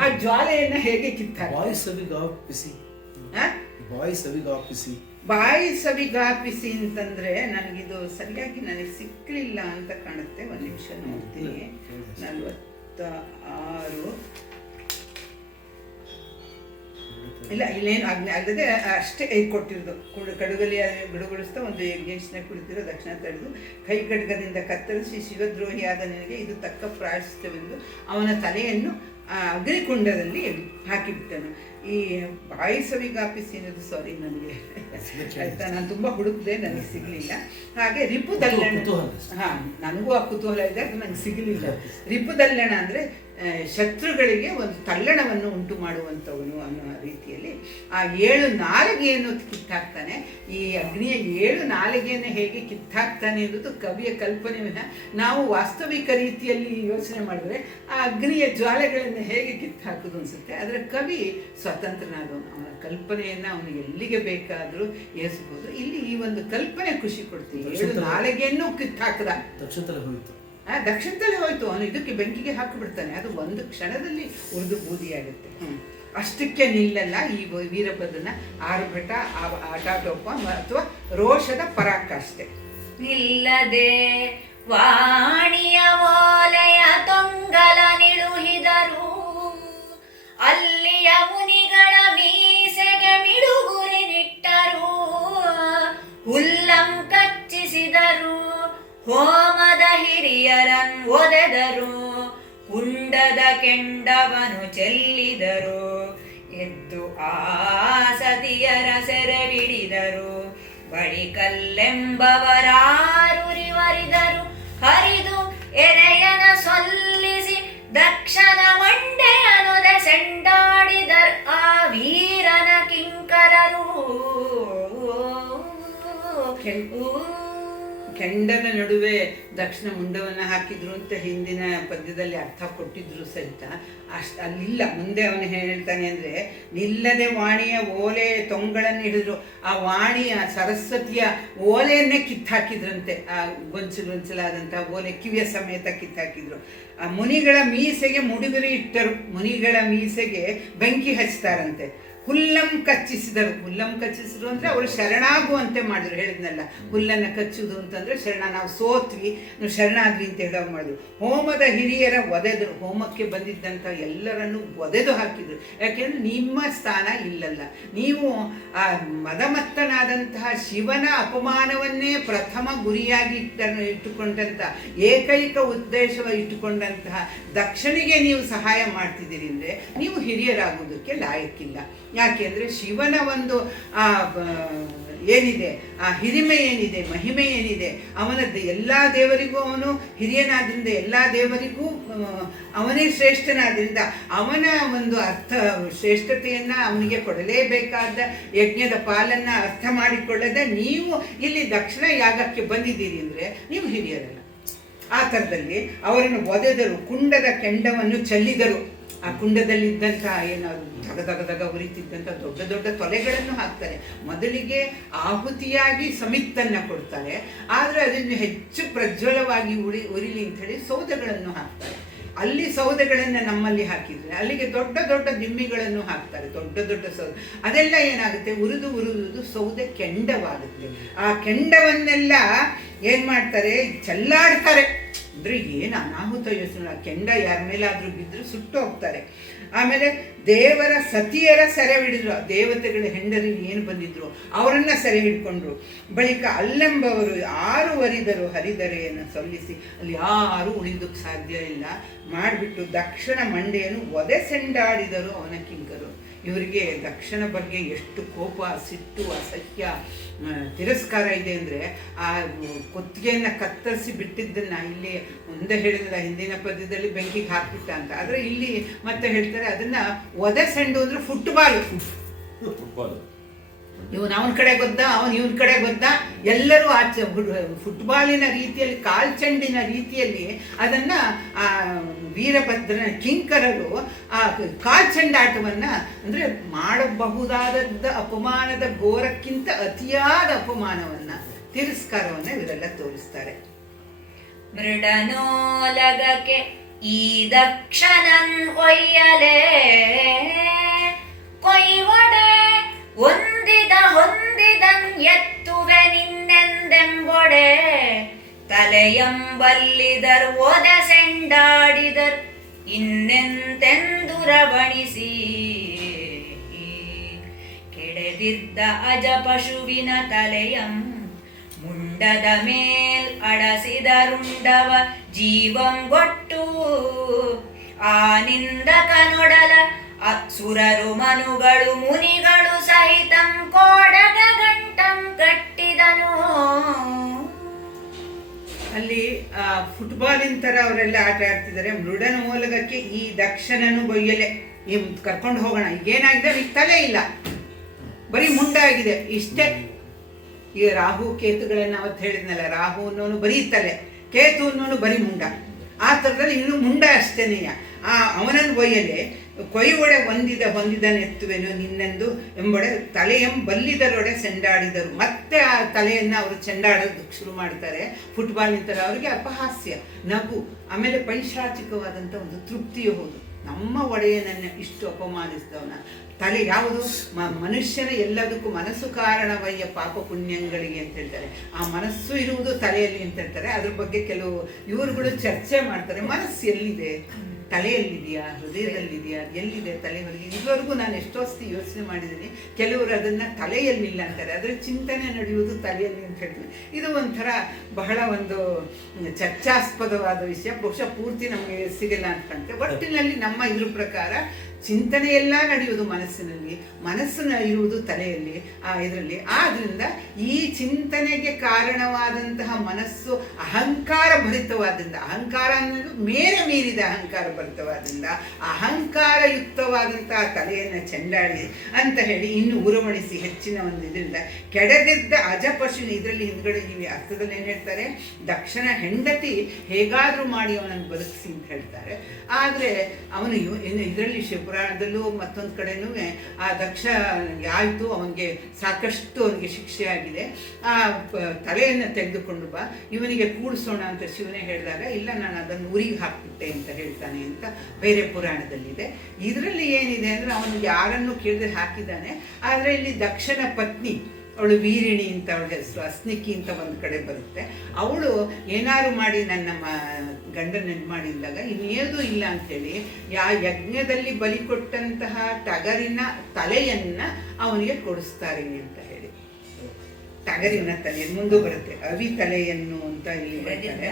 ಆ ಜ್ವಾಲೆಯನ್ನ ಹೇಗೆ ಕಿತ್ತಾಕ ಬಾಯಿ ಸವಿಗಾಪಿಸಿ ಅಂತಂದ್ರೆ ನನಗಿದು ಸರಿಯಾಗಿ ನನಗೆ ಸಿಕ್ಕಲಿಲ್ಲ ಅಂತ ಕಾಣುತ್ತೆ. ಒಂದು ನಿಮಿಷ ನೋಡ್ತೀನಿ. 46 ಇಲ್ಲ ಇಲ್ಲೇನು ಅಲ್ಲದೆ ಅಷ್ಟೇ ಕೊಟ್ಟಿರೋದು ಕಡುಗಲಿ ಬಿಡುಗೊಳಿಸ್ತಾ ಒಂದು ಯಜ್ಞೇಶನ ಕುಳಿತಿರೋ ದಕ್ಷಿಣ ತಡೆದು ಕೈ ಖಡ್ಗದಿಂದ ಕತ್ತರಿಸಿ ಶಿವದ್ರೋಹಿಯಾದ ನಿನಗೆ ಇದು ತಕ್ಕ ಪ್ರಾಯಶ್ಚಿತ್ತವೆಂದು ಅವನ ತಲೆಯನ್ನು ಅಗ್ನಿಕುಂಡದಲ್ಲಿ ಹಾಕಿಬಿಟ್ಟನು. ಈ ಬಾಯಿ ಸವಿಗಾಪಿಸಿ ಅನ್ನೋದು ಸಾರಿ ನನಗೆ ಆಯ್ತಾ, ನಾನು ತುಂಬ ಹುಡುಕಿದೆ, ನನಗೆ ಸಿಗಲಿಲ್ಲ. ಹಾಗೆ ರಿಪುದಲ್ಲಣ, ಹಾಂ ನನಗೂ ಆ ಕುತೂಹಲ ಇದೆ, ಅದು ನನಗೆ ಸಿಗಲಿಲ್ಲ. ರಿಪುದಲ್ಲಣ ಅಂದರೆ ಶತ್ರುಗಳಿಗೆ ಒಂದು ತಲ್ಲಣವನ್ನು ಉಂಟು ಮಾಡುವಂಥವನು ಅನ್ನೋ ರೀತಿಯಲ್ಲಿ ಆ 7 ನಾಲಿಗೆಯನ್ನು ಕಿತ್ತಾಕ್ತಾನೆ. ಈ ಅಗ್ನಿಯ 7 ನಾಲಿಗೆಯನ್ನು ಹೇಗೆ ಕಿತ್ತಾಕ್ತಾನೆ ಅನ್ನೋದು ಕವಿಯ ಕಲ್ಪನೆ ವಿನ ನಾವು ವಾಸ್ತವಿಕ ರೀತಿಯಲ್ಲಿ ಯೋಚನೆ ಮಾಡಿದ್ರೆ ಆ ಅಗ್ನಿಯ ಜ್ವಾಲೆಗಳನ್ನು ಹೇಗೆ ಕಿತ್ತಾಕೋದು ಅನಿಸುತ್ತೆ. ಆದರೆ ಕವಿ ಸ್ವತಂತ್ರನಾದವನು, ಅವನ ಕಲ್ಪನೆಯನ್ನು ಅವನು ಎಲ್ಲಿಗೆ ಬೇಕಾದರೂ ಏರಿಸಬಹುದು. ಇಲ್ಲಿ ಈ ಒಂದು ಕಲ್ಪನೆ ಖುಷಿ ಕೊಡ್ತೀವಿ. 7 ನಾಲಿಗೆಯನ್ನು ಕಿತ್ತಾಕದ ದಕ್ಷಿಣದಲ್ಲೇ ಹೋಯ್ತು, ಅವನು ಇದಕ್ಕೆ ಬೆಂಕಿಗೆ ಹಾಕಿಬಿಡ್ತಾನೆ, ಅದು ಒಂದು ಕ್ಷಣದಲ್ಲಿ ಉರಿದು ಬೂದಿಯಾಗುತ್ತೆ. ಅಷ್ಟಕ್ಕೆ ನಿಲ್ಲಲ್ಲ ಈ ವೀರಭದ್ರನ ಆರ್ಭಟ, ಆಟಾಟೋಪ ಅಥವಾ ರೋಷದ ಪರಾಕಾಷ್ಠೆ. ನಿಲ್ಲದೆ ವಾಣಿಯ ಓಲೆಯ ತೊಂಗಲ ನಿಳುಹಿದರು, ಅಲ್ಲಿಯ ಮುನಿಗಳ ಮೀಸೆಗೆ ಮಿಡುಗುರಿ ನಿಟ್ಟರು, ಹುಲ್ಲಂ ಕಚ್ಚಿಸಿದರು, ಹೋಮದ ಹಿರಿಯರನ್ ಒದೆದರು, ಕುಂಡದ ಕೆಂಡವನು ಚೆಲ್ಲಿದರು, ಎದ್ದು ಆ ಸತಿಯರ ಸೆರೆವಿಡಿದರು, ಬಳಿಕಲ್ಲೆಂಬವರಾರುರಿವರಿದರು, ಹರಿದು ಎರೆಯನ ಸೊಲ್ಲಿಸಿ ದಕ್ಷನ ಮಂಡೆಯನೊದೆ ಸೆಂಡಾಡಿದರ್ ಆ ವೀರನ ಕಿಂಕರರು. ಕೆಂಡದ ನಡುವೆ ದಕ್ಷಿಣ ಮುಂಡವನ್ನು ಹಾಕಿದ್ರು ಅಂತ ಹಿಂದಿನ ಪದ್ಯದಲ್ಲಿ ಅರ್ಥ ಕೊಟ್ಟಿದ್ರು ಸಹಿತ ಅಲ್ಲಿಲ್ಲ. ಮುಂದೆ ಅವನು ಹೇಳ್ತಾನೆ ಅಂದರೆ, ನಿಲ್ಲದೆ ವಾಣಿಯ ಓಲೆ ತೊಂಗಳನ್ನು ಹಿಡಿದ್ರು, ಆ ವಾಣಿಯ ಸರಸ್ವತಿಯ ಓಲೆಯನ್ನೇ ಕಿತ್ತಾಕಿದ್ರಂತೆ, ಆ ಗೊಂಚಲಾದಂಥ ಓಲೆ ಕಿವಿಯ ಸಮೇತ ಕಿತ್ತಾಕಿದ್ರು. ಆ ಮುನಿಗಳ ಮೀಸೆಗೆ ಮುಡುಗುರಿ ಇಟ್ಟರು, ಮುನಿಗಳ ಮೀಸೆಗೆ ಬೆಂಕಿ ಹಚ್ತಾರಂತೆ. ಹುಲ್ಲಂ ಕಚ್ಚಿಸಿದರು, ಹುಲ್ಲಂ ಕಚ್ಚಿಸಿದ್ರು ಅಂದರೆ ಅವರು ಶರಣಾಗುವಂತೆ ಮಾಡಿದ್ರು. ಹೇಳಿದ್ನಲ್ಲ, ಹುಲ್ಲನ್ನು ಕಚ್ಚುವುದು ಅಂತಂದರೆ ಶರಣ, ನಾವು ಸೋತ್ವಿ, ನಾವು ಶರಣಾದ್ವಿ ಅಂತ ಹೇಳೋ ಮಾಡಿದ್ರು. ಹೋಮದ ಹಿರಿಯರ ಒದೆದರು, ಹೋಮಕ್ಕೆ ಬಂದಿದ್ದಂಥ ಎಲ್ಲರನ್ನು ಒದೆದು ಹಾಕಿದರು. ಯಾಕೆಂದರೆ ನಿಮ್ಮ ಸ್ಥಾನ ಇಲ್ಲಲ್ಲ, ನೀವು ಆ ಮದಮತ್ತನಾದಂತಹ ಶಿವನ ಅಪಮಾನವನ್ನೇ ಪ್ರಥಮ ಗುರಿಯಾಗಿ ಇಟ್ಟುಕೊಂಡಂಥ ಏಕೈಕ ಉದ್ದೇಶವ ಇಟ್ಟುಕೊಂಡಂತಹ ದಕ್ಷನಿಗೆ ನೀವು ಸಹಾಯ ಮಾಡ್ತಿದ್ದೀರಿ ಅಂದರೆ ನೀವು ಹಿರಿಯರಾಗುವುದಕ್ಕೆ ಲಾಯಕ್ಕಿಲ್ಲ. ಯಾಕೆಂದರೆ ಶಿವನ ಒಂದು ಏನಿದೆ, ಆ ಹಿರಿಮೆ ಏನಿದೆ, ಮಹಿಮೆ ಏನಿದೆ, ಅವನದ್ದು ಎಲ್ಲ ದೇವರಿಗೂ ಅವನು ಹಿರಿಯನಾದ್ರಿಂದ ಎಲ್ಲ ದೇವರಿಗೂ ಅವನೇ ಶ್ರೇಷ್ಠನಾದ್ರಿಂದ ಅವನ ಒಂದು ಅರ್ಥ ಶ್ರೇಷ್ಠತೆಯನ್ನು ಅವನಿಗೆ ಕೊಡಲೇಬೇಕಾದ ಯಜ್ಞದ ಪಾಲನ್ನು ಅರ್ಥ ಮಾಡಿಕೊಳ್ಳದೆ ನೀವು ಇಲ್ಲಿ ದಕ್ಷಿಣ ಯಾಗಕ್ಕೆ ಬಂದಿದ್ದೀರಿ ಅಂದರೆ ನೀವು ಹಿರಿಯರಲ್ಲ. ಆ ಥರದಲ್ಲಿ ಅವರನ್ನು ಒದೆದರು, ಕುಂಡದ ಕೆಂಡವನ್ನು ಚೆಲ್ಲಿದರು. ಆ ಕುಂಡದಲ್ಲಿದ್ದಂಥ ಏನಾದ್ರು ದಗ ಉರಿತಿದ್ದಂಥ ದೊಡ್ಡ ದೊಡ್ಡ ತೊಲೆಗಳನ್ನು ಹಾಕ್ತಾರೆ. ಮೊದಲಿಗೆ ಆಹುತಿಯಾಗಿ ಸಮಿತ್ತನ್ನು ಕೊಡ್ತಾರೆ, ಆದರೆ ಅದನ್ನು ಹೆಚ್ಚು ಪ್ರಜ್ವಲವಾಗಿ ಉರಿಲಿ ಅಂಥೇಳಿ ಸೌದೆಗಳನ್ನು ಹಾಕ್ತಾರೆ. ಅಲ್ಲಿ ಸೌದೆಗಳನ್ನು ನಮ್ಮಲ್ಲಿ ಹಾಕಿದರೆ ಅಲ್ಲಿಗೆ ದೊಡ್ಡ ದೊಡ್ಡ ದಿಮ್ಮಿಗಳನ್ನು ಹಾಕ್ತಾರೆ, ದೊಡ್ಡ ದೊಡ್ಡ ಸೌದೆ. ಅದೆಲ್ಲ ಏನಾಗುತ್ತೆ, ಉರಿದು ಸೌದೆ ಕೆಂಡವಾಗುತ್ತೆ. ಆ ಕೆಂಡವನ್ನೆಲ್ಲ ಏನು ಮಾಡ್ತಾರೆ, ಚೆಲ್ಲಾಡ್ತಾರೆ. ಅಂದರೆ ಏನು ಅನಾಹುತ ಯೋಚನೆ, ಕೆಂಡ ಯಾರ ಮೇಲಾದರೂ ಬಿದ್ದರೂ ಸುಟ್ಟು ಹೋಗ್ತಾರೆ. ಆಮೇಲೆ ದೇವರ ಸತಿಯರ ಸೆರೆ ಹಿಡಿದ್ರು, ದೇವತೆಗಳ ಹೆಂಡರಿಗೆ ಏನು ಬಂದಿದ್ರು ಅವರನ್ನು ಸೆರೆ ಹಿಡ್ಕೊಂಡ್ರು. ಬಳಿಕ ಅಲ್ಲೆಂಬವರು 6 ವರಿದರು ಹರಿದರೆಯನ್ನು ಸಲ್ಲಿಸಿ, ಅಲ್ಲಿ ಯಾರೂ ಉಳಿದಕ್ಕೆ ಸಾಧ್ಯ ಇಲ್ಲ ಮಾಡಿಬಿಟ್ಟು ದಕ್ಷನ ಮಂಡೆಯನ್ನು ಒದೆ ಸೆಂಡಾಡಿದರು ಅವನ ಕಿಂಕರು. ಇವರಿಗೆ ದಕ್ಷನ ಬಗ್ಗೆ ಎಷ್ಟು ಕೋಪ, ಸಿಟ್ಟು, ಅಸಹ್ಯ, ತಿರಸ್ಕಾರ ಇದೆ ಅಂದರೆ ಆ ಕುತ್ತಿಗೆಯನ್ನು ಕತ್ತರಿಸಿ ಬಿಟ್ಟಿದ್ದನ್ನು ಇಲ್ಲಿ ಮುಂದೆ ಹೇಳಿದ ಹಿಂದಿನ ಪದ್ಯದಲ್ಲಿ ಬೆಂಕಿಗೆ ಹಾಕ್ಬಿಟ್ಟ ಅಂತ. ಆದರೆ ಇಲ್ಲಿ ಮತ್ತೆ ಹೇಳ್ತಾರೆ ಅದನ್ನು ಒದೆ ಸೆಂಡು ಅಂದರೆ ಫುಟ್ಬಾಲು. ಇವನು ಅವನ ಕಡೆ ಗೊದ್ದ, ಅವನು ಇವನ ಕಡೆ ಗೊದ್ದ, ಎಲ್ಲರೂ ಆಚೆ ಫುಟ್ಬಾಲಿನ ರೀತಿಯಲ್ಲಿ, ಕಾಲ್ಚೆಂಡಿನ ರೀತಿಯಲ್ಲಿ ಅದನ್ನು ವೀರಭದ್ರನ ಕಿಂಕರರು ಆ ಕಾಲ್ಚೆಂಡಾಟವನ್ನು, ಅಂದರೆ ಮಾಡಬಹುದಾದ ಅಪಮಾನದ ಘೋರಕ್ಕಿಂತ ಅತಿಯಾದ ಅಪಮಾನವನ್ನು, ತಿರಸ್ಕಾರವನ್ನು ಇವರೆಲ್ಲ ತೋರಿಸ್ತಾರೆ. ಮೃಡನೋಲಗಕ್ಕೆ ಈ ದಕ್ಷನನ್ ಒಯ್ಯಲೇ ಕೊಯ್ವಡೆ ಹೊಂದಿದನ್ ಎತ್ತುವೆ ನಿನ್ನೆಂದೆಂಬೊಡೆ ತಲೆಯಂಬಲ್ಲಿದರ್ ಒದೆ ಸೆಂಡಾಡಿದರ್ ಇನ್ನೆಂತೆಂದುರ ಬಣಿಸಿ. ಕಡೆದಿದ್ದ ಅಜ ಪಶುವಿನ ತಲೆಯಂ ಮುಂಡದ ಮೇಲ್ ಅಡಸಿದರುಂಡವ ಜೀವಂ ಗೊಟ್ಟು ಆನಿಂದಕನೊಡಲ ಸುರರು ಮನುಗಳು ಮುನಿಗಳು ಸಹಿತಂ ಕೋಡಗ ಗಂಟಂ ಕಟ್ಟಿದನು. ಅಲ್ಲಿ ಫುಟ್ಬಾಲಿನ ಥರ ಅವರೆಲ್ಲ ಆಟ ಆಡ್ತಿದ್ದಾರೆ. ಮೃಡನ ಮೂಲಕಕ್ಕೆ ಈ ದಕ್ಷನನ್ನು ಬೊಯ್ಯಲೆ ಕರ್ಕೊಂಡು ಹೋಗೋಣ. ಈಗೇನಾಗಿದೆ, ಈಗ ತಲೆ ಇಲ್ಲ, ಬರೀ ಮುಂಡ ಆಗಿದೆ, ಇಷ್ಟೇ. ಈ ರಾಹು ಕೇತುಗಳನ್ನ ಅವತ್ತು ಹೇಳಿದ್ನಲ್ಲ, ರಾಹು ಅನ್ನೋನು ಬರೀ ತಲೆ, ಕೇತು ಅನ್ನೋನು ಬರೀ ಮುಂಡ. ಆ ಥರದಲ್ಲಿ ಇನ್ನು ಮುಂಡ ಅಷ್ಟೇನೆಯ. ಅವನನ್ನು ಒಯ್ಯಲೆ ಕೊಯ್ಯೊಡೆ ಹೊಂದಿದನೆತ್ತುವೆನು ನಿನ್ನೆಂದು ಎಂಬೊಡೆ ತಲೆಯಂ ಬಲ್ಲಿದರೊಡೆ ಚೆಂಡಾಡಿದರು. ಮತ್ತೆ ಆ ತಲೆಯನ್ನು ಅವರು ಚೆಂಡಾಡೋದಕ್ಕೆ ಶುರು ಮಾಡ್ತಾರೆ. ಫುಟ್ಬಾಲಿನ ಥರ ಅವರಿಗೆ ಅಪಹಾಸ್ಯ, ನಗು, ಆಮೇಲೆ ಪೈಶಾಚಿಕವಾದಂಥ ಒಂದು ತೃಪ್ತಿಯೂ ಹೌದು. ನಮ್ಮ ಒಡೆಯನನ್ನು ಇಷ್ಟು ಅಪಮಾನಿಸಿದವನ ತಲೆ ಯಾವುದು? ಮನುಷ್ಯನ ಎಲ್ಲದಕ್ಕೂ ಮನಸ್ಸು ಕಾರಣವಯ್ಯ ಪಾಪ ಪುಣ್ಯಗಳಿಗೆ ಅಂತ ಹೇಳ್ತಾರೆ. ಆ ಮನಸ್ಸು ಇರುವುದು ತಲೆಯಲ್ಲಿ ಅಂತ ಹೇಳ್ತಾರೆ. ಅದ್ರ ಬಗ್ಗೆ ಕೆಲವು ಇವರುಗಳು ಚರ್ಚೆ ಮಾಡ್ತಾರೆ. ಮನಸ್ಸು ಎಲ್ಲಿದೆ? ತಲೆಯಲ್ಲಿದೆಯಾ, ಹೃದಯದಲ್ಲಿದೆಯಾ, ಎಲ್ಲಿದೆ ತಲೆವರೆಗೆ? ಇದುವರೆಗೂ ನಾನು ಎಷ್ಟೋಸ್ತಿ ಯೋಚನೆ ಮಾಡಿದ್ದೀನಿ. ಕೆಲವರು ಅದನ್ನು ತಲೆಯಲ್ಲಿಲ್ಲ ಅಂತಾರೆ, ಆದರೆ ಚಿಂತನೆ ನಡೆಯುವುದು ತಲೆಯಲ್ಲಿ ಅಂತ ಹೇಳ್ತೀನಿ. ಇದು ಒಂಥರ ಬಹಳ ಒಂದು ಚರ್ಚಾಸ್ಪದವಾದ ವಿಷಯ. ಬಹುಶಃ ಪೂರ್ತಿ ನಮಗೆ ಸಿಗಲ್ಲ ಅಂತ ಕಾಣುತ್ತೆ. ಒಟ್ಟಿನಲ್ಲಿ ನಮ್ಮ ಇದ್ರ ಪ್ರಕಾರ ಚಿಂತನೆ ಎಲ್ಲ ನಡೆಯುವುದು ಮನಸ್ಸಿನಲ್ಲಿ, ಮನಸ್ಸನ್ನು ಇರುವುದು ತಲೆಯಲ್ಲಿ, ಇದರಲ್ಲಿ. ಆದ್ದರಿಂದ ಈ ಚಿಂತನೆಗೆ ಕಾರಣವಾದಂತಹ ಮನಸ್ಸು ಅಹಂಕಾರ ಭರಿತವಾದಿಂದ, ಅಹಂಕಾರ ಅನ್ನೋದು ಮೇರೆ ಮೀರಿದ ಅಹಂಕಾರ ಭರಿತವಾದಿಂದ ಅಹಂಕಾರಯುಕ್ತವಾದಂತಹ ತಲೆಯನ್ನು ಚೆಂಡಾಡಿ ಅಂತ ಹೇಳಿ ಇನ್ನು ಉರುಮಣಿಸಿ ಹೆಚ್ಚಿನ ಒಂದು ಇದರಿಂದ ಕೆಡದಿದ್ದ ಅಜಪಶುನ. ಇದರಲ್ಲಿ ಹಿಂದ್ಗಡೆ ಈ ಅರ್ಥದಲ್ಲಿ ಏನು ಹೇಳ್ತಾರೆ? ದಕ್ಷನ ಹೆಂಡತಿ ಹೇಗಾದರೂ ಮಾಡಿ ಅವನನ್ನು ಬದುಕಿಸಿ ಅಂತ ಹೇಳ್ತಾರೆ. ಆದರೆ ಅವನು ಇದರಲ್ಲಿ ಶಿವಪುರಾಣದಲ್ಲೂ ಮತ್ತೊಂದು ಕಡೆನೂ ಆ ದಕ್ಷ ಆಯಿತು, ಅವನಿಗೆ ಸಾಕಷ್ಟು ಅವನಿಗೆ ಶಿಕ್ಷೆ ಆಗಿದೆ, ಆ ತಲೆಯನ್ನು ತೆಗೆದುಕೊಂಡು ಬಾ, ಇವನಿಗೆ ಕೂಡಿಸೋಣ ಅಂತ ಶಿವನೇ ಹೇಳಿದಾಗ, ಇಲ್ಲ ನಾನು ಅದನ್ನು ಉರಿಗೆ ಹಾಕ್ಬಿಟ್ಟೆ ಅಂತ ಹೇಳ್ತಾನೆ ಅಂತ ಬೇರೆ ಪುರಾಣದಲ್ಲಿದೆ. ಇದರಲ್ಲಿ ಏನಿದೆ ಅಂದರೆ ಅವನಿಗೆ ಯಾರನ್ನು ಕೇಳಿದ್ರೆ ಹಾಕಿದ್ದಾನೆ. ಆದರೆ ಇಲ್ಲಿ ದಕ್ಷನ ಪತ್ನಿ, ಅವಳು ವೀರಿಣಿ ಅಂತ ಅವಳ ಹೆಸರು, ಅಸ್ನಿಕಿ ಅಂತ ಒಂದು ಕಡೆ ಬರುತ್ತೆ. ಅವಳು ಏನಾರು ಮಾಡಿ ನನ್ನ ಗಂಡನ ಮಾಡಿದಾಗ ಇನ್ನೇದು ಇಲ್ಲ ಅಂಥೇಳಿ ಯಜ್ಞದಲ್ಲಿ ಬಲಿ ಕೊಟ್ಟಂತಹ ಟಗರಿನ ತಲೆಯನ್ನು ಅವನಿಗೆ ಕೊಡಿಸ್ತಾರೆ ಅಂತ ಹೇಳಿ. ಟಗರಿನ ತಲೆ ಮುಂದೆ ಬರುತ್ತೆ, ಅವಿ ತಲೆಯನ್ನು ಅಂತ ಇಲ್ಲಿ ಬರ್ತಾರೆ.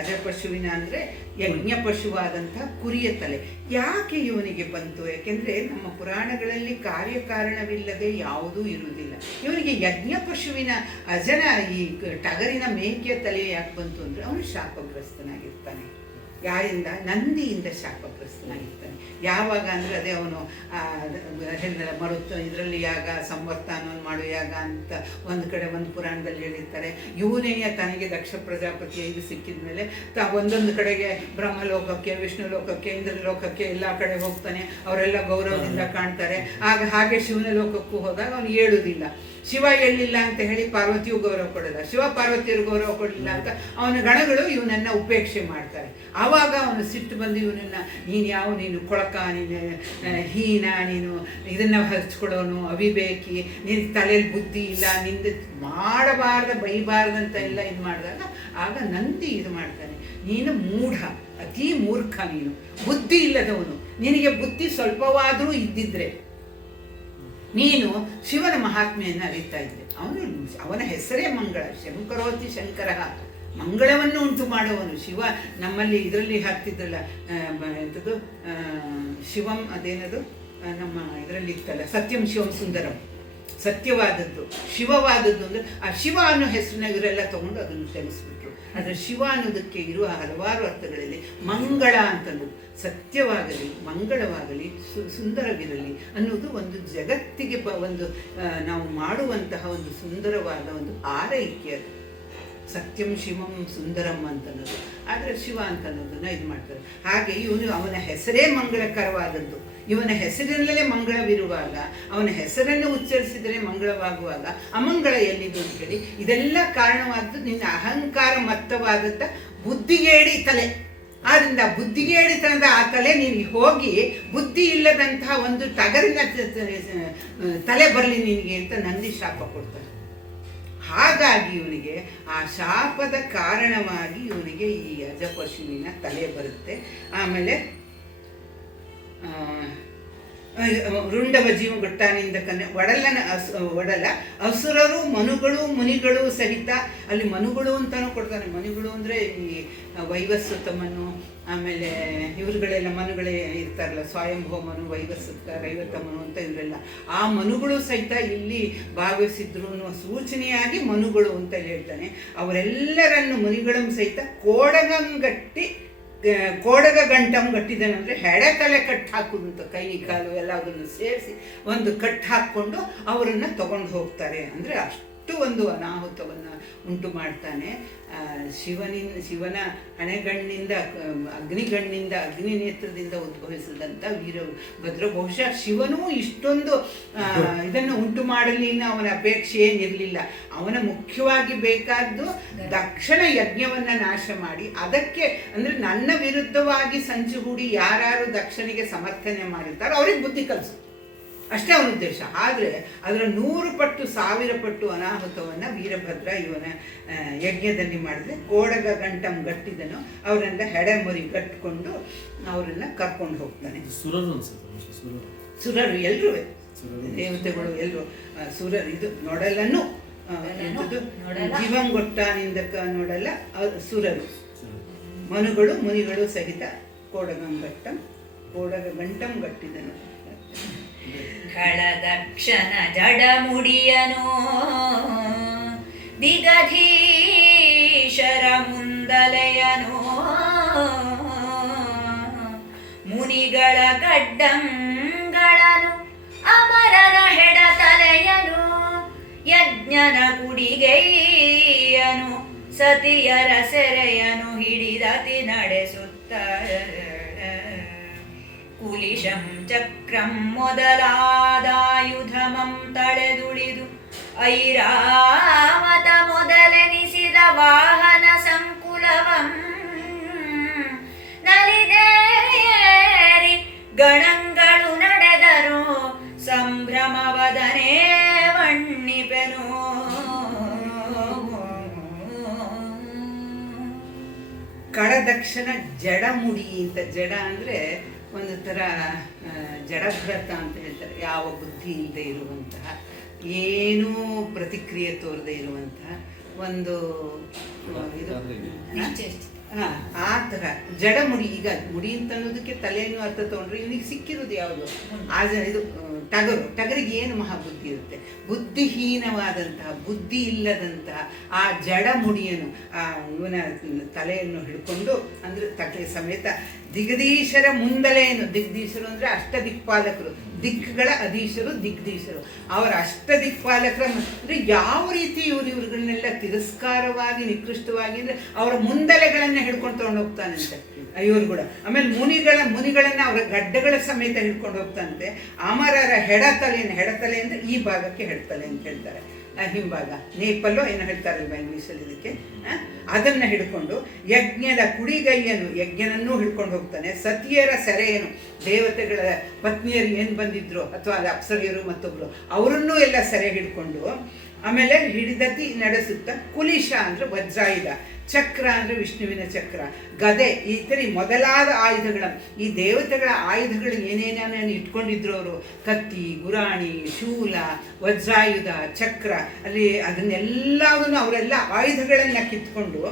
ಅಜಪಶುವಿನ ಅಂದರೆ ಯಜ್ಞ ಪಶುವಾದಂತಹ ಕುರಿಯ ತಲೆ. ಯಾಕೆ ಇವನಿಗೆ ಬಂತು? ಯಾಕೆಂದರೆ ನಮ್ಮ ಪುರಾಣಗಳಲ್ಲಿ ಕಾರ್ಯಕಾರಣವಿಲ್ಲದೆ ಯಾವುದೂ ಇರುವುದಿಲ್ಲ. ಇವನಿಗೆ ಯಜ್ಞ ಪಶುವಿನ ಅಜನ ಈ ಟಗರಿನ ಮೇಕೆಯ ತಲೆ ಯಾಕೆ ಬಂತು ಅಂದರೆ ಅವನು ಶಾಪಗ್ರಸ್ತನಾಗಿರ್ತಾನೆ. ಯಾರಿಂದ? ನಂದಿಯಿಂದ ಶಾಪಗ್ರಸ್ತನಾಗಿರ್ತಾನೆ. ಯಾವಾಗ ಅಂದರೆ ಅದೇ ಅವನು ಇದರಲ್ಲಿ ಯಾಗ ಸಂವರ್ತಾನವನ್ನು ಮಾಡೋ ಯಾಗ ಅಂತ ಒಂದು ಕಡೆ ಒಂದು ಪುರಾಣದಲ್ಲಿ ಹೇಳಿರ್ತಾರೆ. ಇವನೇಯ ತನಗೆ ದಕ್ಷ ಪ್ರಜಾಪತಿ ಇದು ಸಿಕ್ಕಿದ ಮೇಲೆ ಒಂದೊಂದು ಕಡೆಗೆ ಬ್ರಹ್ಮಲೋಕಕ್ಕೆ, ವಿಷ್ಣು ಲೋಕಕ್ಕೆ, ಇಂದ್ರ ಲೋಕಕ್ಕೆ ಎಲ್ಲ ಕಡೆ ಹೋಗ್ತಾನೆ. ಅವರೆಲ್ಲ ಗೌರವದಿಂದ ಕಾಣ್ತಾರೆ. ಆಗ ಹಾಗೆ ಶಿವನ ಲೋಕಕ್ಕೂ ಹೋದಾಗ ಅವನು ಹೇಳುವುದಿಲ್ಲ. ಶಿವ ಹೇಳಿಲ್ಲ ಅಂತ ಹೇಳಿ ಪಾರ್ವತಿಯು ಗೌರವ ಕೊಡಲ್ಲ, ಶಿವ ಪಾರ್ವತಿಯರು ಗೌರವ ಕೊಡಲಿಲ್ಲ ಅಂತ ಅವನ ಗಣಗಳು ಇವನನ್ನು ಉಪೇಕ್ಷೆ ಮಾಡ್ತಾರೆ. ಆವಾಗ ಅವನು ಸಿಟ್ಟು ಬಂದು ಇವನನ್ನು ನೀನು ಕೊಳಕ, ನೀನು ಹೀನ, ನೀನು ಇದನ್ನು ಹಚ್ಕೊಡೋನು, ಅವಿವೇಕಿ, ನಿನ್ನ ತಲೆಯಲ್ಲಿ ಬುದ್ಧಿ ಇಲ್ಲ, ನಿಂದ ಮಾಡಬಾರ್ದ ಬೈಬಾರ್ದಂತ ಎಲ್ಲ ಇದು ಮಾಡಿದಾಗ ಆಗ ನಂದಿ ಇದು ಮಾಡ್ತಾನೆ, ನೀನು ಮೂಢ, ಅತೀ ಮೂರ್ಖ, ನೀನು ಬುದ್ಧಿ ಇಲ್ಲದವನು, ನಿನಗೆ ಬುದ್ಧಿ ಸ್ವಲ್ಪವಾದರೂ ಇದ್ದಿದ್ರೆ ನೀನು ಶಿವನ ಮಹಾತ್ಮೆಯನ್ನು ಅರಿತಾ ಇದ್ದೆ. ಅವನ ಹೆಸರೇ ಮಂಗಳ, ಶಂಕರೋತಿ ಶಂಕರ, ಮಂಗಳವನ್ನು ಉಂಟು ಮಾಡುವವನು ಶಿವ. ನಮ್ಮಲ್ಲಿ ಇದರಲ್ಲಿ ಹಾಕ್ತಿದ್ರಲ್ಲ ಎಂಥದ್ದು ಶಿವಂ, ಅದೇನದು ನಮ್ಮ ಇದರಲ್ಲಿ ಇತ್ತಲ್ಲ, ಸತ್ಯಂ ಶಿವಂ ಸುಂದರಂ, ಸತ್ಯವಾದದ್ದು ಶಿವವಾದದ್ದು ಅಂದರೆ ಆ ಶಿವ ಅನ್ನೋ ಹೆಸರನ್ನ ಇವರೆಲ್ಲ ತಗೊಂಡು ಅದನ್ನು ತೆಗೆಸ್ಬಿಟ್ರು. ಆದರೆ ಶಿವ ಅನ್ನೋದಕ್ಕೆ ಇರುವ ಹಲವಾರು ಅರ್ಥಗಳಲ್ಲಿ ಮಂಗಳ ಅಂತಂದು, ಸತ್ಯವಾಗಲಿ, ಮಂಗಳವಾಗಲಿ, ಸುಂದರವಿರಲಿ ಅನ್ನೋದು ಒಂದು ಜಗತ್ತಿಗೆ ಒಂದು ನಾವು ಮಾಡುವಂತಹ ಒಂದು ಸುಂದರವಾದ ಒಂದು ಆರೈಕೆ. ಅದು ಸತ್ಯಂ ಶಿವಂ ಸುಂದರಂ ಅಂತನ್ನೋದು. ಆದರೆ ಶಿವ ಅಂತನ್ನೋದನ್ನ ಇದು ಮಾಡ್ತಾರೆ. ಹಾಗೆ ಅವನ ಹೆಸರೇ ಮಂಗಳಕರವಾದದ್ದು. ಇವನ ಹೆಸರಿನಲ್ಲೇ ಮಂಗಳವಿರುವಾಗ, ಅವನ ಹೆಸರನ್ನು ಉಚ್ಚರಿಸಿದರೆ ಮಂಗಳವಾಗುವಾಗ ಅಮಂಗಳ ಎಲ್ಲಿದ್ದು ಅಂತೇಳಿ ಇದೆಲ್ಲ ಕಾರಣವಾದದ್ದು ನಿನ್ನ ಅಹಂಕಾರ ಮತ್ತವಾದಂಥ ಬುದ್ಧಿಗೇಡಿ ತಲೆ. ಆದ್ದರಿಂದ ಬುದ್ಧಿಗೇಡಿತನದ ಆ ತಲೆ ನೀನು ಹೋಗಿ ಬುದ್ಧಿ ಇಲ್ಲದಂತಹ ಒಂದು ಟಗರಿನ ತಲೆ ಬರಲಿ ನಿನಗೆ ಅಂತ ನಂದಿ ಶಾಪ ಕೊಡ್ತಾರೆ. ಹಾಗಾಗಿ ಇವನಿಗೆ ಆ ಶಾಪದ ಕಾರಣವಾಗಿ ಇವನಿಗೆ ಈ ಅಜಪಶುವಿನ ತಲೆ ಬರುತ್ತೆ. ಆಮೇಲೆ ರುಂಡವ ಜೀವಗೊಟ್ಟಾನಿಂದ ಒಡಲ ಅಸುರರು ಮನುಗಳು ಮುನಿಗಳು ಸಹಿತ. ಅಲ್ಲಿ ಮನುಗಳು ಅಂತಾನು ಕೊಡ್ತಾನೆ. ಮನುಗಳು ಅಂದರೆ ಈ ವೈವಸ್ವತಮನು, ಆಮೇಲೆ ಇವರುಗಳೆಲ್ಲ ಮನುಗಳೇ ಇರ್ತಾರಲ್ಲ, ಸ್ವಯಂಭವ ಮನು, ವೈವಸ್ವತ, ರೈವತಮನು ಅಂತ ಇವರೆಲ್ಲ. ಆ ಮನುಗಳು ಸಹಿತ ಇಲ್ಲಿ ಭಾಗವಹಿಸಿದ್ರು ಅನ್ನುವ ಸೂಚನೆಯಾಗಿ ಮನುಗಳು ಅಂತ ಹೇಳ್ತಾನೆ. ಅವರೆಲ್ಲರನ್ನು ಮುನಿಗಳನ್ನು ಸಹಿತ ಕೋಡಗ ಗಂಟಂ ಗಟ್ಟಿದನು ಅಂದರೆ ಹೆಡೆತಲೆ ಕಟ್ಟು ಹಾಕುದು ಅಂತ, ಕೈ ಕಾಲು ಎಲ್ಲ ಅದನ್ನು ಸೇರಿಸಿ ಒಂದು ಕಟ್ಟು ಹಾಕ್ಕೊಂಡು ಅವರನ್ನು ತಗೊಂಡು ಹೋಗ್ತಾರೆ. ಅಂದರೆ ಅಷ್ಟು ಒಂದು ಅನಾಹುತವನ್ನು ಉಂಟು ಮಾಡ್ತಾನೆ. ಶಿವನ ಹಣೆಗಣ್ಣಿಂದ ಅಗ್ನಿ ನೇತ್ರದಿಂದ ಉದ್ಭವಿಸಿದಂಥ ವೀರಭದ್ರ. ಬಹುಶಃ ಶಿವನೂ ಇಷ್ಟೊಂದು ಇದನ್ನು ಉಂಟು ಮಾಡಲಿ ಅವನ ಅಪೇಕ್ಷೆ ಏನಿರಲಿಲ್ಲ. ಅವನ ಮುಖ್ಯವಾಗಿ ಬೇಕಾದ್ದು ದಕ್ಷನ ಯಜ್ಞವನ್ನು ನಾಶ ಮಾಡಿ, ಅದಕ್ಕೆ ಅಂದರೆ ನನ್ನ ವಿರುದ್ಧವಾಗಿ ಸಂಚು ಹೂಡಿ ಯಾರು ದಕ್ಷನಿಗೆ ಸಮರ್ಥನೆ ಮಾಡಿರ್ತಾರೋ ಅವ್ರಿಗೆ ಬುದ್ಧಿ ಕಲಿಸು, ಅಷ್ಟೇ ಅವನ ಉದ್ದೇಶ. ಆದರೆ ಅದರ 100 ಪಟ್ಟು 1000 ಪಟ್ಟು ಅನಾಹುತವನ್ನು ವೀರಭದ್ರ ಇವನ ಯಜ್ಞದಲ್ಲಿ ಮಾಡಿದ್ರೆ ಕೋಡಗ ಗಂಟಂ ಗಟ್ಟಿದನು. ಅವರೆಲ್ಲ ಹೆಡೆಮುರಿ ಗಟ್ಟಿಕೊಂಡು ಅವರನ್ನು ಕರ್ಕೊಂಡು ಹೋಗ್ತಾನೆ. ಸುರರು ಎಲ್ಲರೂ ದೇವತೆಗಳು ಎಲ್ಲರೂ ಸುರರು. ಇದು ನೋಡಲನ್ನು ಜೀವಂಗೊಟ್ಟಾನಿಂದ ನೋಡಲ್ಲ ಸುರರು, ಮನುಗಳು ಮುನಿಗಳು ಸಹಿತ ಕೋಡಗ ಗಂಟಂ ಗಟ್ಟಿದನು. ಖಳದಕ್ಷನ ಜಡಮುಡಿಯನೋ ದಿಗಧೀಶರ ಮುಂದಲೆಯನೋ ಮುನಿಗಳ ಗಡ್ಡಂಗಳನು ಅಮರರ ಹೆಡತಲೆಯನು ಯಜ್ಞನ ಕುಡಿಗೆಯನು ಸತಿಯರ ಸೆರೆಯನು ಹಿಡಿದತಿ ನಡೆಸುತ್ತ ಕುಲಿಶಂ ಚಕ್ರಂ ಮೊದಲಾದಾಯುಧಮಂ ತಳೆದುಳಿದು ಐರಾವತ ಮೊದಲೆನಿಸಿದ ವಾಹನ ಸಂಕುಲವಂ ನಲಿದೇರಿ ಗಣಗಳು ನಡೆದರು ಸಂಭ್ರಮವದನೇ ವಣ್ಣಿಪೆನು. ಕಳದಕ್ಷನ ಜಡಮುಡಿ ಅಂತ, ಜಡ ಅಂದರೆ ಒಂದು ಥರ ಜಡಭ್ರತ ಅಂತ ಹೇಳ್ತಾರೆ. ಯಾವ ಬುದ್ಧಿ ಇಲ್ಲದೆ ಇರುವಂತಹ, ಏನೂ ಪ್ರತಿಕ್ರಿಯೆ ತೋರದೆ ಇರುವಂತಹ ಒಂದು ಇದು. ಆ ಥರ ಜಡಮುಡಿ. ಈಗ ಮುಡಿ ಅಂತ ಅನ್ನೋದಕ್ಕೆ ತಲೆಯನ್ನು ಅರ್ಥ ತೊಗೊಂಡ್ರೆ ಇವನಿಗೆ ಸಿಕ್ಕಿರೋದು ಯಾವುದು? ಇದು ಟಗರಿಗೆ ಏನು ಮಹಾಬುದ್ಧಿ ಇರುತ್ತೆ? ಬುದ್ಧಿಹೀನವಾದಂತಹ, ಬುದ್ಧಿ ಇಲ್ಲದಂತಹ ಆ ಜಡಮುಡಿಯನ್ನು, ಇವನ ತಲೆಯನ್ನು ಹಿಡ್ಕೊಂಡು, ಅಂದರೆ ತಲೆ ಸಮೇತ ದಿಗದೀಶರ ಮುಂದಲೆಯನ್ನು, ದಿಗ್ದೀಶರು ಅಂದರೆ ಅಷ್ಟ ದಿಕ್ಪಾಲಕರು, ದಿಕ್ಕುಗಳ ಅಧೀಶರು ದಿಗ್ದೀಶರು, ಅವರ ಅಷ್ಟ ದಿಕ್ಪಾಲಕರನ್ನು ಅಂದರೆ ಯಾವ ರೀತಿ ಇವ್ರುಗಳನ್ನೆಲ್ಲ ತಿರಸ್ಕಾರವಾಗಿ ನಿಕೃಷ್ಟವಾಗಿ ಅಂದರೆ ಅವರ ಮುಂದಲೆಗಳನ್ನು ಹಿಡ್ಕೊಂಡು ತೊಗೊಂಡು ಹೋಗ್ತಾನಂತೆ ಇವ್ರುಗಳು. ಆಮೇಲೆ ಮುನಿಗಳನ್ನು ಅವರ ಗಡ್ಡಗಳ ಸಮೇತ ಹಿಡ್ಕೊಂಡು ಹೋಗ್ತಾನಂತೆ. ಅಮರರ ಹೆಡತಲೆ ಅಂದರೆ ಈ ಭಾಗಕ್ಕೆ ಹೆಡ್ತಲೆ ಅಂತ ಹೇಳ್ತಾರೆ, ಹಿಂಭಾಗ ನೇಪಲ್ಲೋ ಏನೋ ಹೇಳ್ತಾರಲ್ವ ಇಂಗ್ಲೀಷಲ್ಲಿ ಇದಕ್ಕೆ. ಅದನ್ನು ಹಿಡ್ಕೊಂಡು ಯಜ್ಞದ ಕುಡಿಗೈಯನ್ನು, ಯಜ್ಞನನ್ನೂ ಹಿಡ್ಕೊಂಡು ಹೋಗ್ತಾನೆ. ಸತಿಯರ ಸೆರೆಯನ್ನು, ದೇವತೆಗಳ ಪತ್ನಿಯರು ಏನು ಬಂದಿದ್ರು ಅಥವಾ ಅದು ಅಪ್ಸರಿಯರು ಮತ್ತೊಬ್ಬರು ಅವರನ್ನೂ ಎಲ್ಲ ಸೆರೆ ಹಿಡ್ಕೊಂಡು, ಆಮೇಲೆ ಹಿಡಿದತಿ ನಡೆಸುತ್ತ ಕುಲಿಶ ಅಂದರೆ ವಜ್ರಾಯುಧ, ಚಕ್ರ ಅಂದರೆ ವಿಷ್ಣುವಿನ ಚಕ್ರ, ಗದೆ, ಈ ಥರ ಮೊದಲಾದ ಆಯುಧಗಳನ್ನು, ಈ ದೇವತೆಗಳ ಆಯುಧಗಳು ಏನೇನೇನೇನು ಇಟ್ಕೊಂಡಿದ್ರು ಅವರು, ಕತ್ತಿ, ಗುರಾಣಿ, ಶೂಲ, ವಜ್ರಾಯುಧ, ಚಕ್ರ, ಅಲ್ಲಿ ಅದನ್ನೆಲ್ಲವನ್ನು ಅವರೆಲ್ಲ ಆಯುಧಗಳನ್ನು ಕಿತ್ಕೊಂಡು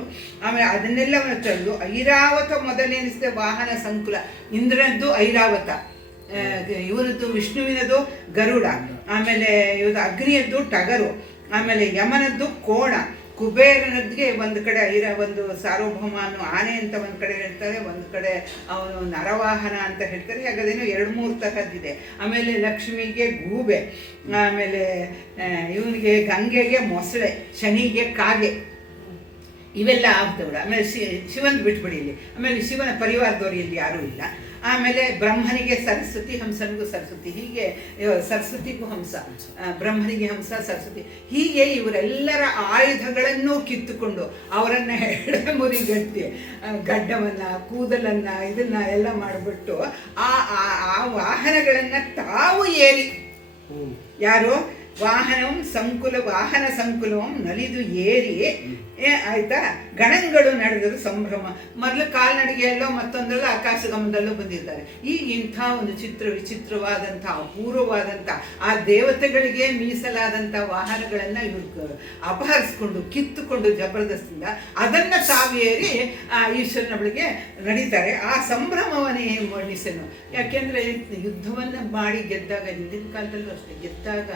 ಆಮೇಲೆ ಅದನ್ನೆಲ್ಲವನ್ನು ತಂದು ಐರಾವತ ಮೊದಲೆನಿಸಿದ ವಾಹನ ಸಂಕುಲ. ಇಂದ್ರದ್ದು ಐರಾವತ, ಇವನದ್ದು ವಿಷ್ಣುವಿನದು ಗರುಡ, ಆಮೇಲೆ ಇವತ್ತು ಅಗ್ನಿಯದ್ದು ಟಗರು, ಆಮೇಲೆ ಯಮನದ್ದು ಕೋಣ, ಕುಬೇರನದ್ಗೆ ಒಂದು ಕಡೆ ಒಂದು ಸಾರ್ವಭೌಮ ಅನ್ನೋ ಆನೆ ಅಂತ ಒಂದು ಕಡೆ ಹೇಳ್ತಾರೆ, ಒಂದು ಕಡೆ ಅವನು ನರವಾಹನ ಅಂತ ಹೇಳ್ತಾರೆ. ಹಾಗಾದೇನೋ 2-3 ತರದ್ದಿದೆ. ಆಮೇಲೆ ಲಕ್ಷ್ಮಿಗೆ ಗೂಬೆ, ಆಮೇಲೆ ಇವನಿಗೆ ಗಂಗೆಗೆ ಮೊಸಳೆ, ಶನಿಗೆ ಕಾಗೆ, ಇವೆಲ್ಲ ಆಗ್ತವೆ. ಆಮೇಲೆ ಶಿವನ್ ಬಿಟ್ಬಿಡಿ ಇಲ್ಲಿ. ಆಮೇಲೆ ಶಿವನ ಪರಿವಾರದವರು ಇಲ್ಲಿ ಯಾರೂ ಇಲ್ಲ. ಆಮೇಲೆ ಬ್ರಹ್ಮನಿಗೆ ಸರಸ್ವತಿ, ಹಂಸನಿಗೂ ಸರಸ್ವತಿ, ಹೀಗೆ ಸರಸ್ವತಿಗೂ ಹಂಸ, ಬ್ರಹ್ಮನಿಗೆ ಹಂಸ, ಸರಸ್ವತಿ, ಹೀಗೆ ಇವರೆಲ್ಲರ ಆಯುಧಗಳನ್ನು ಕಿತ್ತುಕೊಂಡು ಅವರನ್ನು ಹೆಡೆಮುರಿಗಟ್ಟಿ ಗಡ್ಡವನ್ನು, ಕೂದಲನ್ನು, ಇದನ್ನು ಎಲ್ಲ ಮಾಡಿಬಿಟ್ಟು ಆ ವಾಹನಗಳನ್ನು ತಾವು ಏರಿ, ಯಾರು ವಾಹನ ಸಂಕುಲವಂ ನಲಿದು ಏರಿ ಆಯ್ತಾ ಗಣಗಳು ನಡೆದರು ಸಂಭ್ರಮ. ಮೊದಲು ಕಾಲ್ನಡಿಗೆಯಲ್ಲೋ ಮತ್ತೊಂದರಲ್ಲೋ ಆಕಾಶಗಮನದಲ್ಲೋ ಬಂದಿದ್ದಾರೆ. ಈಗ ಇಂಥ ಒಂದು ವಿಚಿತ್ರವಾದಂಥ ಅಪೂರ್ವವಾದಂಥ ಆ ದೇವತೆಗಳಿಗೆ ಮೀಸಲಾದಂಥ ವಾಹನಗಳನ್ನು ಇವ್ರು ಅಪಹರಿಸ್ಕೊಂಡು ಕಿತ್ತುಕೊಂಡು ಜಬರ್ದಸ್ತಿಂದ ಅದನ್ನು ತಾವೇರಿ ಆ ಈಶ್ವರನ ಬಳಿಗೆ ನಡೀತಾರೆ. ಆ ಸಂಭ್ರಮವನ್ನೇ ವರ್ಣಿಸನು. ಯಾಕೆಂದರೆ ಯುದ್ಧವನ್ನು ಮಾಡಿ ಗೆದ್ದಾಗ, ಹಿಂದಿನ ಕಾಲದಲ್ಲೂ ಅಷ್ಟೇ, ಗೆದ್ದಾಗ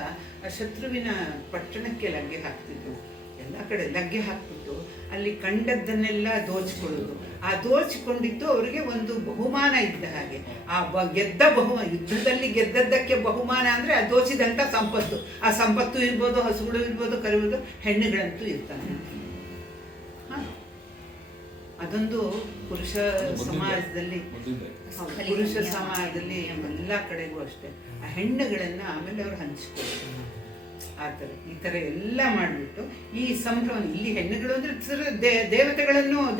ಆ ಶತ್ರುವಿನ ಪಟ್ಟಣಕ್ಕೆ ಲಗ್ಗೆ ಹಾಕ್ತಿದ್ರು. ಎಲ್ಲ ಕಡೆ ಲಗ್ಗೆ ಹಾಕ್ಬಿಟ್ಟು ಅಲ್ಲಿ ಕಂಡದ್ದನ್ನೆಲ್ಲ ದೋಚಿಕೊಳ್ಳೋದು. ಆ ದೋಚಿಕೊಂಡಿದ್ದು ಅವರಿಗೆ ಒಂದು ಬಹುಮಾನ ಇದ್ದ ಹಾಗೆ. ಆ ಯುದ್ಧದಲ್ಲಿ ಗೆದ್ದದ್ದಕ್ಕೆ ಬಹುಮಾನ ಅಂದರೆ ಆ ದೋಚಿದಂಥ ಸಂಪತ್ತು. ಆ ಸಂಪತ್ತು ಇರ್ಬೋದು, ಹಸುಗಳು ಇರ್ಬೋದು, ಕರುವುದು, ಹೆಣ್ಣುಗಳಂತೂ ಇರ್ತಾನೆ. ಅದೊಂದು ಪುರುಷ ಸಮಾಜದಲ್ಲಿ ಎಲ್ಲ ಕಡೆಗೂ ಅಷ್ಟೇ ಆ ಹೆಣ್ಣುಗಳನ್ನು ಆಮೇಲೆ ಅವರು ಹಂಚಿಕೊಳ್ಳೋದು. ಆ ಥರ ಈ ಥರ ಎಲ್ಲ ಮಾಡಿಬಿಟ್ಟು ಈ ಸಂಭ್ರಮ, ಇಲ್ಲಿ ಹೆಣ್ಣುಗಳು ಅಂದರೆ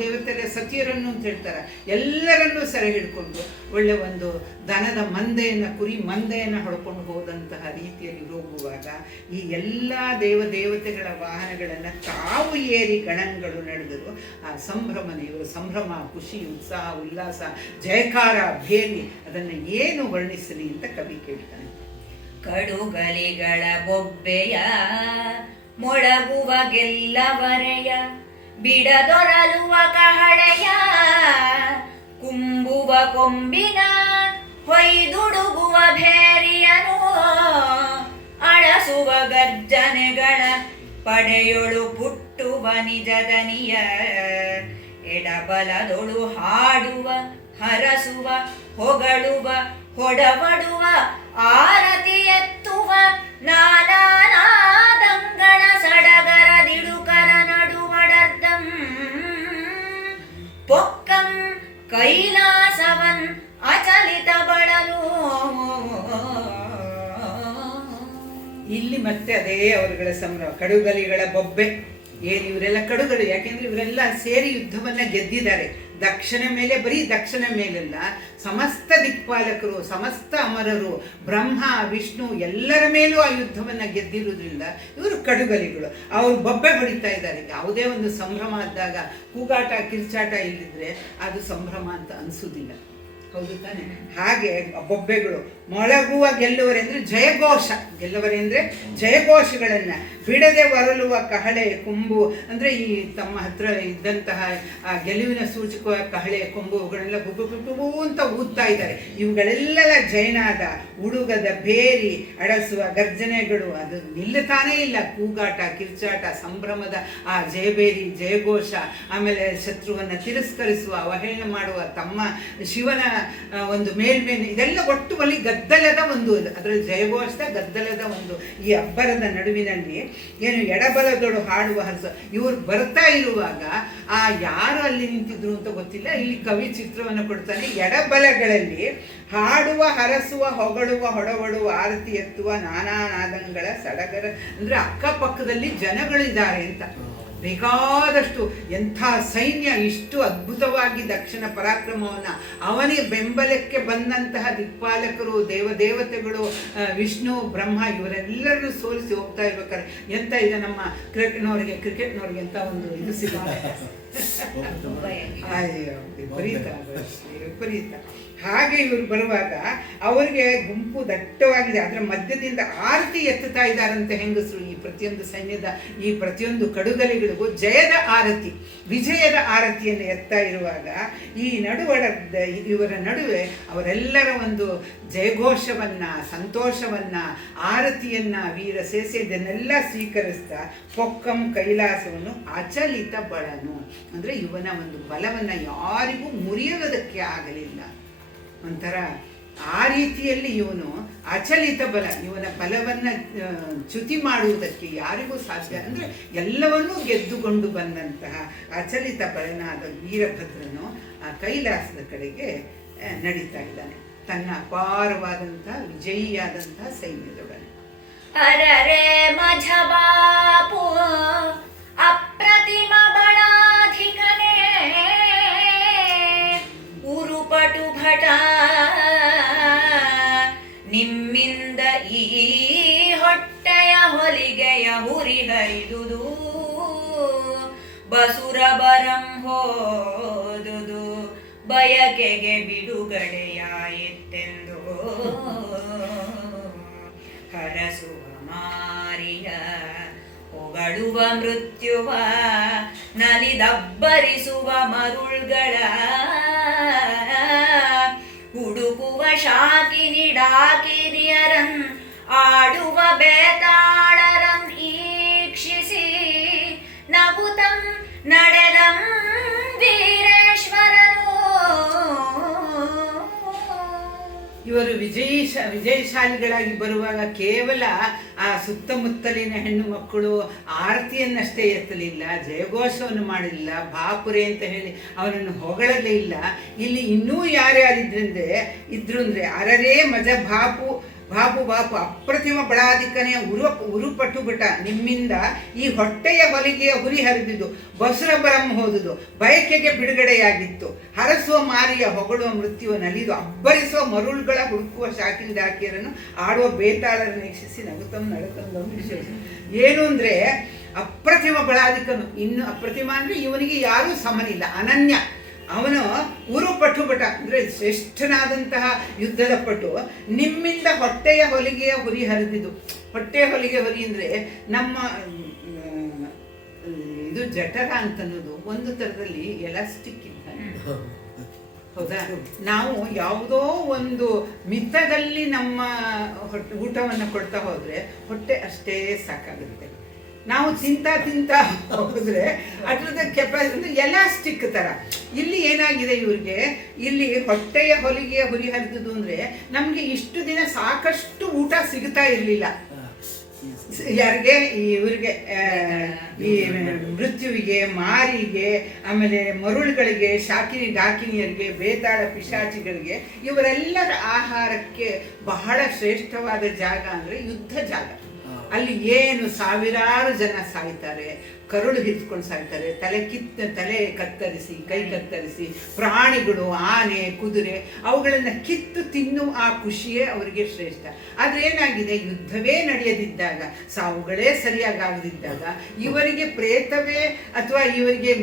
ದೇವತೆರ ಸತಿಯರನ್ನು ಅಂತ ಹೇಳ್ತಾರೆ, ಎಲ್ಲರನ್ನೂ ಸೆರೆ ಹಿಡ್ಕೊಂಡು ಒಳ್ಳೆ ಒಂದು ದನದ ಕುರಿ ಮಂದೆಯನ್ನು ಹೊಡ್ಕೊಂಡು ಹೋದಂತಹ ರೀತಿಯಲ್ಲಿ ಹೋಗುವಾಗ ಈ ಎಲ್ಲ ದೇವತೆಗಳ ವಾಹನಗಳನ್ನು ತಾವು ಏರಿ ಗಣಗಳು ನಡೆದರು. ಆ ಇವರು ಸಂಭ್ರಮ, ಖುಷಿ, ಉತ್ಸಾಹ, ಉಲ್ಲಾಸ, ಜಯಕಾರ, ಭೇರಿ, ಅದನ್ನು ಏನು ವರ್ಣಿಸಲಿ ಅಂತ ಕವಿ ಕೇಳ್ತಾನೆ. ಕಡುಗಲಿಗಳ ಬೊಬ್ಬೆಯ ಮೊಳಗುವ ಗೆಲ್ಲವರೆಯ ಬಿಡದೊರಲುವ ಕಹಳೆಯ ಕುಂಬುವ ಕೊಂಬಿನ ಹೊಯ್ದುಡುಗುವ ಭೇರಿಯನು ಅಳಸುವ ಗರ್ಜನೆಗಳ ಪಡೆಯೊಳು ಪುಟ್ಟುವ ನಿಜದನಿಯ ಎಡಬಲದೊಳು ಹಾಡುವ ಹರಸುವ ಹೊಗಳುವ ಹೊಡವಡುವ ಆರತಿ ಎತ್ತುವ ನಾನಾದಂಗಳ ಸಡಗರ ದಿಡುಕರ ನಡುವಡರ್ದಂ ಪೊಕ್ಕಂ ಕೈಲಾಸವನ್ ಅಚಲಿತ ಬಡಲು. ಇಲ್ಲಿ ಮತ್ತೆ ಅದೇ ಅವರುಗಳ ಸಂಭ್ರಮ. ಕಡುಗಲಿಗಳ ಬೊಬ್ಬೆ ಏನು ಇವರೆಲ್ಲ ಕಡುಗರು, ಯಾಕೆಂದ್ರೆ ಇವರೆಲ್ಲ ಸೇರಿ ಯುದ್ಧವನ್ನ ಗೆದ್ದಿದ್ದಾರೆ. ಬರೀ ದಕ್ಷಿಣ ಮೇಲೆಲ್ಲ ಸಮಸ್ತ ದಿಕ್ಪಾಲಕರು, ಸಮಸ್ತ ಅಮರರು, ಬ್ರಹ್ಮ ವಿಷ್ಣು ಎಲ್ಲರ ಮೇಲೂ ಆ ಯುದ್ಧವನ್ನ ಗೆದ್ದಿರುವುದರಿಂದ ಇವರು ಕಡುಗಲಿಗಳು. ಅವರು ಬೊಬ್ಬೆ ಹೊಡಿತಾ ಇದ್ದಾರೆ. ಯಾವುದೇ ಒಂದು ಸಂಭ್ರಮ ಆದಾಗ ಕೂಗಾಟ ಕಿರ್ಚಾಟ ಇಲ್ಲದಿದ್ರೆ ಅದು ಸಂಭ್ರಮ ಅಂತ ಅನಿಸುವುದಿಲ್ಲ, ಹೌದು ತಾನೆ? ಹಾಗೆ ಬೊಬ್ಬೆಗಳು ಮೊಳಗುವ ಗೆಲ್ಲುವರೆಂದ್ರೆ ಜಯಘೋಷ, ಗೆಲ್ಲುವರೆಂದ್ರೆ ಜಯಘೋಷಗಳನ್ನ ಬಿಡದೆ ಹೊರಳುವ ಕಹಳೆ ಕೊಂಬು ಅಂದ್ರೆ ಈ ತಮ್ಮ ಹತ್ರ ಇದ್ದಂತಹ ಆ ಗೆಲುವಿನ ಸೂಚಕ ಕಹಳೆ ಕೊಂಬುಗಳೆಲ್ಲ ಬುಬ್ಬು ಅಂತ ಊದ್ತಾ ಇದ್ದಾರೆ. ಇವುಗಳೆಲ್ಲ ಜಯನಾದ ಉಡುಗದ ಬೇರಿ ಅಡಸುವ ಗರ್ಜನೆಗಳು ಅದು ನಿಲ್ಲತಾನೇ ಇಲ್ಲ. ಕೂಗಾಟ ಕಿರ್ಚಾಟ ಸಂಭ್ರಮದ ಆ ಜಯಬೇರಿ ಜಯಘೋಷ, ಆಮೇಲೆ ಶತ್ರುವನ್ನ ತಿರಸ್ಕರಿಸುವ ಅವಹೇಳನ ಮಾಡುವ ತಮ್ಮ ಶಿವನ ಒಂದು ಮೇಲ್ಮೇಲೆ, ಇದೆಲ್ಲ ಒಟ್ಟು ಬಲಿ ಗದ್ದಲದ ಒಂದು, ಅದರಲ್ಲಿ ಜಯಘೋಷದ ಗದ್ದಲದ ಒಂದು ಈ ಅಬ್ಬರದ ನಡುವಿನಲ್ಲಿ ಏನು ಎಡಬಲದೊಳು ಹಾಡುವ ಹರಸ. ಇವರು ಬರ್ತಾ ಇರುವಾಗ ಆ ಯಾರು ಅಲ್ಲಿ ನಿಂತಿದ್ರು ಅಂತ ಗೊತ್ತಿಲ್ಲ. ಇಲ್ಲಿ ಕವಿ ಚಿತ್ರವನ್ನು ಕೊಡ್ತಾನೆ. ಎಡಬಲಗಳಲ್ಲಿ ಹಾಡುವ ಹರಸುವ ಹೊಗಳುವ ಹೊಡವಡುವ ಆರತಿ ಎತ್ತುವ ನಾನಾ ನಾದಂಗಳ ಸಡಗರ ಅಂದ್ರೆ ಅಕ್ಕಪಕ್ಕದಲ್ಲಿ ಜನಗಳಿದ್ದಾರೆ ಅಂತ. ಬೇಕಾದಷ್ಟು ಎಂಥ ಸೈನ್ಯ, ಇಷ್ಟು ಅದ್ಭುತವಾಗಿ ದಕ್ಷಿಣ ಪರಾಕ್ರಮವನ್ನು ಅವನಿಗೆ ಬೆಂಬಲಕ್ಕೆ ಬಂದಂತಹ ದಿಕ್ಪಾಲಕರು, ದೇವತೆಗಳು, ವಿಷ್ಣು ಬ್ರಹ್ಮ ಇವರೆಲ್ಲರೂ ಸೋಲಿಸಿ ಹೋಗ್ತಾ ಇರ್ಬೇಕಾದ್ರೆ ಎಂತ ಈಗ ನಮ್ಮ ಕ್ರಿಕೆಟ್ನವ್ರಿಗೆ ಎಂತ ಒಂದು ಇದು ಸಿಗುತ್ತೆ. ಅಯ್ಯೋ ವಿಪರೀತ. ಹಾಗೆ ಇವರು ಬರುವಾಗ ಅವರಿಗೆ ಗುಂಪು ದಟ್ಟವಾಗಿದೆ. ಅದರ ಮಧ್ಯದಿಂದ ಆರತಿ ಎತ್ತುತ್ತಾ ಇದ್ದಾರಂತೆ ಹೆಂಗಸರು. ಈ ಪ್ರತಿಯೊಂದು ಸೈನ್ಯದ ಈ ಪ್ರತಿಯೊಂದು ಕಡುಗಲಿಗಳಿಗೂ ಜಯದ ಆರತಿ, ವಿಜಯದ ಆರತಿಯನ್ನು ಎತ್ತಾ ಇರುವಾಗ ಈ ಇವರ ನಡುವೆ ಅವರೆಲ್ಲರ ಒಂದು ಜಯಘೋಷವನ್ನ, ಸಂತೋಷವನ್ನ, ಆರತಿಯನ್ನ, ವೀರ ಸೇಸೆದನ್ನೆಲ್ಲ ಸ್ವೀಕರಿಸ್ತಾ ಪೊಕ್ಕಂ ಕೈಲಾಸವನ್ನು ಅಚಲಿತ ಬಳನು ಅಂದ್ರೆ ಇವನ ಒಂದು ಬಲವನ್ನ ಯಾರಿಗೂ ಮುರಿಯುವುದಕ್ಕೆ ಆಗಲಿಲ್ಲ. ಒಂಥರ ಆ ರೀತಿಯಲ್ಲಿ ಇವನು ಅಚಲಿತ ಬಲ, ಇವನ ಬಲವನ್ನ ಚ್ಯುತಿ ಮಾಡುವುದಕ್ಕೆ ಯಾರಿಗೂ ಸಾಧ್ಯ ಅಂದ್ರೆ ಎಲ್ಲವನ್ನೂ ಗೆದ್ದುಕೊಂಡು ಬಂದಂತಹ ಅಚಲಿತ ಬಲನಾದ ವೀರಭದ್ರನು ಆ ಕೈಲಾಸದ ಕಡೆಗೆ ನಡೀತಾ ಇದ್ದಾನೆ ತನ್ನ ಅಪಾರವಾದಂತಹ ವಿಜಯಿಯಾದಂತಹ ಸೈನ್ಯದೊಡನೆ. ಅರರೆ ಮಝಬಾಪು ಅಪ್ರತಿಮ ಬಣಾಧಿಕನೇ ಉರುಪಟು ಭಟ ನಿಮ್ಮಿಂದ ಈ ಹೊಟ್ಟೆಯ ಹುರಿ ಹರಿದುದು ಬಸುರ ಬರಂ ಹೋದುದು ಬಯಕೆಗೆ ಬಿಡುಗಡೆಯಾಯಿತೆಂದು ಹರಸುವ ಮಾರಿಯ ಹೊಗಳುವ ಮೃತ್ಯುವ ನಲಿದಬ್ಬರಿಸುವ ಮರುಳ್ಗಳ ಹುಡುಕುವ ಶಾಕಿನಿ ಡಾಕಿನಿಯರನ್ ಆಡುವ ಬೇತಾಳರನ್ ಈಕ್ಷಿಸಿ ನಗುತಂ ನಡೆದಂ ವೀರೇಶ್ವರನು. ಇವರು ವಿಜಯಶಾಲಿಗಳಾಗಿ ಬರುವಾಗ ಕೇವಲ ಆ ಸುತ್ತಮುತ್ತಲಿನ ಹೆಣ್ಣು ಮಕ್ಕಳು ಆರತಿಯನ್ನಷ್ಟೇ ಎತ್ತಲಿಲ್ಲ, ಜಯಘೋಷವನ್ನು ಮಾಡಲಿಲ್ಲ, ಬಾಪುರೆ ಅಂತ ಹೇಳಿ ಅವನನ್ನು ಹೊಗಳಲೇ ಇಲ್ಲ. ಇಲ್ಲಿ ಇನ್ನೂ ಇದ್ರು ಅಂದ್ರೆ ಅರರೇ ಮಜ ಬಾಪು ಬಾಪು ಬಾಪು ಅಪ್ರತಿಮ ಬಡಾದಿಕ್ಕನೆ ಉರುಪಟುಬಟ ನಿಮ್ಮಿಂದ ಈ ಹೊಟ್ಟೆಯ ಹೊಲಿಗೆಯ ಹುರಿ ಹರಿದಿದ್ದು ಬಸುರ ಬರಂ ಹೋದುದು ಬಯಕೆಗೆ ಬಿಡುಗಡೆಯಾಗಿತ್ತು. ಹರಸುವ ಮಾರಿಯ ಹೊಗಳುವ ಮೃತ್ಯುವ ನಲಿದು ಅಬ್ಬರಿಸುವ ಮರುಳುಗಳ ಹುಡುಕುವ ಶಾಕಿನ ಡಾಕಿಯರನ್ನು ಆಡುವ ಬೇತಾಳರನ್ನು ವೀಕ್ಷಿಸಿ ನಗುತ್ತಂ ನಡುತ್ತಂದು ವಿಶ್ವಸಿ. ಏನು ಅಂದರೆ ಅಪ್ರತಿಮ ಬಡಾದಿಕ್ಕನು, ಇನ್ನು ಅಪ್ರತಿಮ ಅಂದರೆ ಇವನಿಗೆ ಯಾರೂ ಸಮನಿಲ್ಲ, ಅನನ್ಯ. ಅವನು ಉರುಪಟುಬಟ ಅಂದರೆ ಶ್ರೇಷ್ಠನಾದಂತಹ ಯುದ್ಧದ ಪಟು. ನಿಮ್ಮಿಂದ ಹೊಟ್ಟೆಯ ಹೊಲಿಗೆಯ ಹುರಿ ಹರಿದಿದ್ದು. ಹೊಟ್ಟೆಯ ಹೊಲಿಗೆ ಹುರಿ ಅಂದರೆ ನಮ್ಮ ಇದು ಜಠರ ಅಂತನ್ನೋದು ಒಂದು ಥರದಲ್ಲಿ ಎಲಾಸ್ಟಿಕ್ ಇದ್ದ, ಹೌದಾ? ನಾವು ಯಾವುದೋ ಒಂದು ಮಿತದಲ್ಲಿ ನಮ್ಮ ಊಟವನ್ನು ಕೊಡ್ತಾ ಹೋದರೆ ಹೊಟ್ಟೆ ಅಷ್ಟೇ ಸಾಕಾಗುತ್ತೆ. ನಾವು ತಿಂತ ಹೋದ್ರೆ ಅದರದ ಕೆಪಾಸಿಟಿ ಅಂದರೆ ಎಲಾಸ್ಟಿಕ್ ಥರ. ಇಲ್ಲಿ ಏನಾಗಿದೆ ಇವ್ರಿಗೆ, ಇಲ್ಲಿ ಹೊಟ್ಟೆಯ ಹೊಲಿಗೆಯ ಹುರಿ ಹರಿದುದು ಅಂದರೆ ನಮಗೆ ಇಷ್ಟು ದಿನ ಸಾಕಷ್ಟು ಊಟ ಸಿಗ್ತಾ ಇರಲಿಲ್ಲ. ಯಾರಿಗೆ? ಇವರಿಗೆ, ಈ ಮೃತ್ಯುವಿಗೆ, ಮಾರಿಗೆ, ಆಮೇಲೆ ಮರುಳುಗಳಿಗೆ, ಶಾಕಿನಿ ಡಾಕಿನಿಯರಿಗೆ, ಬೇತಾಳ ಪಿಶಾಚಿಗಳಿಗೆ, ಇವರೆಲ್ಲರ ಆಹಾರಕ್ಕೆ ಬಹಳ ಶ್ರೇಷ್ಠವಾದ ಜಾಗ ಅಂದರೆ ಯುದ್ಧ ಜಾಗ. ಅಲ್ಲಿ ಏನು ಸಾವಿರಾರು ಜನ ಸಾಯ್ತಾರೆ, ಕರುಳು ಹಿಡ್ಕೊಂಡು ಸಾಯ್ತಾರೆ, ತಲೆ ಕತ್ತರಿಸಿ, ಕೈ ಕತ್ತರಿಸಿ, ಪ್ರಾಣಿಗಳು, ಆನೆ, ಕುದುರೆ ಅವುಗಳನ್ನು ಕಿತ್ತು ತಿನ್ನುವ ಆ ಖುಷಿಯೇ ಅವರಿಗೆ ಶ್ರೇಷ್ಠ. ಆದರೆ ಏನಾಗಿದೆ, ಯುದ್ಧವೇ ನಡೆಯದಿದ್ದಾಗ, ಸಾವುಗಳೇ ಸರಿಯಾಗದಿದ್ದಾಗ ಇವರಿಗೆ ಪ್ರೇತವೇ ಅಥವಾ ಇವರಿಗೆ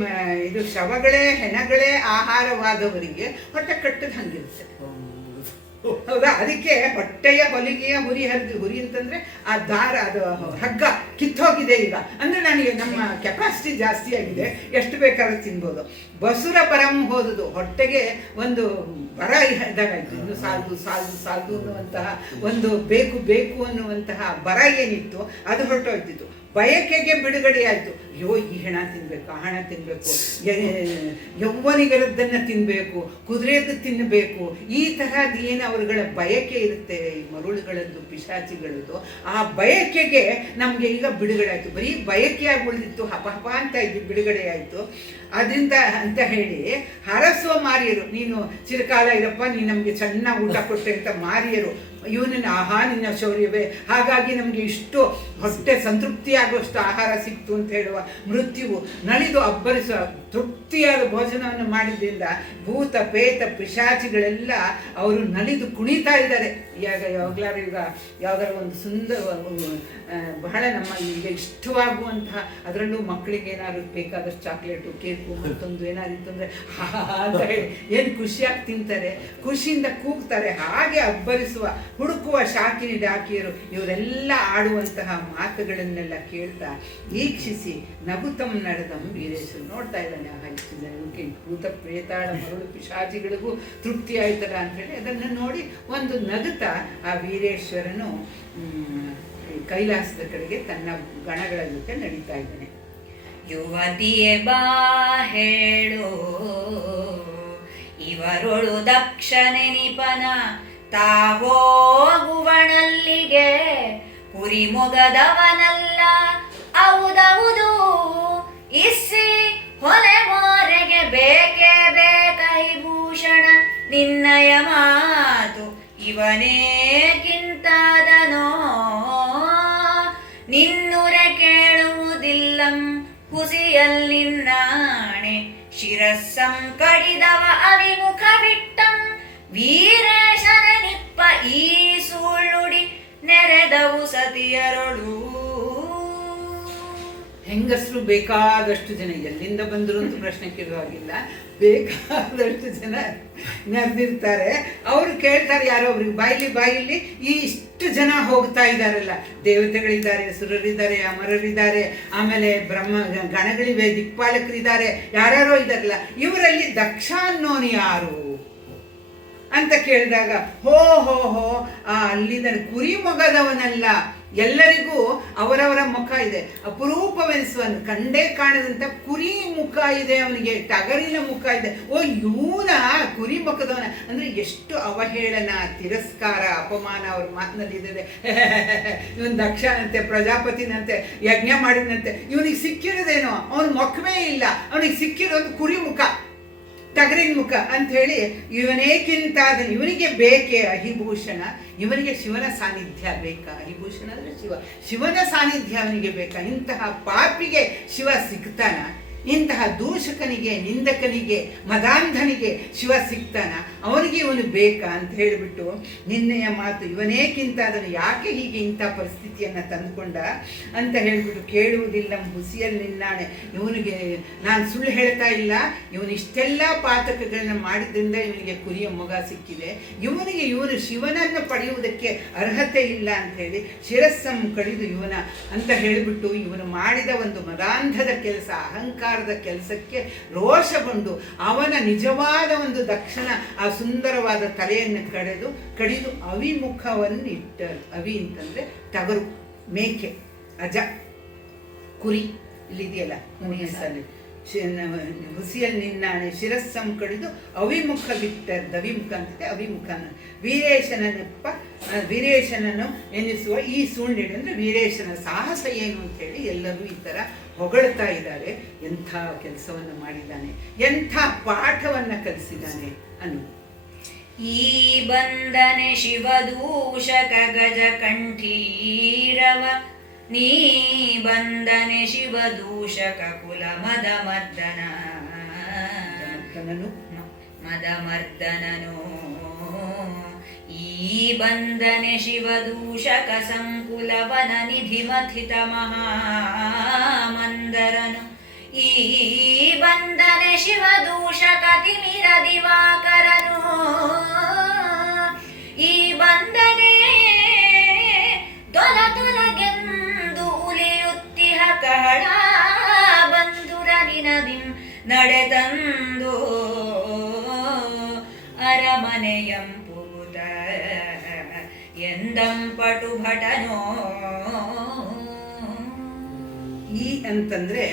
ಇದು ಶವಗಳೇ, ಹೆಣಗಳೇ ಆಹಾರವಾದವರಿಗೆ ಹೊಟ್ಟೆ ಕಟ್ಟದ ಹಂಗಿರುತ್ತೆ, ಹೌದಾ? ಅದಕ್ಕೆ ಹೊಟ್ಟೆಯ ಹೊಲಿಗೆಯ ಹುರಿ ಅಂತಂದ್ರೆ ಆ ದಾರ, ಅದು ಹಗ್ಗ ಕಿತ್ತೋಗಿದೆ ಈಗ ಅಂದ್ರೆ ನನಗೆ ನಮ್ಮ ಕೆಪಾಸಿಟಿ ಜಾಸ್ತಿ ಆಗಿದೆ, ಎಷ್ಟು ಬೇಕಾದ್ರೂ ತಿನ್ಬೋದು. ಬಸುರ ಪರಂ ಹೋದುದು ಹೊಟ್ಟೆಗೆ ಒಂದು ಬರ ಇದಾಗಾಯ್ತು, ಇನ್ನು ಸಾಲದು ಅನ್ನುವಂತಹ ಒಂದು ಬೇಕು ಅನ್ನುವಂತಹ ಬರ ಏನಿತ್ತು ಅದು ಹೊರಟೋಯ್ತಿತ್ತು. ಬಯಕೆಗೆ ಬಿಡುಗಡೆ ಆಯಿತು. ಅಯ್ಯೋ, ಈ ಹೆಣ ತಿನ್ನಬೇಕು, ಆ ಹಣ ತಿನ್ನಬೇಕು, ಯೌವನಿಗರದ್ದನ್ನು ತಿನ್ನಬೇಕು, ಕುದುರೆದು ತಿನ್ನಬೇಕು, ಈ ತರಹದ ಏನು ಅವರುಗಳ ಬಯಕೆ ಇರುತ್ತೆ, ಈ ಮರುಳುಗಳದ್ದು, ಪಿಶಾಚಿಗಳದ್ದು, ಆ ಬಯಕೆಗೆ ನಮಗೆ ಈಗ ಬಿಡುಗಡೆ ಆಯಿತು. ಬರೀ ಬಯಕೆಯಾಗಿ ಉಳಿದಿತ್ತು, ಹಪ ಅಂತ ಇದ್ದು ಬಿಡುಗಡೆ ಆಯಿತು. ಅದರಿಂದ ಅಂತ ಹೇಳಿ ಹರಸುವ ಮಾರಿಯರು, ನೀನು ಚಿರಕಾಲ ಇರಪ್ಪ, ನೀನು ನಮಗೆ ಚೆನ್ನಾಗಿ ಊಟ ಕೊಟ್ಟೆ ಅಂತ ಮಾರಿಯರು ಇವನನ್ನು, ಆಹಾ ನಿನ್ನ ಶೌರ್ಯವೇ, ಹಾಗಾಗಿ ನಮಗೆ ಇಷ್ಟು ಹೊಟ್ಟೆ ಸಂತೃಪ್ತಿಯಾಗುವಷ್ಟು ಆಹಾರ ಸಿಕ್ತು ಅಂತ ಹೇಳುವ ಮೃತ್ಯುವು ನಲಿದು ಅಬ್ಬರಿಸುವ ತೃಪ್ತಿಯಾದ ಭೋಜನವನ್ನು ಮಾಡಿದ್ದರಿಂದ ಭೂತ ಪೇತ ಪಿಶಾಚಿಗಳೆಲ್ಲ ಅವರು ನಲಿದು ಕುಣಿತಾ ಇದ್ದಾರೆ. ಯಾವಾಗಲಾರು ಈಗ ಯಾವ್ದಾದ್ರು ಒಂದು ಸುಂದರ ಬಹಳ ನಮ್ಮ ಈಗ ಇಷ್ಟವಾಗುವಂತಹ, ಅದರಲ್ಲೂ ಮಕ್ಕಳಿಗೆ ಏನಾದ್ರು ಬೇಕಾದಷ್ಟು ಚಾಕ್ಲೇಟು, ಕೇಕು, ಮತ್ತೊಂದು ಏನಾದ್ರು ಇತ್ತಂದರೆ ಅಂತ ಹೇಳಿ ಏನು ಖುಷಿಯಾಗಿ ತಿಂತಾರೆ, ಖುಷಿಯಿಂದ ಕೂಗ್ತಾರೆ. ಹಾಗೆ ಅಬ್ಬರಿಸುವ ಹುಡುಕುವ ಶಾಕಿನಿ ಡಾಕಿಯರು ಇವರೆಲ್ಲ ಆಡುವಂತಹ ಮಾತುಗಳನ್ನೆಲ್ಲ ಕೇಳ್ತಾ ಈಕ್ಷಿಸಿ ನಗುತಂ ನಡೆದಂ ವೀರೇಶ್ವರ. ನೋಡ್ತಾ ಇದ್ದಾನೆ, ಇವಕ್ಕೆ ಭೂತ ಪ್ರೇತಾಳ ಮರುಳು ಪಿಶಾಚಿಗಳಿಗೂ ತೃಪ್ತಿ ಆಯ್ತಲ್ಲ ಅಂಥೇಳಿ ಅದನ್ನು ನೋಡಿ ಒಂದು ನಗುತ್ತಾ ಆ ವೀರೇಶ್ವರನು ಕೈಲಾಸದ ಕಡೆಗೆ ತನ್ನ ಗಣಗಳ ಜೊತೆ ನಡೀತಾ ಇದ್ದಾನೆ. ಯುವತಿಯೇ ಬಾ ಹೇಳು ಇವರೊಳು ದಕ್ಷನೆನಿಪನ ತಾ ಹೋಗುವಣಲ್ಲಿಗೆ, ಕುರಿಮೊಗದವನಲ್ಲ ಹೌದೌದು ಇಸ್ಸಿ ಹೊಲೆ ಮಾರೆಗೆ ಬೇಕೇ ಬೇಕೈಭೂಷಣ ನಿನ್ನಯ ಮಾತು ಇವನೇಗಿಂತಾದನೋ ನಿನ್ನುರೆ ಕೇಳುವುದಿಲ್ಲಂ ಹುಸಿಯಲ್ಲಿನ್ನಾಣೆ ಶಿರಸ್ಸಂ ಕಡಿದವ ಅವಿಮುಖ ಬಿಟ್ಟಂ ವೀರೇಶನ ನಿಪ್ಪ ಈ ಸುಳ್ಳುಡಿ ನೆರೆದವು ಸತಿಯರೊಳು. ಹೆಂಗಸರು ಬೇಕಾದಷ್ಟು ಜನ, ಎಲ್ಲಿಂದ ಬಂದರು ಅಂತ ಪ್ರಶ್ನೆ ಕೇಳುವಾಗಿಲ್ಲ, ಬೇಕಾದಷ್ಟು ಜನ ನೆರೆದಿರ್ತಾರೆ. ಅವರು ಕೇಳ್ತಾರೆ, ಯಾರೋ ಒಬ್ರಿಗೆ ಬಾಯಿಲಿ ಈ ಇಷ್ಟು ಜನ ಹೋಗ್ತಾ ಇದ್ದಾರಲ್ಲ, ದೇವತೆಗಳಿದ್ದಾರೆ, ಸುರರಿದ್ದಾರೆ, ಅಮರರಿದ್ದಾರೆ, ಆಮೇಲೆ ಗಣಗಳಿವೆ, ದಿಕ್ಪಾಲಕರಿದ್ದಾರೆ, ಯಾರ್ಯಾರೋ ಇದ್ದಾರಲ್ಲ, ಇವರಲ್ಲಿ ದಕ್ಷ ಅನ್ನೋನು ಯಾರು ಅಂತ ಕೇಳಿದಾಗ ಹೋ ಅಲ್ಲಿಂದ ಕುರಿ ಮೊಗದವನಲ್ಲ, ಎಲ್ಲರಿಗೂ ಅವರವರ ಮುಖ ಇದೆ, ಅಪರೂಪವೆನಿಸುವ ಕಂಡೇ ಕಾಣದಂತ ಕುರಿ ಮುಖ ಇದೆ ಅವನಿಗೆ, ಟಗರಿನ ಮುಖ ಇದೆ. ಓ ಇವನ ಕುರಿ ಮುಖದವನ ಅಂದ್ರೆ ಎಷ್ಟು ಅವಹೇಳನ, ತಿರಸ್ಕಾರ, ಅಪಮಾನ ಅವ್ರ ಮಾತಿನಲ್ಲಿದೆ. ಇವನ್ ದಕ್ಷನಂತೆ, ಪ್ರಜಾಪತಿನಂತೆ, ಯಜ್ಞ ಮಾಡಿದಂತೆ, ಇವನಿಗೆ ಸಿಕ್ಕಿರೋದೇನೋ ಅವನ ಮುಖವೇ ಇಲ್ಲ, ಅವನಿಗೆ ಸಿಕ್ಕಿರೋದು ಕುರಿ ಮುಖ, ಟಗರಿನ ಮುಖ ಅಂತ ಹೇಳಿ ಇವನೇಕ್ಕಿಂತ ಇವನಿಗೆ ಬೇಕೇ ಅಹಿಭೂಷಣ, ಇವನಿಗೆ ಶಿವನ ಸಾನ್ನಿಧ್ಯ ಬೇಕಾ? ಅಹಿಭೂಷಣ ಅಂದ್ರೆ ಶಿವನ ಸಾನ್ನಿಧ್ಯ ಅವನಿಗೆ ಬೇಕಾ? ಇಂತಹ ಪಾಪಿಗೆ ಶಿವ ಸಿಗ್ತಾನ? ಇಂತಹ ದೂಷಕನಿಗೆ, ನಿಂದಕನಿಗೆ, ಮದಾಂಧನಿಗೆ ಶಿವ ಸಿಗ್ತಾನ? ಅವನಿಗೆ ಇವನು ಬೇಕಾ ಅಂತ ಹೇಳಿಬಿಟ್ಟು ನಿನ್ನೆಯ ಮಾತು, ಇವನೇಕ್ಕಿಂತ ಅದನ್ನು ಯಾಕೆ ಹೀಗೆ ಇಂಥ ಪರಿಸ್ಥಿತಿಯನ್ನು ತಂದುಕೊಂಡ ಅಂತ ಹೇಳಿಬಿಟ್ಟು, ಕೇಳುವುದಿಲ್ಲ ಹುಸಿಯಲ್ಲಿ ನಿನ್ನಾಣೆ, ಇವನಿಗೆ ನಾನು ಸುಳ್ಳು ಹೇಳ್ತಾ ಇಲ್ಲ, ಇವನು ಇಷ್ಟೆಲ್ಲ ಪಾತಕಗಳನ್ನ ಮಾಡಿದ್ರಿಂದ ಇವನಿಗೆ ಕುರಿಯ ಮೊಗ ಸಿಕ್ಕಿದೆ, ಇವನು ಶಿವನನ್ನು ಪಡೆಯುವುದಕ್ಕೆ ಅರ್ಹತೆ ಇಲ್ಲ ಅಂತ ಹೇಳಿ ಶಿರಸ್ಸಂ ಕಡಿದು ಇವನ ಅಂತ ಹೇಳಿಬಿಟ್ಟು, ಇವನು ಮಾಡಿದ ಒಂದು ಮದಾಂಧದ ಕೆಲಸ, ಅಹಂಕಾರ ಕೆಲಸಕ್ಕೆ ರೋಷಗೊಂಡು ಅವನ ನಿಜವಾದ ಒಂದು ದಕ್ಷಿಣ ಆ ಸುಂದರವಾದ ತಲೆಯನ್ನು ಕಡಿದು ಅವಿಮುಖವನ್ನು ಇಟ್ಟರು. ಅವಿ ಅಂತಂದ್ರೆ ಟಗರು, ಮೇಕೆ, ಅಜ, ಕುರಿ ಇಲ್ಲಿದೆಯಲ್ಲ ಮುನಿಯಸಲ್ಲಿ, ಹುಸಿಯಲ್ಲಿ ನಿನ್ನಾಣೆ ಶಿರಸ್ಸಂ ಕಡಿದು ಅವಿಮುಖ ಬಿಟ್ಟದ್ದು. ಅವಿಮುಖ ಅಂತಂದ್ರೆ ಅವಿಮುಖನ ವೀರೇಶನನ್ನು ಎನಿಸುವ ಈ ಸುಳ್ಳಿಡು ಅಂದ್ರೆ ವೀರೇಶನ ಸಾಹಸ ಏನು ಅಂತ ಹೇಳಿ ಎಲ್ಲರೂ ಈ ಥರ ಹೊಗಳ್ತಾ ಇದ್ದಾರೆ. ಎಂಥ ಕೆಲಸವನ್ನು ಮಾಡಿದ್ದಾನೆ, ಎಂಥ ಪಾಠವನ್ನು ಕಲಿಸಿದ್ದಾನೆ ಅನ್ನು. ಈ ಬಂದನೆ ಶಿವದೂಷಕ ಗಜ ಕಂಠೀರವ, ನೀ ಬಂದನೆ ಶಿವದೂಷಕ ಕುಲ ಮದಮರ್ದನನು, ಈ ಬಂದನೆ ಶಿವದೂಷಕ ಸಂಕುಲವನ ನಿಧಿ ಮಥಿತ ಮಹಾಮಂದರನು, ಈ ಬಂದನೆ ಶಿವದೂಷಕ ತಿಮಿರ ದಿವಾಕರನು, ಈ ಬಂದನೆ ತೊಲಗೆಂದು ಉಲಿಯುತ್ತಿಹ ಕಹಳ ಬಂಧುರನಿನದಿಂ ನಡೆದಂದು ಅರಮನೆಯಂಪುದ ಎಂದಂಪಟು ಭಟನೋ. ಈ ಅಂತಂದ್ರೆ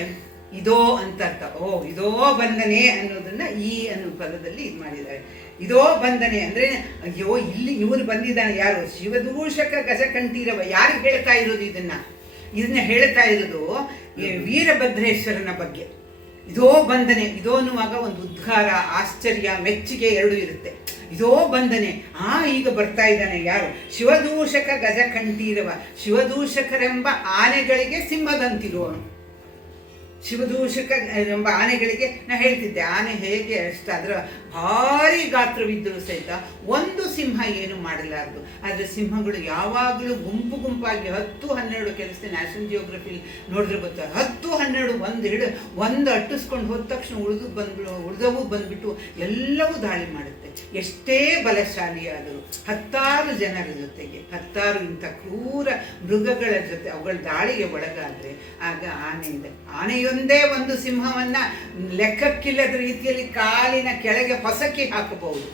ಇದೋ ಅಂತ ಅರ್ಥ. ಇದೋ ಬಂದನೆ ಅನ್ನೋದನ್ನ ಈ ಅನ್ನೋ ಪದದಲ್ಲಿ ಇದು ಮಾಡಿದ್ದಾರೆ. ಇದೋ ಬಂದನೆ ಅಂದ್ರೆ ಅಯ್ಯೋ ಇಲ್ಲಿ ಇವನು ಬಂದಿದ್ದಾನೆ. ಯಾರು? ಶಿವದೂಷಕ ಗಜಕಂಠೀರವ. ಯಾರು ಹೇಳ್ತಾ ಇರೋದು ಇದನ್ನ ಹೇಳ್ತಾ ಇರೋದು ವೀರಭದ್ರೇಶ್ವರನ ಬಗ್ಗೆ. ಇದೋ ಬಂದನೆ, ಇದೋ ಅನ್ನುವಾಗ ಒಂದು ಉದ್ಗಾರ, ಆಶ್ಚರ್ಯ, ಮೆಚ್ಚುಗೆ ಎರಡು ಇರುತ್ತೆ. ಇದೋ ಬಂದನೆ, ಈಗ ಬರ್ತಾ ಇದ್ದಾನೆ. ಯಾರು? ಶಿವದೂಷಕ ಗಜಕಂಠೀರವ. ಶಿವದೂಷಕರೆಂಬ ಆನೆಗಳಿಗೆ ಸಿಂಹದಂತಿರುವವನು. ಶಿವದೂಷಕ ಎಂಬ ಆನೆಗಳಿಗೆ ನಾ ಹೇಳ್ತಿದ್ದೆ, ಆನೆ ಹೇಗೆ ಅಷ್ಟಾದ್ರೆ ಭಾರಿ ಗಾತ್ರವಿದ್ದರೂ ಸಹಿತ ಒಂದು ಸಿಂಹ ಏನು ಮಾಡಲಾರದು. ಆದರೆ ಸಿಂಹಗಳು ಯಾವಾಗಲೂ ಗುಂಪಾಗಿ 10-12 ಕೆಲಸ ನ್ಯಾಷನಲ್ ಜಿಯೋಗ್ರಫಿಲಿ ನೋಡಿದ್ರೆ ಗೊತ್ತಾಗ 10-12 ಒಂದು ಅಟ್ಟಿಸ್ಕೊಂಡು ಹೋದ ತಕ್ಷಣ ಉಳಿದವು ಬಂದ್ಬಿಟ್ಟು ಎಲ್ಲವೂ ದಾಳಿ ಮಾಡುತ್ತೆ. ಎಷ್ಟೇ ಬಲಶಾಲಿಯಾದರೂ 10 ಜನರ ಜೊತೆಗೆ 10 ಇಂಥ ಕ್ರೂರ ಮೃಗಗಳ ಜೊತೆ ಅವುಗಳ ದಾಳಿಗೆ ಒಳಗಾದರೆ ಆಗ ಆನೆಯೊಂದೇ ಒಂದು ಸಿಂಹವನ್ನ ಲೆಕ್ಕಕ್ಕಿಲ್ಲದ ರೀತಿಯಲ್ಲಿ ಕಾಲಿನ ಕೆಳಗೆ ಹೊಸಕಿ ಹಾಕಬಹುದು.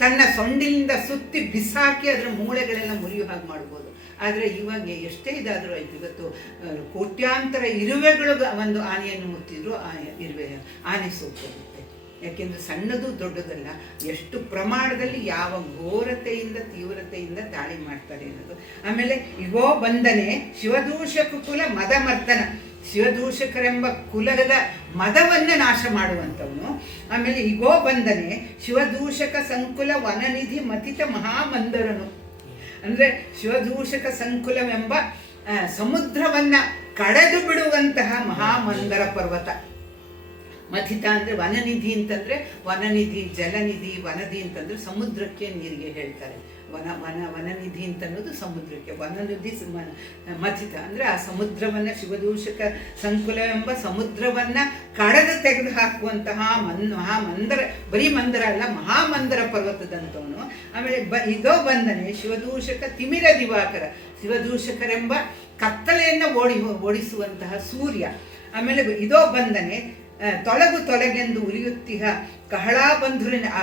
ತನ್ನ ಸೊಂಡಿಲಿಂದ ಸುತ್ತಿ ಬಿಸಾಕಿ ಅದರ ಮೂಳೆಗಳೆಲ್ಲ ಮುರಿಯೋ ಹಾಗೆ ಮಾಡ್ಬೋದು. ಆದರೆ ಇವಾಗ ಎಷ್ಟೇ ಇದಾದರೂ ಆಯ್ತು, ಇವತ್ತು ಕೋಟ್ಯಾಂತರ ಇರುವೆಗಳು ಒಂದು ಆನೆಯನ್ನು ಮುತ್ತಿದ್ರು ಆನೆ ಸೋತೋಗುತ್ತೆ. ಯಾಕೆಂದರೆ ಸಣ್ಣದು ದೊಡ್ಡದಲ್ಲ, ಎಷ್ಟು ಪ್ರಮಾಣದಲ್ಲಿ ಯಾವ ಘೋರತೆಯಿಂದ ತೀವ್ರತೆಯಿಂದ ದಾಳಿ ಮಾಡ್ತಾರೆ ಅನ್ನೋದು. ಆಮೇಲೆ ಇವೋ ಬಂದನೆ ಶಿವದೂಷಕ ಕುಲ ಮದಮರ್ದನ. ಶಿವದೂಷಕರೆಂಬ ಕುಲದ ಮದವನ್ನು ನಾಶ ಮಾಡುವಂಥವನು. ಆಮೇಲೆ ಇವೋ ಬಂದನೆ ಶಿವದೂಷಕ ಸಂಕುಲ ವನನಿಧಿ ಮಥಿತ ಮಹಾಮಂದರನು. ಅಂದರೆ ಶಿವದೂಷಕ ಸಂಕುಲವೆಂಬ ಸಮುದ್ರವನ್ನು ಕಡೆದು ಬಿಡುವಂತಹ ಮಹಾಮಂದರ ಪರ್ವತ. ಮಥಿತ ಅಂದರೆ ವನನಿಧಿ ಅಂತಂದರೆ ವನನಿಧಿ, ಜಲನಿಧಿ, ವನದಿ ಅಂತಂದರೆ ಸಮುದ್ರಕ್ಕೆ ನೀರಿಗೆ ಹೇಳ್ತಾರೆ. ವನನಿಧಿ ಅಂತ ಅನ್ನೋದು ಸಮುದ್ರಕ್ಕೆ, ವನನಿಧಿ ಮಥಿತ ಅಂದರೆ ಆ ಸಮುದ್ರವನ್ನು ಶಿವದೂಷಕ ಸಂಕುಲ ಎಂಬ ಸಮುದ್ರವನ್ನು ಕಡೆದು ತೆಗೆದು ಹಾಕುವಂತಹ ಮಹಾಮಂದರ, ಬರೀ ಮಂದರ ಅಲ್ಲ ಮಹಾಮಂದರ ಪರ್ವತದಂತವನು. ಆಮೇಲೆ ಇದೋ ಬಂದನೆ ಶಿವದೂಷಕ ತಿಮಿರ ದಿವಾಕರ, ಶಿವದೂಷಕರೆಂಬ ಕತ್ತಲೆಯನ್ನು ಓಡಿಸುವಂತಹ ಸೂರ್ಯ. ಆಮೇಲೆ ಇದೋ ಬಂದನೆ ತೊಳೆಗೆಂದು ಉರಿಯುತ್ತಿಹ ಕಹಳಾ ಬಂಧುರಿನ, ಆ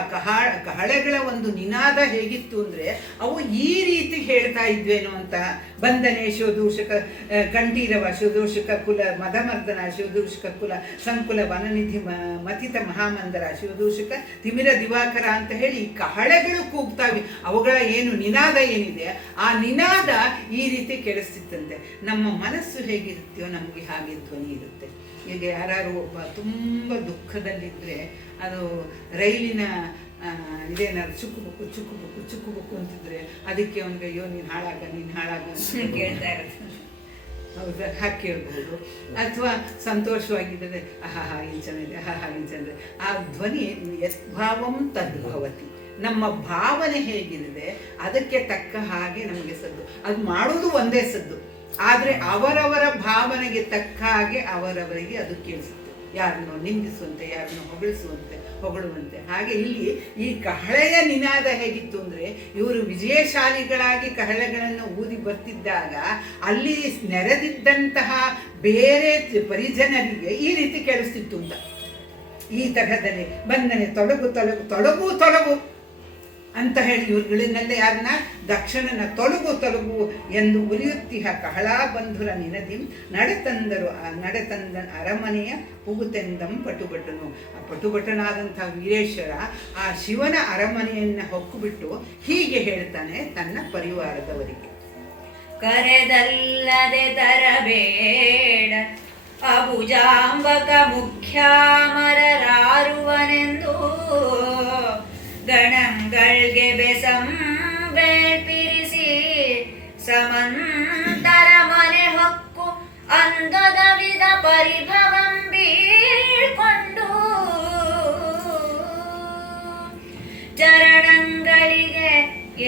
ಕಹಳೆಗಳ ಒಂದು ನಿನಾದ ಹೇಗಿತ್ತು ಅಂದರೆ ಅವು ಈ ರೀತಿ ಹೇಳ್ತಾ ಇದ್ವೇನೋ ಅಂತ. ಬಂದನೆ ಶಿವದೂಷಕ ಕಂಠೀರವ, ಶಿವದೂಷಕ ಕುಲ ಮದಮರ್ದನ, ಶಿವದೂಷಕ ಕುಲ ಸಂಕುಲ ವನನಿಧಿ ಮಥಿತ ಮಹಾಮಂದರ, ಶಿವದೂಷಕ ತಿಮಿರ ದಿವಾಕರ ಅಂತ ಹೇಳಿ ಕಹಳೆಗಳು ಕೂಗ್ತಾವೆ. ಅವುಗಳ ಏನು ನಿನಾದ ಏನಿದೆ ಆ ನಿನಾದ ಈ ರೀತಿ ಕೇಳಿಸ್ತಿತ್ತಂತೆ. ನಮ್ಮ ಮನಸ್ಸು ಹೇಗಿರುತ್ತೆಯೋ ನಮಗೆ ಹಾಗೆ ಧ್ವನಿ ಇರುತ್ತೆ. ಈಗ ಯಾರು ಒಬ್ಬ ತುಂಬ ದುಃಖದಲ್ಲಿದ್ದರೆ ಅದು ರೈಲಿನ ಇದೇನಾದ್ರು ಚುಕ್ಕುಬುಕ್ಕು ಅಂತಿದ್ರೆ ಅದಕ್ಕೆ ಅವನಿಗೆ ಅಯ್ಯೋ ನೀನು ಹಾಳಾಗ ಅಂತ ಕೇಳ್ತಾ ಇರುತ್ತೆ. ಹೌದಾ, ಹಾಗೆ ಕೇಳ್ಬೋದು. ಅಥವಾ ಸಂತೋಷವಾಗಿದ್ದರೆ ಆಹಾ ಏನು ಚೆನ್ನಾಗಿದೆ, ಏನು ಚೆನ್ನಾಗಿದೆ. ಆ ಧ್ವನಿ ಯದ್ಭಾವಂ ತದ್ಭವತಿ. ನಮ್ಮ ಭಾವನೆ ಹೇಗಿದೆ ಅದಕ್ಕೆ ತಕ್ಕ ಹಾಗೆ ನಮಗೆ ಸದ್ದು. ಅದು ಮಾಡೋದು ಒಂದೇ ಸದ್ದು, ಆದರೆ ಅವರವರ ಭಾವನೆಗೆ ತಕ್ಕ ಹಾಗೆ ಅವರವರಿಗೆ ಅದು ಕೇಳಿಸುತ್ತೆ. ಯಾರನ್ನು ನಿಂದಿಸುವಂತೆ, ಯಾರನ್ನು ಹೊಗಳುವಂತೆ. ಹಾಗೆ ಇಲ್ಲಿ ಈ ಕಹಳೆಯ ನಿನಾದ ಹೇಗಿತ್ತು ಅಂದರೆ ಇವರು ವಿಜಯಶಾಲಿಗಳಾಗಿ ಕಹಳೆಗಳನ್ನು ಊದಿ ಬರ್ತಿದ್ದಾಗ ಅಲ್ಲಿ ನೆರೆದಿದ್ದಂತಹ ಬೇರೆ ಪರಿಜನರಿಗೆ ಈ ರೀತಿ ಕೇಳಿಸ್ತಿತ್ತು ಅಂತ. ಈ ತರಹದಲ್ಲಿ ಬಂದನೆ ತೊಲಗು ಅಂತ ಹೇಳಿ ಇವ್ರುಗಳನ್ನೆಲ್ಲ ಯಾರನ್ನ ದಕ್ಷಿಣನ ತೊಲಗು ಎಂದು ಉರಿಯುತ್ತಿಹ ಕಹಳಾ ಬಂಧುರ ನಿನದಿಂ ನಡೆತಂದ ಅರಮನೆಯ ಪುಗುತೆಂದಂ ಪಟುಭಟನು. ಆ ಪಟುಭಟನಾದಂಥ ವೀರೇಶ್ವರ ಆ ಶಿವನ ಅರಮನೆಯನ್ನು ಹೊಕ್ಕುಬಿಟ್ಟು ಹೀಗೆ ಹೇಳ್ತಾನೆ ತನ್ನ ಪರಿವಾರದವರಿಗೆ. ಕರೆದಲ್ಲದೆ ತರಬೇಡ ಅಬುಜಾಂಬಕ ಮುಖ್ಯಾಮರರಾರುವನೆಂದು ಗಣಂಗಳ್ಗೆ ಬೆಸಂಬೇಳ್ಪಿರಿಸಿ ಸಮಂತರ ಮನೆ ಹೊಕ್ಕು ಅಂದದ ವಿಧ ಪರಿಭವಂ ಬೀಳ್ಕೊಂಡು ಚರಣಂಗಳಿಗೆ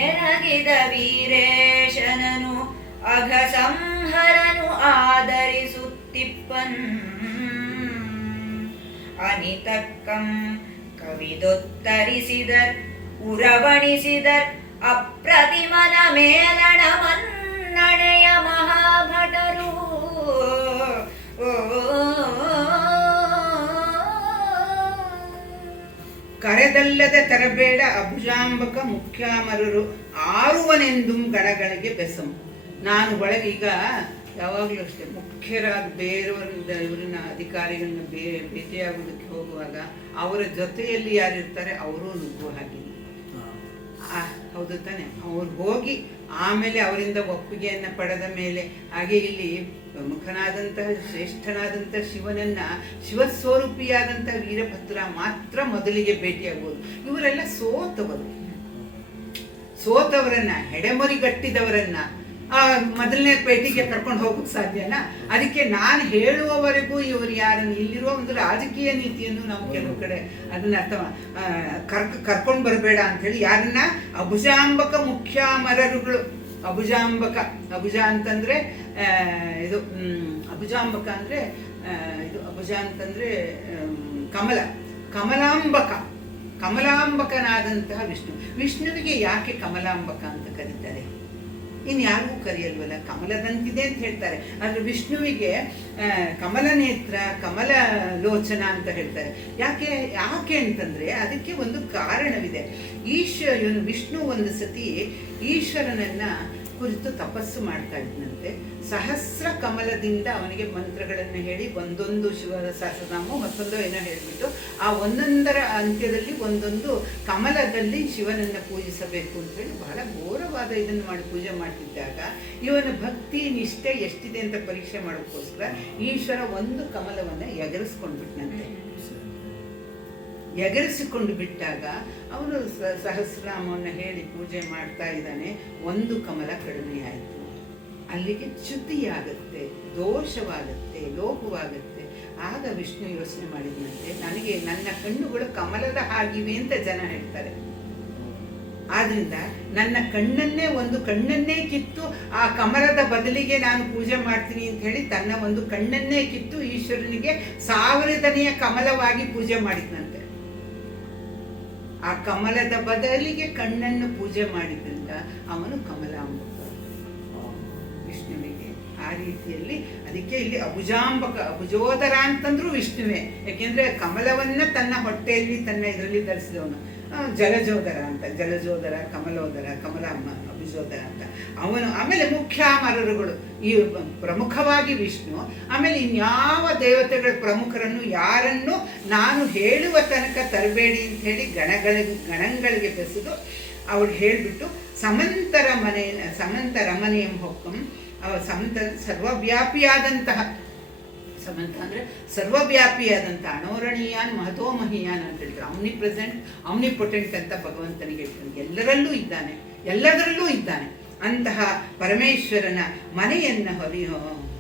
ಎರಗಿದ ವೀರೇಶನನು ಅಘಸಂಹರನು ಆದರಿಸುತ್ತಿಪ್ಪನ್ ಅನಿತಕ್ಕಂ ಕವಿದೊತ್ತರಿಸಿದರ್ ಉರವಣಿಸಿದರ್ ಅಪ್ರತಿಮನ ಮೇಲಣ ಮನ್ನಣೆಯ ಮಹಾಭಟರು. ಕರೆದಲ್ಲದೆ ತರಬೇಡ ಅಭುಜಾಂಬಕ ಮುಖ್ಯಾಮರರು ಆರುವನೆಂದು ಗಣಗಳಿಗೆ ಬೆಸಂ. ನಾನು ಒಳಗೆ ಈಗ ಯಾವಾಗಲೂ ಅಷ್ಟೇ ಮುಖ್ಯರಾದ ಬೇರೆಯವರಿಂದ ಇವರನ್ನ ಅಧಿಕಾರಿಗಳನ್ನ ಭೇಟಿಯಾಗೋದಕ್ಕೆ ಹೋಗುವಾಗ ಅವರ ಜೊತೆಯಲ್ಲಿ ಯಾರಿರ್ತಾರೆ ಅವರು ನುಗ್ಗುವ ಹಾಗೆ. ಹೌದು ತಾನೆ, ಅವ್ರು ಹೋಗಿ ಆಮೇಲೆ ಅವರಿಂದ ಒಪ್ಪಿಗೆಯನ್ನು ಪಡೆದ ಮೇಲೆ ಹಾಗೆ ಇಲ್ಲಿ ಪ್ರಮುಖನಾದಂತಹ ಶ್ರೇಷ್ಠನಾದಂತಹ ಶಿವನನ್ನ ಶಿವಸ್ವರೂಪಿಯಾದಂತಹ ವೀರಭದ್ರ ಮಾತ್ರ ಮೊದಲಿಗೆ ಭೇಟಿಯಾಗುವುದು. ಇವರೆಲ್ಲ ಸೋತವರನ್ನ ಹೆಡೆಮರಿಗಟ್ಟಿದವರನ್ನ ಮೊದಲನೇ ಪೇಟಿಗೆ ಕರ್ಕೊಂಡು ಹೋಗೋಕ್ಕೆ ಸಾಧ್ಯನಾ? ಅದಕ್ಕೆ ನಾನು ಹೇಳುವವರೆಗೂ ಇವರು ಯಾರನ್ನು ಇಲ್ಲಿರುವ ಒಂದು ರಾಜಕೀಯ ನೀತಿಯನ್ನು ನಾವು ಕೆಲವು ಕಡೆ ಅದನ್ನ ಕರ್ಕೊಂಡು ಬರಬೇಡ ಅಂಥೇಳಿ ಯಾರನ್ನ ಅಭುಜಾಂಬಕ ಮುಖ್ಯಾಮರರುಗಳು. ಅಭುಜ ಅಂತಂದ್ರೆ ಇದು ಅಭುಜಾಂಬಕ ಅಂದರೆ ಇದು ಅಭುಜ ಅಂತಂದರೆ ಕಮಲಾಂಬಕನಾದಂತಹ ವಿಷ್ಣುವಿಗೆ ಯಾಕೆ ಕಮಲಾಂಬಕ ಅಂತ ಕರೀತಾರೆ? ಇನ್ಯಾರಿಗೂ ಕರೆಯಲ್ವಲ್ಲ, ಕಮಲದಂತಿದೆ ಅಂತ ಹೇಳ್ತಾರೆ. ಆದರೆ ವಿಷ್ಣುವಿಗೆ ಕಮಲ ನೇತ್ರ, ಕಮಲ ಲೋಚನ ಅಂತ ಹೇಳ್ತಾರೆ. ಯಾಕೆ ಅಂತಂದರೆ ಅದಕ್ಕೆ ಒಂದು ಕಾರಣವಿದೆ. ವಿಷ್ಣು ಒಂದು ಸತಿ ಈಶ್ವರನನ್ನ ಕುರಿತು ತಪಸ್ಸು ಮಾಡ್ತಾ ಇದ್ದಂತೆ. ಸಹಸ್ರ ಕಮಲದಿಂದ ಅವನಿಗೆ ಮಂತ್ರಗಳನ್ನು ಹೇಳಿ ಒಂದೊಂದು ಶಿವನ ಸಹಸ್ರನಾಮ ಮತ್ತೊಂದು ಏನೋ ಹೇಳಿಬಿಟ್ಟು ಆ ಒಂದೊಂದರ ಅಂತ್ಯದಲ್ಲಿ ಒಂದೊಂದು ಕಮಲದಲ್ಲಿ ಶಿವನನ್ನು ಪೂಜಿಸಬೇಕು ಅಂತೇಳಿ ಬಹಳ ಘೋರವಾದ ಇದನ್ನು ಮಾಡಿ ಪೂಜೆ ಮಾಡ್ತಿದ್ದಾಗ ಇವನ ಭಕ್ತಿ ನಿಷ್ಠೆ ಎಷ್ಟಿದೆ ಅಂತ ಪರೀಕ್ಷೆ ಮಾಡೋಕ್ಕೋಸ್ಕರ ಈಶ್ವರ ಒಂದು ಕಮಲವನ್ನು ಎಗರಿಸಿಕೊಂಡು ಬಿಟ್ಟಾಗ ಅವನು ಸಹಸ್ರನಾಮವನ್ನು ಹೇಳಿ ಪೂಜೆ ಮಾಡ್ತಾ ಇದ್ದಾನೆ. ಒಂದು ಕಮಲ ಕಡಿಮೆ ಆಯಿತು. ಅಲ್ಲಿಗೆ ಚ್ಯುತಿಯಾಗುತ್ತೆ, ದೋಷವಾಗುತ್ತೆ, ಲೋಪವಾಗುತ್ತೆ. ಆಗ ವಿಷ್ಣು ಯೋಚನೆ ಮಾಡಿದಂತೆ, ನನಗೆ ನನ್ನ ಕಣ್ಣುಗಳು ಕಮಲದ ಹಾಗಿವೆ ಅಂತ ಜನ ಹೇಳ್ತಾರೆ. ಆದ್ರಿಂದ ನನ್ನ ಕಣ್ಣನ್ನೇ ಒಂದು ಕಣ್ಣನ್ನೇ ಕಿತ್ತು ಆ ಕಮಲದ ಬದಲಿಗೆ ನಾನು ಪೂಜೆ ಮಾಡ್ತೀನಿ ಅಂತ ಹೇಳಿ ತನ್ನ ಒಂದು ಕಣ್ಣನ್ನೇ ಕಿತ್ತು ಈಶ್ವರನಿಗೆ 1000ನೇ ಕಮಲವಾಗಿ ಪೂಜೆ ಮಾಡಿದ್ನಂತೆ. ಆ ಕಮಲದ ಬದಲಿಗೆ ಕಣ್ಣನ್ನು ಪೂಜೆ ಮಾಡಿದ್ರಿಂದ ಅವನು ಕಮಲಾಂಬಕ ವಿಷ್ಣುವಿಗೆ. ಆ ರೀತಿಯಲ್ಲಿ ಅದಕ್ಕೆ ಇಲ್ಲಿ ಅಭುಜಾಂಬಕ, ಅಭುಜೋದರ ಅಂತಂದ್ರೂ ವಿಷ್ಣುವೇ. ಯಾಕೆಂದ್ರೆ ಕಮಲವನ್ನ ತನ್ನ ಹೊಟ್ಟೆಯಲ್ಲಿ ತನ್ನ ಇದರಲ್ಲಿ ಧರಿಸಿದವನು. ಜಲಜೋದರ ಅಂತ, ಜಲಜೋದರ, ಕಮಲೋದರ, ಕಮಲಾಂಬ, ಅಭುಜೋದರ ಅಂತ ಅವನು. ಆಮೇಲೆ ಮುಖ್ಯಾಮರರುಗಳು ಈ ಪ್ರಮುಖವಾಗಿ ವಿಷ್ಣು. ಆಮೇಲೆ ಇನ್ಯಾವ ದೇವತೆಗಳ ಪ್ರಮುಖರನ್ನು ಯಾರನ್ನು ನಾನು ಹೇಳುವ ತನಕ ತರಬೇಡಿ ಅಂತ ಹೇಳಿ ಗಣಗಳಿಗೆ ಬೆಸೆದು ಅವಳು ಹೇಳಿಬಿಟ್ಟು ಸಮಂತರ ರಮಣೆಯ ಹೊಕ್ಕಂ ಸಮಂತ ಸರ್ವವ್ಯಾಪಿಯಾದಂತಹ, ಸಮಂತ ಅಂದರೆ ಸರ್ವವ್ಯಾಪಿಯಾದಂಥ, ಅಣೋರಣೀಯಾನ್ ಮಹತೋಮಹೀಯಾನ್ ಅಂತ ಹೇಳ್ತಾರೆ. ಆಮ್ನಿ ಪ್ರೆಸೆಂಟ್, ಆಮ್ನಿ ಪೊಟೆಂಟ್ ಅಂತ ಭಗವಂತನಿಗೆ ಹೇಳ್ತಾನೆ. ಎಲ್ಲರಲ್ಲೂ ಇದ್ದಾನೆ, ಎಲ್ಲದರಲ್ಲೂ ಇದ್ದಾನೆ. ಅಂತಹ ಪರಮೇಶ್ವರನ ಮನೆಯನ್ನು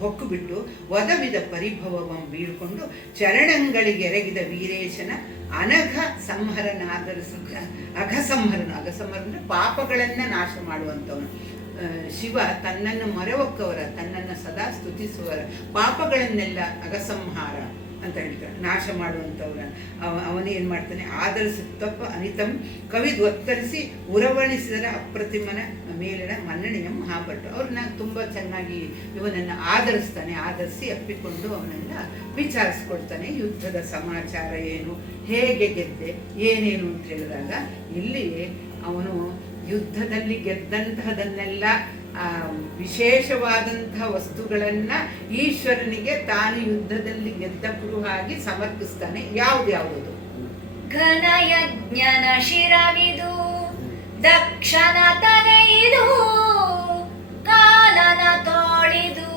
ಹೊಕ್ಕು ಬಿಟ್ಟು ಒದವಿದ ಪರಿಭವವನ್ನು ಬೀಳ್ಕೊಂಡು ಚರಣಗಳಿಗೆ ಎರಗಿದ ವೀರೇಶನ ಅನಘ ಸಂಹರನಾದರಿಸಿದ ಅಘಸಂಹರನ ಅಂದರೆ ಪಾಪಗಳನ್ನು ನಾಶ ಮಾಡುವಂಥವನು. ಶಿವ ತನ್ನನ್ನು ಮೊರೆಹೊಕ್ಕವರ, ತನ್ನನ್ನು ಸದಾ ಸ್ತುತಿಸುವವರ ಪಾಪಗಳನ್ನೆಲ್ಲ ಅಗಸಂಹಾರ ಅಂತ ಹೇಳ್ತಾರೆ, ನಾಶ ಮಾಡುವಂಥವ್ರ. ಅವನೇನು ಮಾಡ್ತಾನೆ, ಆದರಿಸುತ್ತಪ್ಪ ಅನಿತಂ ಕವಿದ್ವತ್ತರಿಸಿ ಉರವಣಿಸಿದರ ಅಪ್ರತಿಮನ ಮೇಲಿನ ಮನ್ನಣೆಯ ಮಹಾಭಟ್ರು. ಅವ್ರನ್ನ ತುಂಬ ಚೆನ್ನಾಗಿ ಇವನನ್ನು ಆಧರಿಸ್ತಾನೆ. ಆಧರಿಸಿ ಅಪ್ಪಿಕೊಂಡು ಅವನೆಲ್ಲ ವಿಚಾರಿಸ್ಕೊಳ್ತಾನೆ. ಯುದ್ಧದ ಸಮಾಚಾರ ಏನು, ಹೇಗೆ ಗೆದ್ದೆ, ಏನೇನು ಅಂತ ಹೇಳಿದಾಗ ಇಲ್ಲಿ ಅವನು ಯುದ್ಧದಲ್ಲಿ ಗೆದ್ದಂತಹದನ್ನೆಲ್ಲ ವಿಶೇಷವಾದಂತಹ ವಸ್ತುಗಳನ್ನ ಈಶ್ವರನಿಗೆ ತಾನು ಯುದ್ಧದಲ್ಲಿ ಗೆದ್ದ ಕುರುಹಾಗಿ ಸಮರ್ಪಿಸ್ತಾನೆ. ಯಾವ್ದ್ಯಾವುದು? ಘನಯಜ್ಞನ ಶಿರವಿದು, ದಕ್ಷನ ತನೆಯಿದು, ಕಾಲನ ತೋಳಿದು,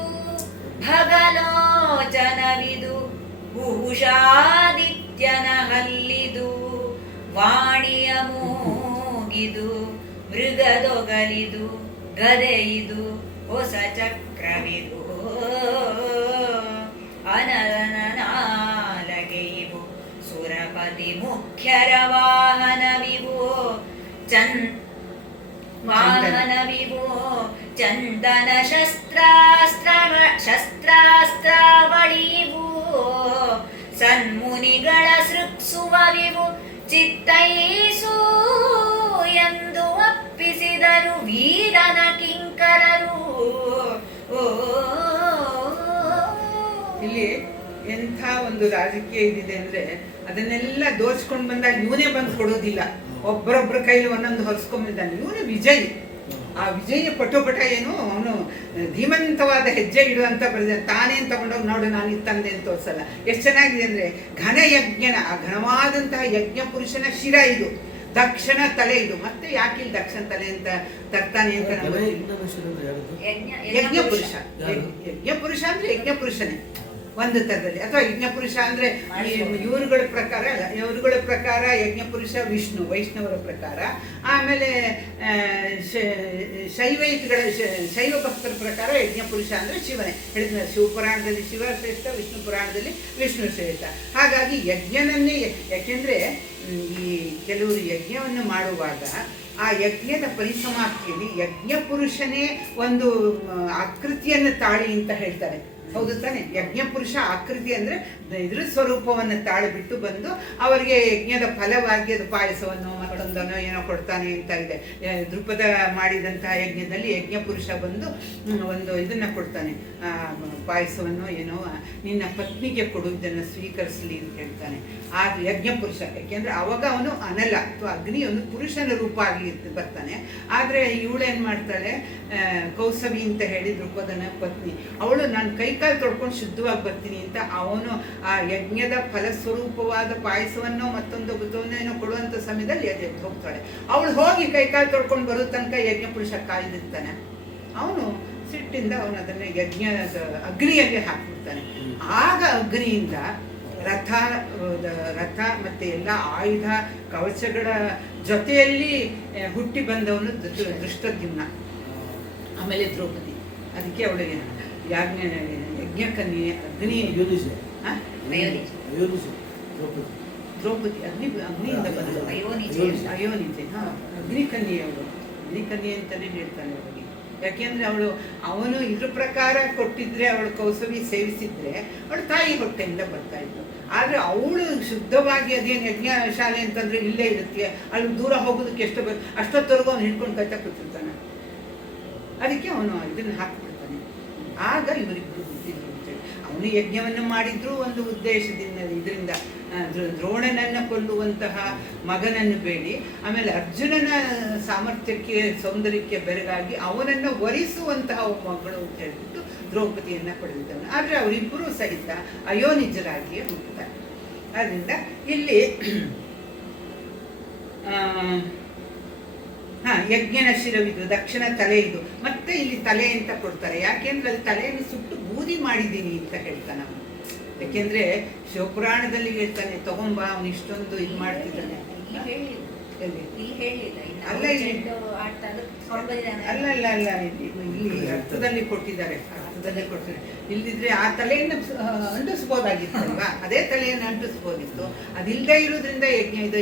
ಭಗಲೋಚನವಿದು, ಉಷಾದಿತ್ಯನ ಹಲ್ಲಿದು, ವಾಣಿಯ ಮೂಗಿದು, ಮೃಗದೊಗಲಿದು, ಗದೆಯಿದು, ಹೊಸ ಚಕ್ರವಿದು, ಅನಲನ ನಾಲಗೆಯಿವು, ಸುರಪತಿ ಮುಖ್ಯರ ವಾಹನವಿವು, ವಾಹನವಿವು, ಚಂದನ ಶಸ್ತ್ರಾಸ್ತ್ರಾವಳಿವು, ಸನ್ಮುನಿಗಳ ಸೃಕ್ಸುವವಿವು, ಚಿತ್ತೈಸು ಎಂದು ಒಪ್ಪಿಸಿದರು ವೀರನ ಕಿಂಕರರು. ಇಲ್ಲಿ ಎಂಥ ಒಂದು ರಾಜಕೀಯ ಇದಿದೆ ಅಂದ್ರೆ ಅದನ್ನೆಲ್ಲ ದೋಚ್ಕೊಂಡು ಬಂದಾಗ ಇವನೇ ಬಂದು ಕೊಡೋದಿಲ್ಲ. ಒಬ್ಬರೊಬ್ಬರ ಕೈಲಿ ಒಂದೊಂದು ಹೊರಿಸ್ಕೊಂಡ್ಬಿದ್ದಾನೆ. ಇವನು ವಿಜಯ್. ಆ ವಿಜಯ ಪಟೋಪಟ ಏನು, ಅವನು ಧೀಮಂತವಾದ ಹೆಜ್ಜೆ ಇಡುವಂತ ಬರೆದ. ತಾನೇನು ತಗೊಂಡೋಗಿ ನೋಡು ನಾನು ಇತ್ತಂದೆ ಅಂತ ತೋರಿಸಲ್ಲ. ಎಷ್ಟು ಚೆನ್ನಾಗಿದೆ ಅಂದ್ರೆ ಘನಯಜ್ಞನ, ಆ ಘನವಾದಂತಹ ಯಜ್ಞ ಪುರುಷನ ಶಿರ ಇದು, ದಕ್ಷನ ತಲೆ ಇದು. ಮತ್ತೆ ಯಾಕಿಲ್ ದಕ್ಷನ ತಲೆ ಅಂತ ತರ್ತಾನೆ ಅಂತ ಯಜ್ಞ ಪುರುಷ. ಯಜ್ಞ ಪುರುಷ ಅಂದ್ರೆ ಯಜ್ಞ ಪುರುಷನೇ ಒಂದು ಥರದಲ್ಲಿ. ಅಥವಾ ಯಜ್ಞ ಪುರುಷ ಅಂದ್ರೆ ಇವರುಗಳ ಪ್ರಕಾರ ಅಲ್ಲ, ಇವರುಗಳ ಪ್ರಕಾರ ಯಜ್ಞ ಪುರುಷ ವಿಷ್ಣು, ವೈಷ್ಣವರ ಪ್ರಕಾರ. ಆಮೇಲೆ ಶೈವ ಭಕ್ತರ ಪ್ರಕಾರ ಯಜ್ಞ ಪುರುಷ ಅಂದ್ರೆ ಶಿವನೇ. ಹೇಳಿದ ಶಿವಪುರಾಣದಲ್ಲಿ ಶಿವ ಶ್ರೇಷ್ಠ, ವಿಷ್ಣು ಪುರಾಣದಲ್ಲಿ ವಿಷ್ಣು ಶ್ರೇಷ್ಠ. ಹಾಗಾಗಿ ಯಜ್ಞನನ್ನೇ, ಯಾಕೆಂದ್ರೆ ಈ ಕೆಲವರು ಯಜ್ಞವನ್ನು ಮಾಡುವಾಗ ಆ ಯಜ್ಞದ ಪರಿಸಮಾಪ್ತಿಯಲ್ಲಿ ಯಜ್ಞ ಪುರುಷನೇ ಒಂದು ಆಕೃತಿಯನ್ನು ತಾಳಿ ಅಂತ ಹೇಳ್ತಾರೆ. ಹೌದು ತಾನೆ? ಯಜ್ಞ ಪುರುಷ ಆಕೃತಿ ಅಂದ್ರೆ ಇದ್ರ ಸ್ವರೂಪವನ್ನು ತಾಳಿಬಿಟ್ಟು ಬಂದು ಅವರಿಗೆ ಯಜ್ಞದ ಫಲವಾಗಿ ಅದು ಪಾಯಸವನ್ನು ಮತ್ತೊಂದನ್ನು ಏನೋ ಕೊಡ್ತಾನೆ ಅಂತ ಇದೆ. ದೃಪದ ಮಾಡಿದಂತಹ ಯಜ್ಞದಲ್ಲಿ ಯಜ್ಞ ಪುರುಷ ಬಂದು ಒಂದು ಇದನ್ನ ಕೊಡ್ತಾನೆ, ಪಾಯಸವನ್ನು ಏನೋ ನಿನ್ನ ಪತ್ನಿಗೆ ಕೊಡುವುದನ್ನು ಸ್ವೀಕರಿಸಲಿ ಅಂತ ಹೇಳ್ತಾನೆ. ಆದ್ರೆ ಯಜ್ಞ ಪುರುಷ, ಯಾಕೆಂದ್ರೆ ಅವಾಗ ಅವನು ಅನಲ ಅಥವಾ ಅಗ್ನಿ ಒಂದು ಪುರುಷನ ರೂಪ ಆಗಿ ಬರ್ತಾನೆ. ಆದ್ರೆ ಇವಳೇನ್ ಮಾಡ್ತಾಳೆ, ಕೌಸವಿ ಅಂತ ಹೇಳಿ ದೃಪದನ ಪತ್ನಿ, ಅವಳು ನಾನು ಕೈಕಾಲು ತೊಳ್ಕೊಂಡು ಶುದ್ಧವಾಗಿ ಬರ್ತೀನಿ ಅಂತ ಅವನು ಆ ಯಜ್ಞದ ಫಲಸ್ವರೂಪವಾದ ಪಾಯಸವನ್ನು ಮತ್ತೊಂದು ಏನೋ ಕೊಡುವಂಥ ಸಮಯದಲ್ಲಿ ಎದ್ದು ಹೋಗ್ತಾಳೆ. ಅವಳು ಹೋಗಿ ಕೈಕಾಲು ತೊಳ್ಕೊಂಡು ಬರೋ ತನಕ ಯಜ್ಞ ಪುರುಷ ಕಾಯ್ದಿರ್ತಾನೆ. ಅವನು ಸಿಟ್ಟಿಂದ ಅವನು ಅದನ್ನು ಯಜ್ಞದ ಅಗ್ನಿಯಲ್ಲಿ ಹಾಕ್ಬಿಡ್ತಾನೆ. ಆಗ ಅಗ್ನಿಯಿಂದ ರಥ ಮತ್ತೆ ಎಲ್ಲ ಆಯುಧ ಕವಚಗಳ ಜೊತೆಯಲ್ಲಿ ಹುಟ್ಟಿ ಬಂದವನು ದೃಷ್ಟದ್ಯುಮ್ನ, ಆಮೇಲೆ ದ್ರೌಪದಿ. ಅದಕ್ಕೆ ಅವಳಿಗೆ ಯಜ್ಞಕನ್ಯೆ ಅಗ್ನಿ ದ್ರೌಪದಿ ಅಗ್ನಿಯಿಂದ ಬಂದು ಅಯೋನಿಜೆ ಅಗ್ನಿಕನ್ಯೆಯವರು, ಅಗ್ನಿಕನ್ಯೆ ಅಂತಲೇ ಹೇಳ್ತಾನೆ ಅವಳಿಗೆ. ಯಾಕೆಂದ್ರೆ ಅವನು ಇದ್ರ ಪ್ರಕಾರ ಕೊಟ್ಟಿದ್ರೆ, ಅವಳು ಕೌಸವಿ ಸೇವಿಸಿದ್ರೆ ಅವಳು ತಾಯಿ ಹೊಟ್ಟೆಯಿಂದ ಬರ್ತಾ ಇದ್ಲು. ಆದ್ರೆ ಅವಳು ಶುದ್ಧವಾಗಿ ಅದೇನು ಯಜ್ಞಶಾಲೆ ಅಂತಂದ್ರೆ ಇಲ್ಲೇ ಇರುತ್ತೆ, ಅಲ್ಲಿ ದೂರ ಹೋಗೋದಕ್ಕೆ ಅಷ್ಟೊತ್ತವರೆಗೂ ಅವನು ಹಿಡ್ಕೊಂಡು ಕಚ್ಚ ಕೂತಿರ್ತಾನೆ. ಅದಕ್ಕೆ ಅವನು ಇದನ್ನ ಹಾಕ್ಬಿಡ್ತಾನೆ. ಆಗ ಇವರಿಬ್ಬರು ಬುದ್ಧಿದ್ರು ಅಂತೇಳಿ. ಅವನು ಯಜ್ಞವನ್ನು ಮಾಡಿದ್ರು ಒಂದು ಉದ್ದೇಶದಿಂದ, ಇದರಿಂದ ದ್ರೋಣನನ್ನು ಕೊಲ್ಲುವಂತಹ ಮಗನನ್ನು ಬೇಡಿ, ಆಮೇಲೆ ಅರ್ಜುನನ ಸಾಮರ್ಥ್ಯಕ್ಕೆ ಸೌಂದರ್ಯಕ್ಕೆ ಬೆರಗಾಗಿ ಅವನನ್ನು ವರಿಸುವಂತಹ ಮಗಳು ಅಂತ ಹೇಳ್ಬಿಟ್ಟು ದ್ರೌಪದಿಯನ್ನ ಪಡೆದಿದ್ದವನು. ಆದರೆ ಅವರಿಬ್ಬರೂ ಸಹಿತ ಅಯೋನಿಜರಾಗಿಯೇ ಹುಟ್ಟುತ್ತಾರೆ. ಆದ್ದರಿಂದ ಇಲ್ಲಿ ಯಜ್ಞನ ಶಿರವಿದು, ದಕ್ಷಿಣ ತಲೆ ಇದು, ಮತ್ತೆ ಇಲ್ಲಿ ತಲೆ ಅಂತ ಕೊಡ್ತಾರೆ. ಯಾಕೆಂದ್ರೆ ಅಲ್ಲಿ ತಲೆಯನ್ನು ಸುಟ್ಟು ಬೂದಿ ಮಾಡಿದ್ದೀನಿ ಅಂತ ಹೇಳ್ತಾನೆ ಅವನು. ಯಾಕೆಂದ್ರೆ ಶಿವಪುರಾಣದಲ್ಲಿ ಹೇಳ್ತಾನೆ, ತಗೊಂಬ ಅವನು ಇಷ್ಟೊಂದು ಇದು ಮಾಡ್ತಿದ್ದಾನೆ. ಅಲ್ಲ ಇಲ್ಲಿ ಅರ್ಥದಲ್ಲಿ ಕೊಟ್ಟಿದ್ದಾರೆ, ಅರ್ಥದಲ್ಲಿ ಕೊಟ್ಟಿದ್ದಾರೆ. ಇಲ್ದಿದ್ರೆ ಆ ತಲೆಯನ್ನು ಅಂಟಿಸ್ಬೋದಾಗಿತ್ತಲ್ವಾ, ಅದೇ ತಲೆಯನ್ನು ಅಂಟಿಸ್ಬೋದಿತ್ತು. ಅದಿಲ್ಲದೆ ಇರೋದ್ರಿಂದ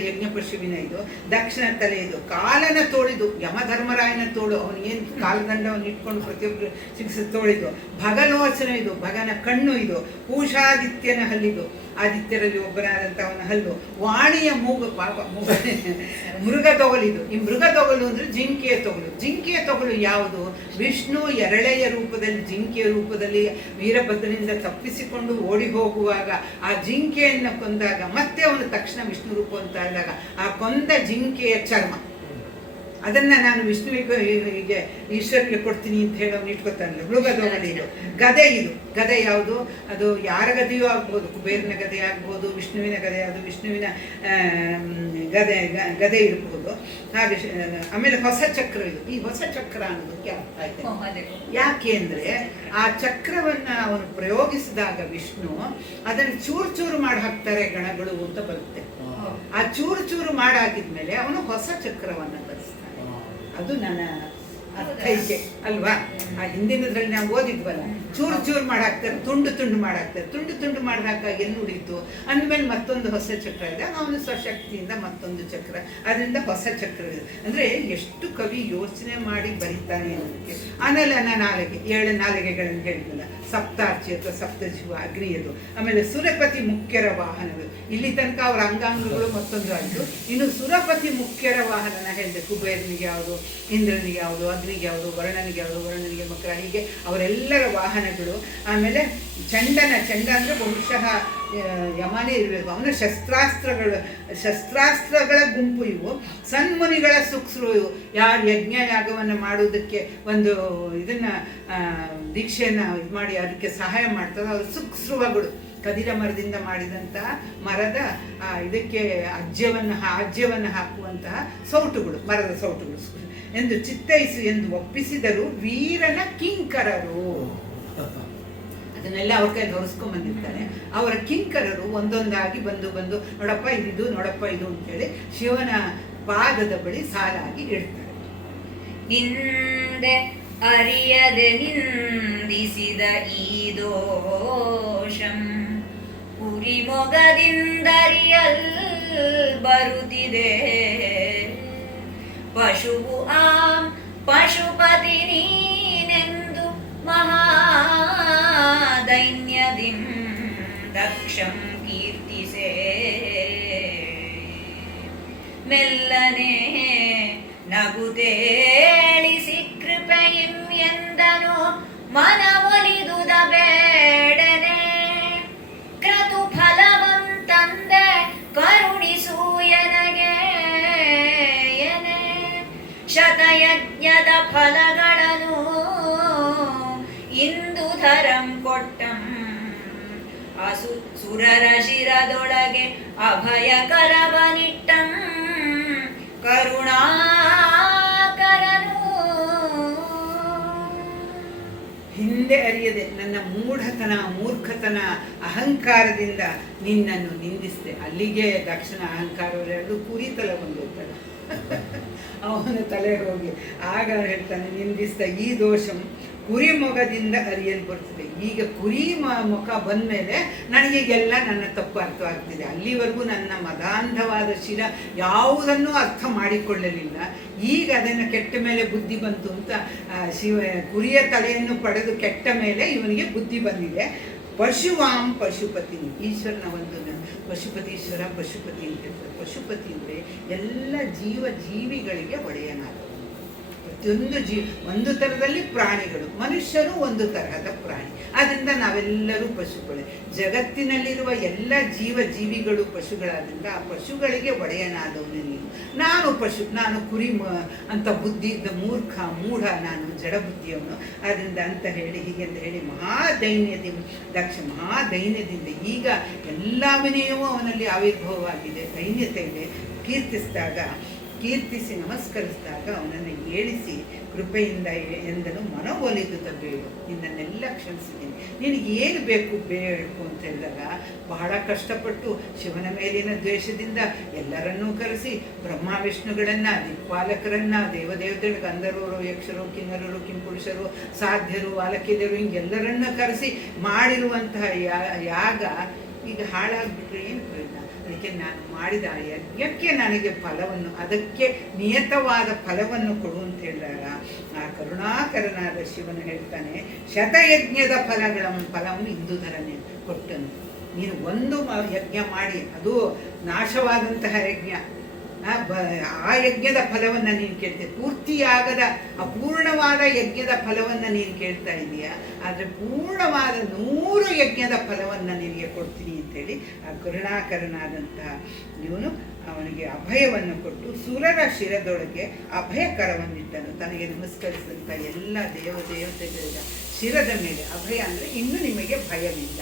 ಯಜ್ಞ ಪಶುವಿನ ಇದು ದಕ್ಷಿಣ ತಲೆ ಇದು. ಕಾಲನ ತೋಳಿದು, ಯಮಧರ್ಮರಾಯನ ತೋಳು, ಅವನಿಗೇನು ಕಾಲದಂಡವನ್ನು ಇಟ್ಕೊಂಡು ಪ್ರತಿಯೊಬ್ಬರು ಶಿಕ್ಷೆ ತೋಳಿದು. ಭಗಲೋಚನ ಇದು, ಭಗನ ಕಣ್ಣು ಇದು. ಪೂಷಾದಿತ್ಯನ ಹಲ್ಲಿದು, ಆದಿತ್ಯರಲ್ಲಿ ಒಬ್ಬನಾದಂಥ ಅವನ ಹಲ್ಲು. ವಾಣಿಯ ಮೂಗು, ಪಾಪ ಮೂಗ. ಮೃಗ ತೊಗಲಿದು, ಈ ಮೃಗ ತೊಗಲು ಅಂದ್ರೆ ಜಿಂಕೆಯ ತೊಗಲು. ಜಿಂಕೆಯ ತೊಗಲು ಯಾವುದು? ವಿಷ್ಣು ಎರಳೆಯ ರೂಪದಲ್ಲಿ, ಜಿಂಕೆಯ ರೂಪದಲ್ಲಿ ವೀರಭದ್ರನಿಂದ ತಪ್ಪಿಸಿಕೊಂಡು ಓಡಿ ಹೋಗುವಾಗ ಆ ಜಿಂಕೆಯನ್ನು ಕೊಂದಾಗ ಮತ್ತೆ ಅವನು ತಕ್ಷಣ ವಿಷ್ಣು ರೂಪ ಅಂತ ಆದಾಗ ಆ ಕೊಂದ ಜಿಂಕೆಯ ಚರ್ಮ, ಅದನ್ನ ನಾನು ವಿಷ್ಣುವಿಗೆ ಹೀಗೆ ಈಶ್ವರಿಗೆ ಕೊಡ್ತೀನಿ ಅಂತ ಹೇಳಿ ಅವನು ಇಟ್ಕೊತಾನಲ್ಲ. ಮೃಗದೊಗಲಿ ಇದು. ಗದೆ ಇದು, ಗದೆ ಯಾವುದು? ಅದು ಯಾರ ಗದೆಯೂ ಆಗ್ಬೋದು, ಕುಬೇರನ ಗದೆ ಆಗ್ಬೋದು, ವಿಷ್ಣುವಿನ ಗದೆ, ಅದು ವಿಷ್ಣುವಿನ ಗದೆ ಇರ್ಬೋದು. ಹಾಗೆ ಆಮೇಲೆ ಹೊಸ ಚಕ್ರ ಇದು. ಈ ಹೊಸ ಚಕ್ರ ಅನ್ನೋದಕ್ಕೆ ಅರ್ಥ ಆಯ್ತು. ಯಾಕೆ ಅಂದ್ರೆ ಆ ಚಕ್ರವನ್ನ ಅವನು ಪ್ರಯೋಗಿಸಿದಾಗ ವಿಷ್ಣು ಅದನ್ನು ಚೂರು ಚೂರು ಮಾಡಿ ಹಾಕ್ತಾರೆ ಗಣಗಳು ಅಂತ ಬರುತ್ತೆ. ಆ ಚೂರು ಚೂರು ಮಾಡಾಗಿದ್ಮೇಲೆ ಅವನು ಹೊಸ ಚಕ್ರವನ್ನ ತರಿಸ್ತಾನೆ. ಅದು ನನ್ನ ಅರ್ಥೈಕೆ ಅಲ್ವಾ? ಆ ಹಿಂದಿನದ್ರಲ್ಲಿ ನಾವು ಓದಿದ್ವಲ್ಲ, ಚೂರು ಚೂರು ಮಾಡಾಕ್ತಾರೆ, ತುಂಡು ತುಂಡು ಮಾಡಾಕ್ತಾರೆ. ತುಂಡು ತುಂಡು ಮಾಡಿದಾಗ ಎಲ್ಲಿ ಉಳಿತು ಅಂದಮೇಲೆ ಮತ್ತೊಂದು ಹೊಸ ಚಕ್ರ ಇದೆ. ಅವನು ಸ್ವಶಕ್ತಿಯಿಂದ ಮತ್ತೊಂದು ಚಕ್ರ, ಅದರಿಂದ ಹೊಸ ಚಕ್ರ ಇದೆ. ಅಂದ್ರೆ ಎಷ್ಟು ಕವಿ ಯೋಚನೆ ಮಾಡಿ ಬರೀತಾನೆ ಅನ್ನೋದಕ್ಕೆ. ಅನಲನ ನಾಲಿಗೆ, 7 ನಾಲಿಗೆಗಳನ್ನು ಹೇಳಿದ್ವಲ್ಲ, ಸಪ್ತಾರ್ಚಿ ಅಥವಾ ಸಪ್ತಜಿವ ಅಗ್ನಿಯದು. ಆಮೇಲೆ ಸುರಪತಿ ಮುಖ್ಯರ ವಾಹನಗಳು. ಇಲ್ಲಿ ತನಕ ಅವರ ಅಂಗಾಂಗಗಳು ಮತ್ತೊಂದು ಆಯಿತು. ಇನ್ನು ಸುರಪತಿ ಮುಖ್ಯರ ವಾಹನನ ಹೇಳಿದೆ. ಕುಬೇರನಿಗೆ ಯಾವುದು, ಇಂದ್ರನಿಗೆ ಯಾವುದು, ಅಗ್ನಿಗೆ ಯಾವುದು, ವರ್ಣನಿಗೆ ಯಾವುದು, ವರ್ಣನಿಗೆ ಮಕರ, ಹೀಗೆ ಅವರೆಲ್ಲರ ವಾಹನಗಳು. ಆಮೇಲೆ ಚಂಡ ಅಂದರೆ ಬಹುಶಃ ಯಮನೇ ಇರಬೇಕು. ಅವನ ಶಸ್ತ್ರಾಸ್ತ್ರಗಳ ಗುಂಪು ಇವು. ಸನ್ಮುನಿಗಳ ಸುಕ್ಸ್ರು ಇವು. ಯಾರು ಯಜ್ಞ ಯಾಗವನ್ನು ಮಾಡುವುದಕ್ಕೆ ಒಂದು ಇದನ್ನ ದೀಕ್ಷೆಯನ್ನು ಇದು ಮಾಡಿ ಅದಕ್ಕೆ ಸಹಾಯ ಮಾಡ್ತಾರೆ, ಅವರು ಸುಕ್ಸ್ರುವಗಳು. ಕದಿರ ಮರದಿಂದ ಮಾಡಿದಂತಹ ಮರದ ಇದಕ್ಕೆ ಆಜ್ಯವನ್ನು ಹಾಕುವಂತಹ ಸೌಟುಗಳು, ಮರದ ಸೌಟುಗಳು ಎಂದು ಚಿತ್ತೈಸು ಎಂದು ಒಪ್ಪಿಸಿದರು ವೀರನ ಕಿಂಕರರು. ಅದನ್ನೆಲ್ಲ ಅವ್ರ ಕೈ ಹೊರಿಸ್ಕೊಂಡ್ ಬಂದಿರ್ತಾರೆ. ಅವರ ಕಿಂಕರರು ಒಂದೊಂದಾಗಿ ಬಂದು ನೋಡಪ್ಪ ಇದು, ನೋಡಪ್ಪ ಇದು ಅಂತೇಳಿ ಶಿವನ ಪಾದದ ಬಳಿ ಸಾಲಾಗಿ ಇಡ್ತಾರೆ. ಹಿಂದೆ ಅರಿಯದೆ ನಿಂದಿಸಿದ ಈ ದೋಷಂ ಕುರಿಮೊಗದಿಂದರಿಯಲ್ ಬರುತ್ತಿದೆ. ಪಶುವು ಆಂ ಪಶುಪತಿ ನೀನೆಂದು ಮಹಾದೈನ್ಯದಿಂ ದಕ್ಷಂ ಕೀರ್ತಿಸೆ. ಮೆಲ್ಲನೆ ನಗುತೇಳಿಸಿ ಕೃಪೆಯಿಂ ಎಂದನು ಮನವೊಲಿದುದ ಬೇಡನೆ. ಕ್ರತು ಫಲವಂತಂದೆ ಕರುಣಿಸು ಎನಗೆ ಎನೆ. ಶತಯಜ್ಞದ ಫಲಗಳನ್ನು ಇಂದು ಧರಂ ಕೊಟ್ಟಂ. ಸುರರ ಶಿರದೊಳಗೆ ಅಭಯಕರವನಿಟ್ಟಂ. ಕರುಣಾಕರನು ಹಿಂದೆ ಅರಿಯದೆ ನನ್ನ ಮೂರ್ಖತನ ಅಹಂಕಾರದಿಂದ ನಿನ್ನನ್ನು ನಿಂದಿಸಿದೆ. ಅಲ್ಲಿಗೆ ದಕ್ಷಿಣ ಅಹಂಕಾರವೆರಡು ಕುರಿ ತಲೆ ಬಂದಿರ್ತಾಳೆ ಅವನ ತಲೆಗೆ ಹೋಗಿ. ಆಗ ಹೇಳ್ತಾನೆ, ನಿಂದಿಸಿದ ಈ ದೋಷಂ ಕುರಿ ಮೊಗದಿಂದ ಅರಿಯಲ್ಪಡ್ತದೆ. ಈಗ ಕುರಿ ಮುಖ ಬಂದ ಮೇಲೆ ನನಗೀಗೆಲ್ಲ ನನ್ನ ತಪ್ಪು ಅರ್ಥವಾಗ್ತಿದೆ. ಅಲ್ಲಿವರೆಗೂ ನನ್ನ ಮದಾಂಧವಾದ ಶಿರ ಯಾವುದನ್ನೂ ಅರ್ಥ ಮಾಡಿಕೊಳ್ಳಲಿಲ್ಲ. ಈಗ ಅದನ್ನು ಕೆಟ್ಟ ಮೇಲೆ ಬುದ್ಧಿ ಬಂತು ಅಂತ ಕುರಿಯ ತಲೆಯನ್ನು ಪಡೆದು ಕೆಟ್ಟ ಮೇಲೆ ಇವನಿಗೆ ಬುದ್ಧಿ ಬಂದಿದೆ. ಪಶುವಾಂ ಪಶುಪತಿ, ಈಶ್ವರನ ಒಂದು ಪಶುಪತೀಶ್ವರ ಪಶುಪತಿ ಅಂತ ಹೇಳ್ತಾರೆ. ಪಶುಪತಿ ಅಂದರೆ ಎಲ್ಲ ಜೀವಿಗಳಿಗೆ ಒಡೆಯನಾದವನು. ಪ್ರತಿಯೊಂದು ಒಂದು ಥರದಲ್ಲಿ ಪ್ರಾಣಿಗಳು, ಮನುಷ್ಯರು ಒಂದು ತರಹದ ಪ್ರಾಣಿ. ಆದ್ದರಿಂದ ನಾವೆಲ್ಲರೂ ಪಶುಗಳೇ. ಜಗತ್ತಿನಲ್ಲಿರುವ ಎಲ್ಲ ಜೀವಿಗಳು ಪಶುಗಳಾದ್ರಿಂದ ಆ ಪಶುಗಳಿಗೆ ಒಡೆಯನಾದವನು ನೀನು. ನಾನು ಪಶು, ನಾನು ಕುರಿ ಅಂತ ಬುದ್ಧಿ ಇದ್ದ ಮೂಢ, ನಾನು ಜಡ ಬುದ್ಧಿಯವನು. ಆದ್ದರಿಂದ ಅಂತ ಹೇಳಿ ಹೀಗೆಂದು ಹೇಳಿ ದಕ್ಷ ಮಹಾದೈನ್ಯದಿಂದ ಈಗ ಎಲ್ಲ ವಿನಯವೂ ಅವನಲ್ಲಿ ಆವಿರ್ಭವವಾಗಿದೆ, ದೈನ್ಯತೆ ಇದೆ. ಕೀರ್ತಿಸಿ ನಮಸ್ಕರಿಸಿದಾಗ ಅವನನ್ನು ಏಳಿಸಿ ಕೃಪೆಯಿಂದ ಎಂದನು ಮನವೊಲಿದು ಬೇಡು, ನಿನ್ನನ್ನೆಲ್ಲ ಕ್ಷಮಿಸಿದ್ದೀನಿ, ನಿನಗೆ ಏನು ಬೇಕು ಅಂತ ಹೇಳಿದಾಗ ಬಹಳ ಕಷ್ಟಪಟ್ಟು ಶಿವನ ಮೇಲಿನ ದ್ವೇಷದಿಂದ ಎಲ್ಲರನ್ನೂ ಕರೆಸಿ ಬ್ರಹ್ಮ ವಿಷ್ಣುಗಳನ್ನು, ದಿಕ್ಪಾಲಕರನ್ನು, ದೇವದೇವತೆಗಳು, ಗಂಧರ್ವರು, ಯಕ್ಷರು, ಕಿನ್ನರರು, ಕಿಂಪುರುಷರು, ಸಾಧ್ಯರು, ವಾಲಕಿದರು, ಹಿಂಗೆಲ್ಲರನ್ನ ಕರೆಸಿ ಮಾಡಿರುವಂತಹ ಯಾಗ ಈಗ ಹಾಳಾಗ್ಬಿಟ್ರೆ ಏನು ಪ್ರಯೋಜನ? ಅದಕ್ಕೆ ನಾನು ಮಾಡಿದ ಯಜ್ಞಕ್ಕೆ ನನಗೆ ಫಲವನ್ನು, ಅದಕ್ಕೆ ನಿಯತವಾದ ಫಲವನ್ನು ಕೊಡು ಅಂತ ಹೇಳಿದಾಗ ಆ ಕರುಣಾಕರನಾದ ಶಿವನು ಹೇಳ್ತಾನೆ, ಶತಯಜ್ಞದ ಫಲವನ್ನು ಇಂದುಧರನೇ ಕೊಟ್ಟನು. ನೀನು ಒಂದು ಯಜ್ಞ ಮಾಡಿ ಅದು ನಾಶವಾದಂತಹ ಯಜ್ಞ, ಆ ಯಜ್ಞದ ಫಲವನ್ನು ನೀನು ಕೇಳ್ತೀಯ. ಪೂರ್ತಿಯಾಗದ ಅಪೂರ್ಣವಾದ ಯಜ್ಞದ ಫಲವನ್ನು ನೀನು ಕೇಳ್ತಾ ಇದೀಯಾ, ಆದರೆ ಪೂರ್ಣವಾದ 100 ಯಜ್ಞದ ಫಲವನ್ನು ನಿನಗೆ ಕೊಡ್ತೀನಿ ಅಂತೇಳಿ ಆ ಕರುಣಾಕರನಾದಂತಹ ಇವನು ಅವನಿಗೆ ಅಭಯವನ್ನು ಕೊಟ್ಟು ಸುರರ ಶಿರದೊಳಗೆ ಅಭಯಕರವನ್ನಿಟ್ಟನು. ತನಗೆ ನಮಸ್ಕರಿಸಿದಂಥ ಎಲ್ಲ ದೇವತೆಗಳ ಶಿರದ ಮೇಲೆ ಅಭಯ ಅಂದರೆ ಇನ್ನು ನಿಮಗೆ ಭಯವಿಲ್ಲ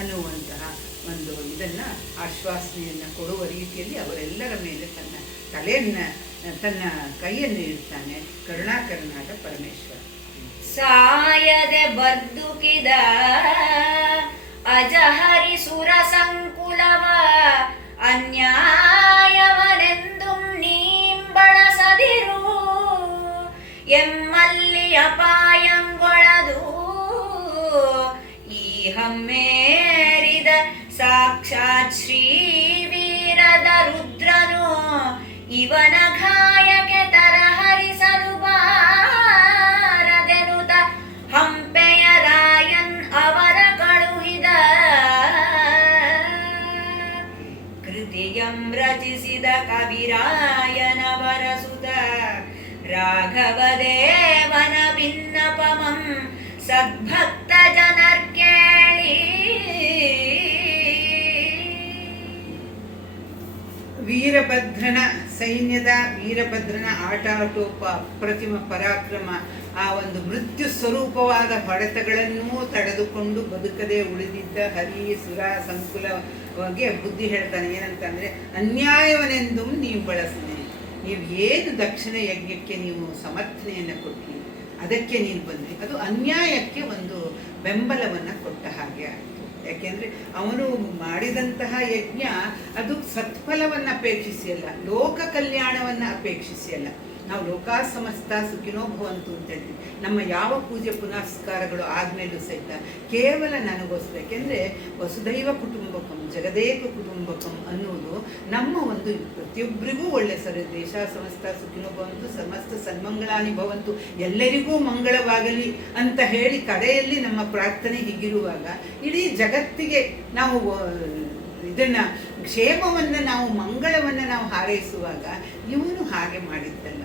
ಅನ್ನುವಂತಹ ಒಂದು ಇದನ್ನು ಆಶ್ವಾಸನೆಯನ್ನು ಕೊಡುವ ರೀತಿಯಲ್ಲಿ ಅವರೆಲ್ಲರ ಮೇಲೆ ತನ್ನ ಕೈಯನ್ನು ಇಡ್ತಾನೆ ಕರುಣಾಕರನಾದ ಪರಮೇಶ್ವರ. ಸಾಯದೆ ಬರ್ದುಕಿದ ಅಜಹರಿ ಸುರ ಸಂಕುಲವ ಅನ್ಯಾಯವನೆಂದು ನೀಂಬಳಸದಿರು ಎಮ್ಮಲ್ಲಿ ಅಪಾಯಂಗೊಳದು ಈ ಹಮ್ಮೇರಿದ ಸಾಕ್ಷಾತ್ ಶ್ರೀ ವೀರದ ರುದ್ರನು ಇವನ ಘಾಯಕ್ಕೆ ತರಹರಿಸಲು ಬಾರದೆನುತ ಹಂಪೆಯ ರಾಯನ್ ಅವರ ಕಳುಹಿದ ಕೃತಿಯಂ ರಚಿಸಿದ ಕವಿರಾಯನವರ ಸುತ ರಾಘವ ದೇವನ ಭಿನ್ನಪಮಂ ಸದ್ಭಕ್ತ ಜನರ್ಕೇಳಿ ವೀರಭದ್ರನ ಸೈನ್ಯದ ವೀರಭದ್ರನ ಆಟಾಟೋಪ ಅಪ್ರತಿಮ ಪರಾಕ್ರಮ, ಆ ಒಂದು ಮೃತ್ಯು ಸ್ವರೂಪವಾದ ಹೊಡೆತಗಳನ್ನೂ ತಡೆದುಕೊಂಡು ಬದುಕದೆ ಉಳಿದಿದ್ದ ಹರಿ ಸುರ ಸಂಕುಲವಾಗಿ ಬುದ್ಧಿ ಹೇಳ್ತಾನೆ. ಏನಂತಂದರೆ, ಅನ್ಯಾಯವನೆಂದು ನೀವು ಬಳಸಿದೆ. ನೀವು ಏನು ದಕ್ಷಿಣ ಯಜ್ಞಕ್ಕೆ ನೀವು ಸಮರ್ಥನೆಯನ್ನು ಕೊಟ್ಟಿ, ಅದಕ್ಕೆ ನೀನು ಬಂದ್ರಿ, ಅದು ಅನ್ಯಾಯಕ್ಕೆ ಒಂದು ಬೆಂಬಲವನ್ನು ಕೊಟ್ಟ ಹಾಗೆ ಆಯಿತು. ಯಾಕೆಂದರೆ ಅವನು ಮಾಡಿದಂತಹ ಯಜ್ಞ ಅದು ಸತ್ಫಲವನ್ನು ಅಪೇಕ್ಷಿಸಿ ಅಲ್ಲ, ಲೋಕ ಕಲ್ಯಾಣವನ್ನು ಅಪೇಕ್ಷಿಸಿ ಅಲ್ಲ. ನಾವು ಲೋಕಾ ಸಮಸ್ತ ಸುಖಿನೋ ಭವಂತು ಅಂತ ಹೇಳ್ತೀವಿ. ನಮ್ಮ ಯಾವ ಪೂಜೆ ಪುನಸ್ಕಾರಗಳು ಆದಮೇಲೂ ಸಹಿತ ಕೇವಲ ನನಗೋಸ್ಕರ. ಯಾಕೆಂದರೆ ವಸುದೈವ ಕುಟುಂಬಕಂ ಜಗದೇಕ ಕುಟುಂಬಕಂ ಅನ್ನುವುದು ನಮ್ಮ ಒಂದು ಪ್ರತಿಯೊಬ್ಬರಿಗೂ ಒಳ್ಳೆ ದೇಶ ಸಮಸ್ತ ಸುಖಿನೋ ಭವಂತು ಸಮಸ್ತ ಸನ್ಮಂಗಳಾನಿ ಭವಂತು, ಎಲ್ಲರಿಗೂ ಮಂಗಳವಾಗಲಿ ಅಂತ ಹೇಳಿ ಕಡೆಯಲ್ಲಿ ನಮ್ಮ ಪ್ರಾರ್ಥನೆ ಹೀಗಿರುವಾಗ ಇಡೀ ಜಗತ್ತಿಗೆ ನಾವು ಇದನ್ನು ಕ್ಷೇಮವನ್ನು ನಾವು ಮಂಗಳವನ್ನು ನಾವು ಹಾರೈಸುವಾಗ ಇವನು ಹಾಗೆ ಮಾಡಿದ್ದಲ್ಲ.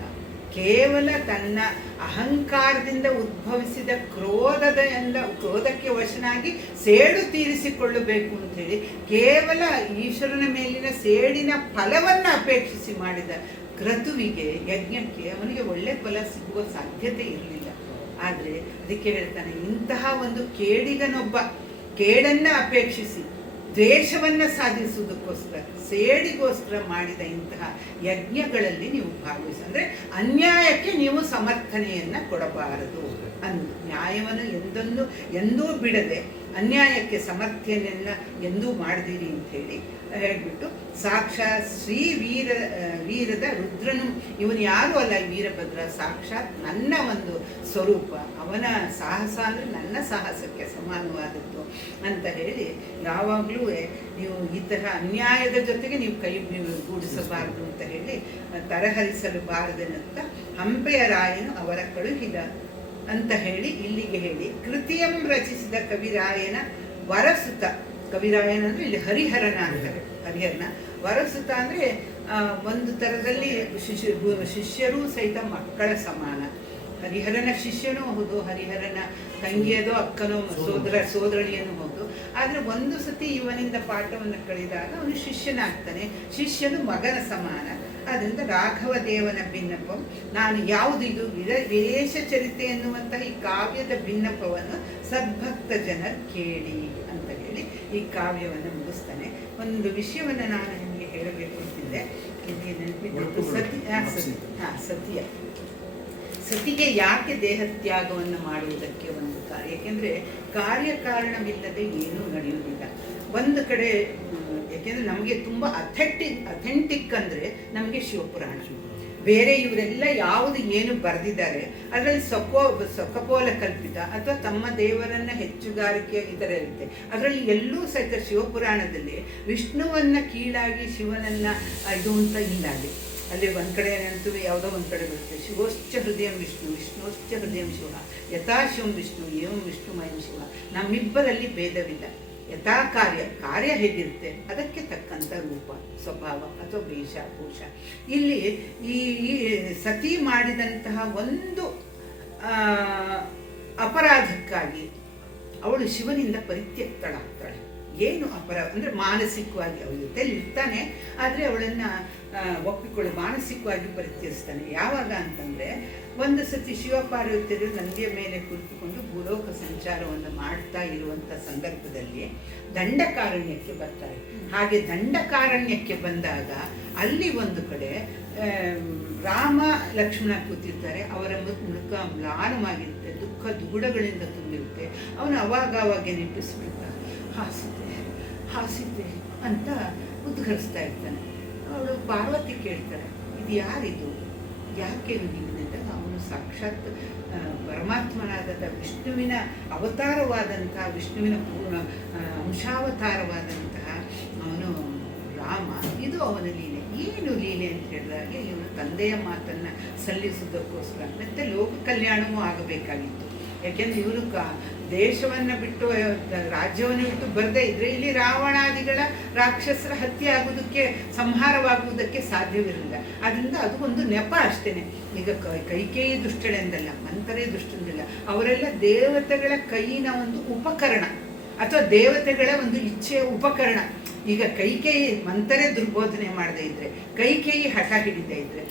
ಕೇವಲ ತನ್ನ ಅಹಂಕಾರದಿಂದ ಉದ್ಭವಿಸಿದ ಕ್ರೋಧಕ್ಕೆ ವಶನಾಗಿ ಸೇಡು ತೀರಿಸಿಕೊಳ್ಳಬೇಕು ಅಂಥೇಳಿ ಕೇವಲ ಈಶ್ವರನ ಮೇಲಿನ ಸೇಡಿನ ಫಲವನ್ನು ಅಪೇಕ್ಷಿಸಿ ಮಾಡಿದ ಕ್ರತುವಿಗೆ ಯಜ್ಞಕ್ಕೆ ಅವನಿಗೆ ಒಳ್ಳೆ ಫಲ ಸಿಗುವ ಸಾಧ್ಯತೆ ಇರಲಿಲ್ಲ. ಆದರೆ ಅದಕ್ಕೆ ಹೇಳ್ತಾನೆ, ಇಂತಹ ಒಂದು ಕೇಡಿಗನೊಬ್ಬ ಕೇಡನ್ನು ಅಪೇಕ್ಷಿಸಿ ದ್ವೇಷವನ್ನು ಸಾಧಿಸುವುದಕ್ಕೋಸ್ಕರ ಸೇಡಿಗೋಸ್ಕರ ಮಾಡಿದ ಇಂತಹ ಯಜ್ಞಗಳಲ್ಲಿ ನೀವು ಭಾಗವಹಿಸಿ, ಅಂದರೆ ಅನ್ಯಾಯಕ್ಕೆ ನೀವು ಸಮರ್ಥನೆಯನ್ನು ಕೊಡಬಾರದು ಅಂದು ನ್ಯಾಯವನ್ನು ಎಂದೂ ಬಿಡದೆ ಅನ್ಯಾಯಕ್ಕೆ ಸಮರ್ಥನೆಯನ್ನ ಎಂದೂ ಮಾಡದಿರಿ ಅಂತ ಹೇಳಿ ಹೇಳ್ಬಿಟ್ಟು ಸಾಕ್ಷಾತ್ ವೀರದ ರುದ್ರನು, ಇವನು ಯಾರು ಅಲ್ಲ ಈ ವೀರಭದ್ರ, ಸಾಕ್ಷಾತ್ ನನ್ನ ಒಂದು ಸ್ವರೂಪ, ಅವನ ಸಾಹಸ ಅಂದರೆ ನನ್ನ ಸಾಹಸಕ್ಕೆ ಸಮಾನವಾದದ್ದು ಅಂತ ಹೇಳಿ ಯಾವಾಗಲೂ ನೀವು ಈ ಥರ ಅನ್ಯಾಯದ ಜೊತೆಗೆ ನೀವು ಕೈ ಗೂಡಿಸಬಾರದು ಅಂತ ಹೇಳಿ ತರಹರಿಸಲು ಬಾರದೆನಂತ ಹಂಪೆಯ ರಾಯನು ಅವರ ಕಳುಹಿದ ಅಂತ ಹೇಳಿ ಇಲ್ಲಿಗೆ ಹೇಳಿ ಕೃತಿಯಂ ರಚಿಸಿದ ಕವಿರಾಯನ ವರಸುತ. ಕವಿರಾಯನ ಅಂದರೆ ಇಲ್ಲಿ ಹರಿಹರನ ಅಂತಾರೆ, ಹರಿಹರನ ವರಸುತ ಅಂದರೆ ಒಂದು ಥರದಲ್ಲಿ ಶಿಷ್ಯರೂ ಸಹಿತ ಮಕ್ಕಳ ಸಮಾನ. ಹರಿಹರನ ಶಿಷ್ಯನೂ ಹೌದು, ಹರಿಹರನ ತಂಗಿಯದೋ ಅಕ್ಕನೋ ಸೋದರಳಿಯನೂ ಹೌದು. ಆದರೆ ಒಂದು ಸತಿ ಇವನಿಂದ ಪಾಠವನ್ನು ಕಳೆದಾಗ ಅವನು ಶಿಷ್ಯನಾಗ್ತಾನೆ, ಶಿಷ್ಯನು ಮಗನ ಸಮಾನ. ಆದ್ದರಿಂದ ರಾಘವ ದೇವನ ಭಿನ್ನಪಂ, ನಾನು ಯಾವುದು ಇದು ವಿರೇಶ ಚರಿತೆ ಎನ್ನುವಂತಹ ಈ ಕಾವ್ಯದ ಭಿನ್ನಪವನ್ನು ಸದ್ಭಕ್ತ ಜನರು ಕೇಳಿ ಅಂತ ಹೇಳಿ ಈ ಕಾವ್ಯವನ್ನು ಮುಗಿಸ್ತಾನೆ. ಒಂದು ವಿಷಯವನ್ನು ನಾನು ನಿಮಗೆ ಹೇಳಬೇಕು ಅಂತಿದ್ದೆ, ನಿಮಗೆ ನೆನಪಿದ್ದು ಸತಿಯ ಸತಿಗೆ ಯಾಕೆ ದೇಹತ್ಯಾಗವನ್ನು ಮಾಡುವುದಕ್ಕೆ ಒಂದು ಕಾರ್ಯ, ಏಕೆಂದರೆ ಕಾರ್ಯಕಾರಣವಿಲ್ಲದೆ ಏನೂ ನಡೆಯುವುದಿಲ್ಲ. ಒಂದು ಕಡೆ ಯಾಕೆಂದರೆ ನಮಗೆ ತುಂಬ ಅಥೆಂಟಿಕ್ ಅಂದರೆ ನಮಗೆ ಶಿವಪುರಾಣ. ಬೇರೆ ಇವರೆಲ್ಲ ಯಾವುದು ಏನು ಬರೆದಿದ್ದಾರೆ ಅದರಲ್ಲಿ ಸೊಕಪೋಲ ಕಲ್ಪಿತ ಅಥವಾ ತಮ್ಮ ದೇವರನ್ನ ಹೆಚ್ಚುಗಾರಿಕೆಯ ಈ ಥರ ಇರುತ್ತೆ. ಅದರಲ್ಲಿ ಎಲ್ಲೂ ಸಹಿತ ಶಿವಪುರಾಣದಲ್ಲಿ ವಿಷ್ಣುವನ್ನ ಕೀಳಾಗಿ ಶಿವನನ್ನ ಇದು ಅಂತ ಇಲ್ಲ. ಅಲ್ಲಿ ಒಂದು ಕಡೆ ಏನಂತೂ ಯಾವುದೋ ಒಂದು ಕಡೆ ಬರುತ್ತೆ, ಶಿವೋಶ್ಚ ಹೃದಯಂ ವಿಷ್ಣು ವಿಷ್ಣೋಶ್ಚ ಹೃದಯಂ ಶಿವ ಯಥಾ ಶಿವಂ ವಿಷ್ಣು ಏವಂ ವಿಷ್ಣುಮಯಂ ಶಿವ. ನಮ್ಮಿಬ್ಬರಲ್ಲಿ ಭೇದವಿಲ್ಲ. ಯಥಾ ಕಾರ್ಯ ಹೇಗಿರುತ್ತೆ ಅದಕ್ಕೆ ತಕ್ಕಂಥ ರೂಪ ಸ್ವಭಾವ ಅಥವಾ ವೇಷಭೂಷ. ಇಲ್ಲಿ ಈ ಸತಿ ಮಾಡಿದಂತಹ ಒಂದು ಅಪರಾಧಕ್ಕಾಗಿ ಅವಳು ಶಿವನಿಂದ ಪರಿತ್ಯಕ್ತಳಾಗ್ತಾಳೆ. ಏನು ಅಪರಾಧ ಅಂದರೆ ಮಾನಸಿಕವಾಗಿ ಅವಳ ಜೊತೆಲಿ ಇರ್ತಾನೆ, ಆದರೆ ಅವಳನ್ನು ಒಪ್ಪಿಕೊಳ್ಳಿ ಮಾನಸಿಕವಾಗಿ ಪರಿತ್ಯಜಿಸ್ತಾನೆ. ಯಾವಾಗ ಅಂತಂದರೆ ಒಂದು ಸತಿ ಶಿವಪಾರ್ವತಿಯರು ನಂದಿಯ ಮೇಲೆ ಕುಳಿತುಕೊಂಡು ಭೂಲೋಕ ಸಂಚಾರವನ್ನು ಮಾಡ್ತಾ ಇರುವಂಥ ಸಂದರ್ಭದಲ್ಲಿ ದಂಡಕಾರಣ್ಯಕ್ಕೆ ಬರ್ತಾರೆ. ಹಾಗೆ ದಂಡಕಾರಣ್ಯಕ್ಕೆ ಬಂದಾಗ ಅಲ್ಲಿ ಒಂದು ಕಡೆ ರಾಮ ಲಕ್ಷ್ಮಣ ಕೂತಿರ್ತಾರೆ. ಅವರ ಮುಖ ಮ್ಲಾನವಾಗಿರುತ್ತೆ, ದುಃಖ ದುಗುಡಗಳಿಂದ ತುಂಬಿರುತ್ತೆ. ಅವನು ಅವಾಗ ನೆನಪಿಸ್ಬಿಡ್ತಾನೆ, ಹಾಸಿತೆ ಅಂತ ಉದ್ಘರಿಸ್ತಾ ಇರ್ತಾನೆ. ಅವಳು ಪಾರ್ವತಿ ಕೇಳ್ತಾರೆ, ಇದು ಯಾರಿದು, ಯಾಕೆ ಹೀಗಿದ್ದಾಗ ಅವನು ಸಾಕ್ಷಾತ್ ಪರಮಾತ್ಮನಾದ ವಿಷ್ಣುವಿನ ಅವತಾರವಾದಂತಹ, ವಿಷ್ಣುವಿನ ಪೂರ್ಣ ಅಂಶಾವತಾರವಾದಂತಹ ಅವನು ರಾಮ. ಇದು ಅವನ ಲೀಲೆ. ಏನು ಲೀಲೆ ಅಂತ ಹೇಳಿದಾಗ ಇವನು ತಂದೆಯ ಮಾತನ್ನು ಸಲ್ಲಿಸುವುದಕ್ಕೋಸ್ಕರ ಮತ್ತೆ ಲೋಕ ಕಲ್ಯಾಣವೂ ಆಗಬೇಕಾಗಿತ್ತು. ಯಾಕೆಂದರೆ ಇವರು ದೇಶವನ್ನು ಬಿಟ್ಟು ರಾಜ್ಯವನ್ನು ಬಿಟ್ಟು ಬರದೇ ಇದ್ರೆ ಇಲ್ಲಿ ರಾವಣಾದಿಗಳ ರಾಕ್ಷಸರ ಹತ್ಯೆ ಆಗುವುದಕ್ಕೆ ಸಂಹಾರವಾಗುವುದಕ್ಕೆ ಸಾಧ್ಯವಿರಲಿಲ್ಲ. ಅದರಿಂದ ಅದು ಒಂದು ನೆಪ ಅಷ್ಟೇ. ಈಗ ಕೈಕೇಯಿ ದುಷ್ಟಳೆಂದಲ್ಲ, ಮಂಥರೆ ದುಷ್ಟಂದಿಲ್ಲ, ಅವರೆಲ್ಲ ದೇವತೆಗಳ ಕೈಯಿನ ಒಂದು ಉಪಕರಣ ಅಥವಾ ದೇವತೆಗಳ ಒಂದು ಇಚ್ಛೆಯ ಉಪಕರಣ. ಈಗ ಕೈಕೇಯಿ ಮಂಥರೆ ದುರ್ಬೋಧನೆ ಮಾಡದೇ ಇದ್ರೆ, ಕೈಕೇಯಿ ಹಠ ಹಿಡಿದೇ ಇದ್ರೆ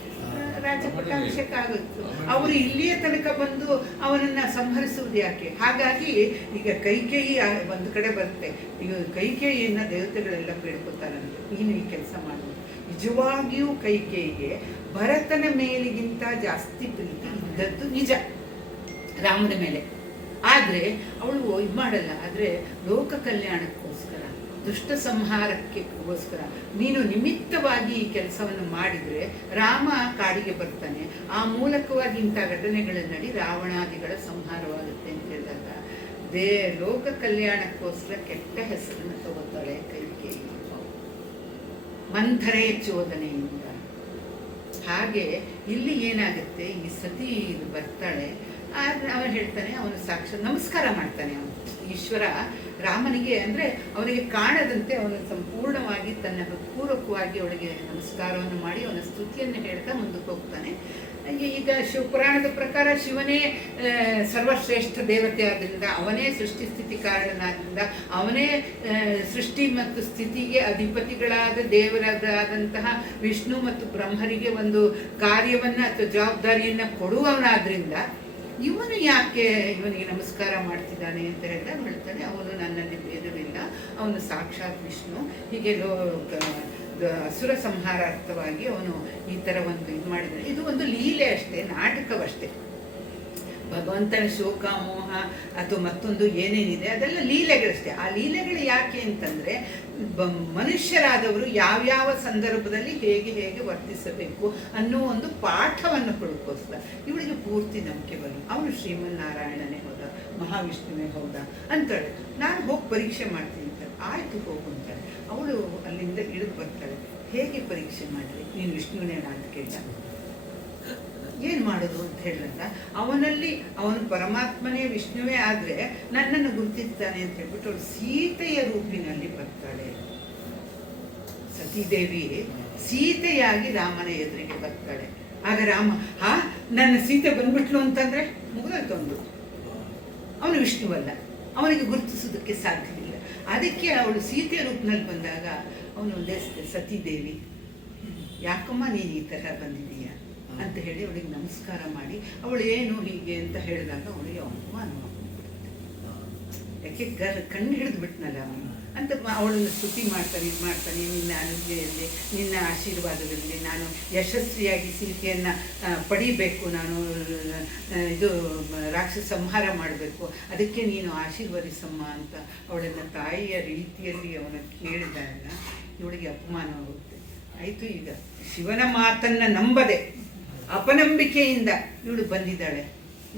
ರಾಜಪಟ್ಟಾಭಿಷೇಕ ಆಗುತ್ತೆ. ಅವರು ಇಲ್ಲಿಯ ತನಕ ಬಂದು ಅವನನ್ನು ಸಂಹರಿಸುವುದು ಯಾಕೆ? ಹಾಗಾಗಿ ಈಗ ಕೈಕೇಯಿ ಒಂದು ಕಡೆ ಬರುತ್ತೆ. ಈಗ ಕೈಕೇಯಿಯನ್ನು ದೇವತೆಗಳೆಲ್ಲ ಬೇಡ್ಕೊತಾರಂತೆ, ನೀನು ಈ ಕೆಲಸ ಮಾಡುವುದು. ನಿಜವಾಗಿಯೂ ಕೈಕೇಯಿಗೆ ಭರತನ ಮೇಲಿಗಿಂತ ಜಾಸ್ತಿ ಪ್ರೀತಿ ಇದ್ದದ್ದು ನಿಜ ರಾಮನ ಮೇಲೆ. ಆದರೆ ಅವಳು ಇದು ಮಾಡಲ್ಲ. ಆದರೆ ಲೋಕ ಕಲ್ಯಾಣಕ್ಕೋಸ್ಕರ, ದುಷ್ಟ ಸಂಹಾರಕ್ಕೋಸ್ಕರ ನೀನು ನಿಮಿತ್ತವಾಗಿ ಈ ಕೆಲಸವನ್ನು ಮಾಡಿದರೆ ರಾಮ ಕಾಡಿಗೆ ಬರ್ತಾನೆ. ಆ ಮೂಲಕವಾಗಿ ಇಂಥ ಘಟನೆಗಳ ನಡಿ ರಾವಣಾದಿಗಳ ಸಂಹಾರವಾಗುತ್ತೆ ಅಂತ ಹೇಳಿದಾಗ ಲೋಕ ಕಲ್ಯಾಣಕ್ಕೋಸ್ಕರ ಕೆಟ್ಟ ಹೆಸರನ್ನು ತಗೋತಾಳೆ ಕೈಕೇಯಿ, ಮಂಥರೆ ಚೋದನೆಯಿಂದ. ಹಾಗೆ ಇಲ್ಲಿ ಏನಾಗುತ್ತೆ, ಈ ಸತಿ ಬರ್ತಾಳೆ. ಆದರೆ ಅವನು ಹೇಳ್ತಾನೆ, ಅವನು ಸಾಕ್ಷಾತ್ ನಮಸ್ಕಾರ ಮಾಡ್ತಾನೆ. ಅವನು ಈಶ್ವರ ರಾಮನಿಗೆ ಅಂದರೆ ಅವನಿಗೆ ಕಾಣದಂತೆ ಅವನು ಸಂಪೂರ್ಣವಾಗಿ ತನ್ನ ಪೂರ್ವಕವಾಗಿ ಅವಳಿಗೆ ನಮಸ್ಕಾರವನ್ನು ಮಾಡಿ ಅವನ ಸ್ತುತಿಯನ್ನು ಹೇಳ್ತಾ ಮುಂದಕ್ಕೆ ಹೋಗ್ತಾನೆ. ಈಗ ಶಿವಪುರಾಣದ ಪ್ರಕಾರ ಶಿವನೇ ಸರ್ವಶ್ರೇಷ್ಠ ದೇವತೆ ಆದ್ದರಿಂದ, ಅವನೇ ಸೃಷ್ಟಿ ಸ್ಥಿತಿ ಕಾರಣನಾದ್ದರಿಂದ, ಅವನೇ ಸೃಷ್ಟಿ ಮತ್ತು ಸ್ಥಿತಿಗೆ ಅಧಿಪತಿಗಳಾದ ದೇವರಾದಂತಹ ವಿಷ್ಣು ಮತ್ತು ಬ್ರಹ್ಮರಿಗೆ ಒಂದು ಕಾರ್ಯವನ್ನು ಅಥವಾ ಜವಾಬ್ದಾರಿಯನ್ನು ಕೊಡುವವನಾದ್ರಿಂದ ಇವನು ಯಾಕೆ ಇವನಿಗೆ ನಮಸ್ಕಾರ ಮಾಡ್ತಿದ್ದಾನೆ ಅಂತ ಹೇಳ್ತಾನೆ. ಅವನು ನನ್ನಲ್ಲಿ ಭೇದವಿಲ್ಲ, ಅವನು ಸಾಕ್ಷಾತ್ ವಿಷ್ಣು. ಹೀಗೆ ಅಸುರ ಸಂಹಾರಾರ್ಥವಾಗಿ ಅವನು ಈ ಥರ ಒಂದು ಇದು ಮಾಡಿದ್ದಾನೆ. ಇದು ಒಂದು ಲೀಲೆ ಅಷ್ಟೇ, ನಾಟಕವಷ್ಟೇ. ಭಗವಂತನ ಶೋಕ ಮೋಹ ಅಥವಾ ಮತ್ತೊಂದು ಏನೇನಿದೆ ಅದೆಲ್ಲ ಲೀಲೆಗಳಷ್ಟೇ. ಆ ಲೀಲೆಗಳು ಯಾಕೆ ಅಂತಂದರೆ ಮನುಷ್ಯರಾದವರು ಯಾವ್ಯಾವ ಸಂದರ್ಭದಲ್ಲಿ ಹೇಗೆ ಹೇಗೆ ವರ್ತಿಸಬೇಕು ಅನ್ನೋ ಒಂದು ಪಾಠವನ್ನು ಕೊಡೋಕ್ಕೋಸ್ಕರ. ಇವಳಿಗೆ ಪೂರ್ತಿ ನಂಬಿಕೆ ಬರಲಿ, ಅವನು ಶ್ರೀಮನ್ನಾರಾಯಣನೇ ಹೌದಾ, ಮಹಾವಿಷ್ಣುವೇ ಹೌದಾ ಅಂತೇಳಿ ನಾನು ಹೋಗಿ ಪರೀಕ್ಷೆ ಮಾಡ್ತೀನಿ ಅಂತಾಳೆ. ಆಯಿತು ಹೋಗು ಅಂತಾಳೆ. ಅವಳು ಅಲ್ಲಿಂದ ಇಳಿದು ಬರ್ತಾಳೆ. ಹೇಗೆ ಪರೀಕ್ಷೆ ಮಾಡಲಿ, ನೀನು ವಿಷ್ಣುವನೇ ಅಂತ ಕೇಳ, ಏನು ಮಾಡೋದು ಅಂತ ಹೇಳಿದಾಗ ಅವನು ಪರಮಾತ್ಮನೇ ವಿಷ್ಣುವೇ ಆದರೆ ನನ್ನನ್ನು ಗುರುತಿಸ್ತಾನೆ ಅಂತ ಹೇಳ್ಬಿಟ್ಟು ಅವಳು ಸೀತೆಯ ರೂಪಿನಲ್ಲಿ ಬರ್ತಾಳೆ. ಸತೀದೇವಿ ಸೀತೆಯಾಗಿ ರಾಮನ ಎದುರಿಗೆ ಬರ್ತಾಳೆ. ಆಗ ರಾಮ ನನ್ನ ಸೀತೆ ಬಂದ್ಬಿಟ್ಲು ಅಂತಂದ್ರೆ ಮುಗಿದೋಯ್ತು. ಅವನು ವಿಷ್ಣುವಲ್ಲ, ಅವನಿಗೆ ಗುರುತಿಸೋದಕ್ಕೆ ಸಾಧ್ಯವಿಲ್ಲ. ಅದಕ್ಕೆ ಅವಳು ಸೀತೆಯ ರೂಪಿನಲ್ಲಿ ಬಂದಾಗ ಅವನು ಒಂದೇ ಸತೀದೇವಿ, ಯಾಕಮ್ಮ ನೀನು ಈ ಥರ ಬಂದಿದೀಯ ಅಂತ ಹೇಳಿ ಅವಳಿಗೆ ನಮಸ್ಕಾರ ಮಾಡಿ ಅವಳು ಏನು ಹೀಗೆ ಅಂತ ಹೇಳಿದಾಗ ಅವಳಿಗೆ ಅವಮಾನ ಯಾಕೆ ಕಣ್ಣು ಹಿಡಿದು ಬಿಟ್ನಲ್ಲ ಅವನು ಅಂತ ಅವಳನ್ನು ಸ್ತುತಿ ಮಾಡ್ತಾನೆ, ಇದು ಮಾಡ್ತಾನೆ. ನಿನ್ನ ಅನುಜ್ಞೆಯಲ್ಲಿ, ನಿನ್ನ ಆಶೀರ್ವಾದದಲ್ಲಿ ನಾನು ಯಶಸ್ವಿಯಾಗಿ ಸೀತೆಯನ್ನು ಪಡಿಬೇಕು, ನಾನು ಇದು ರಾಕ್ಷಸ ಸಂಹಾರ ಮಾಡಬೇಕು, ಅದಕ್ಕೆ ನೀನು ಆಶೀರ್ವದಿಸಮ್ಮ ಅಂತ ಅವಳನ್ನು ತಾಯಿಯ ರೀತಿಯಲ್ಲಿ ಅವನ ಕೇಳಿದಾಗ ಇವಳಿಗೆ ಅಪಮಾನ ಆಗುತ್ತೆ. ಆಯಿತು, ಈಗ ಶಿವನ ಮಾತನ್ನು ನಂಬದೆ ಅಪನಂಬಿಕೆಯಿಂದ ಇವಳು ಬಂದಿದ್ದಾಳೆ.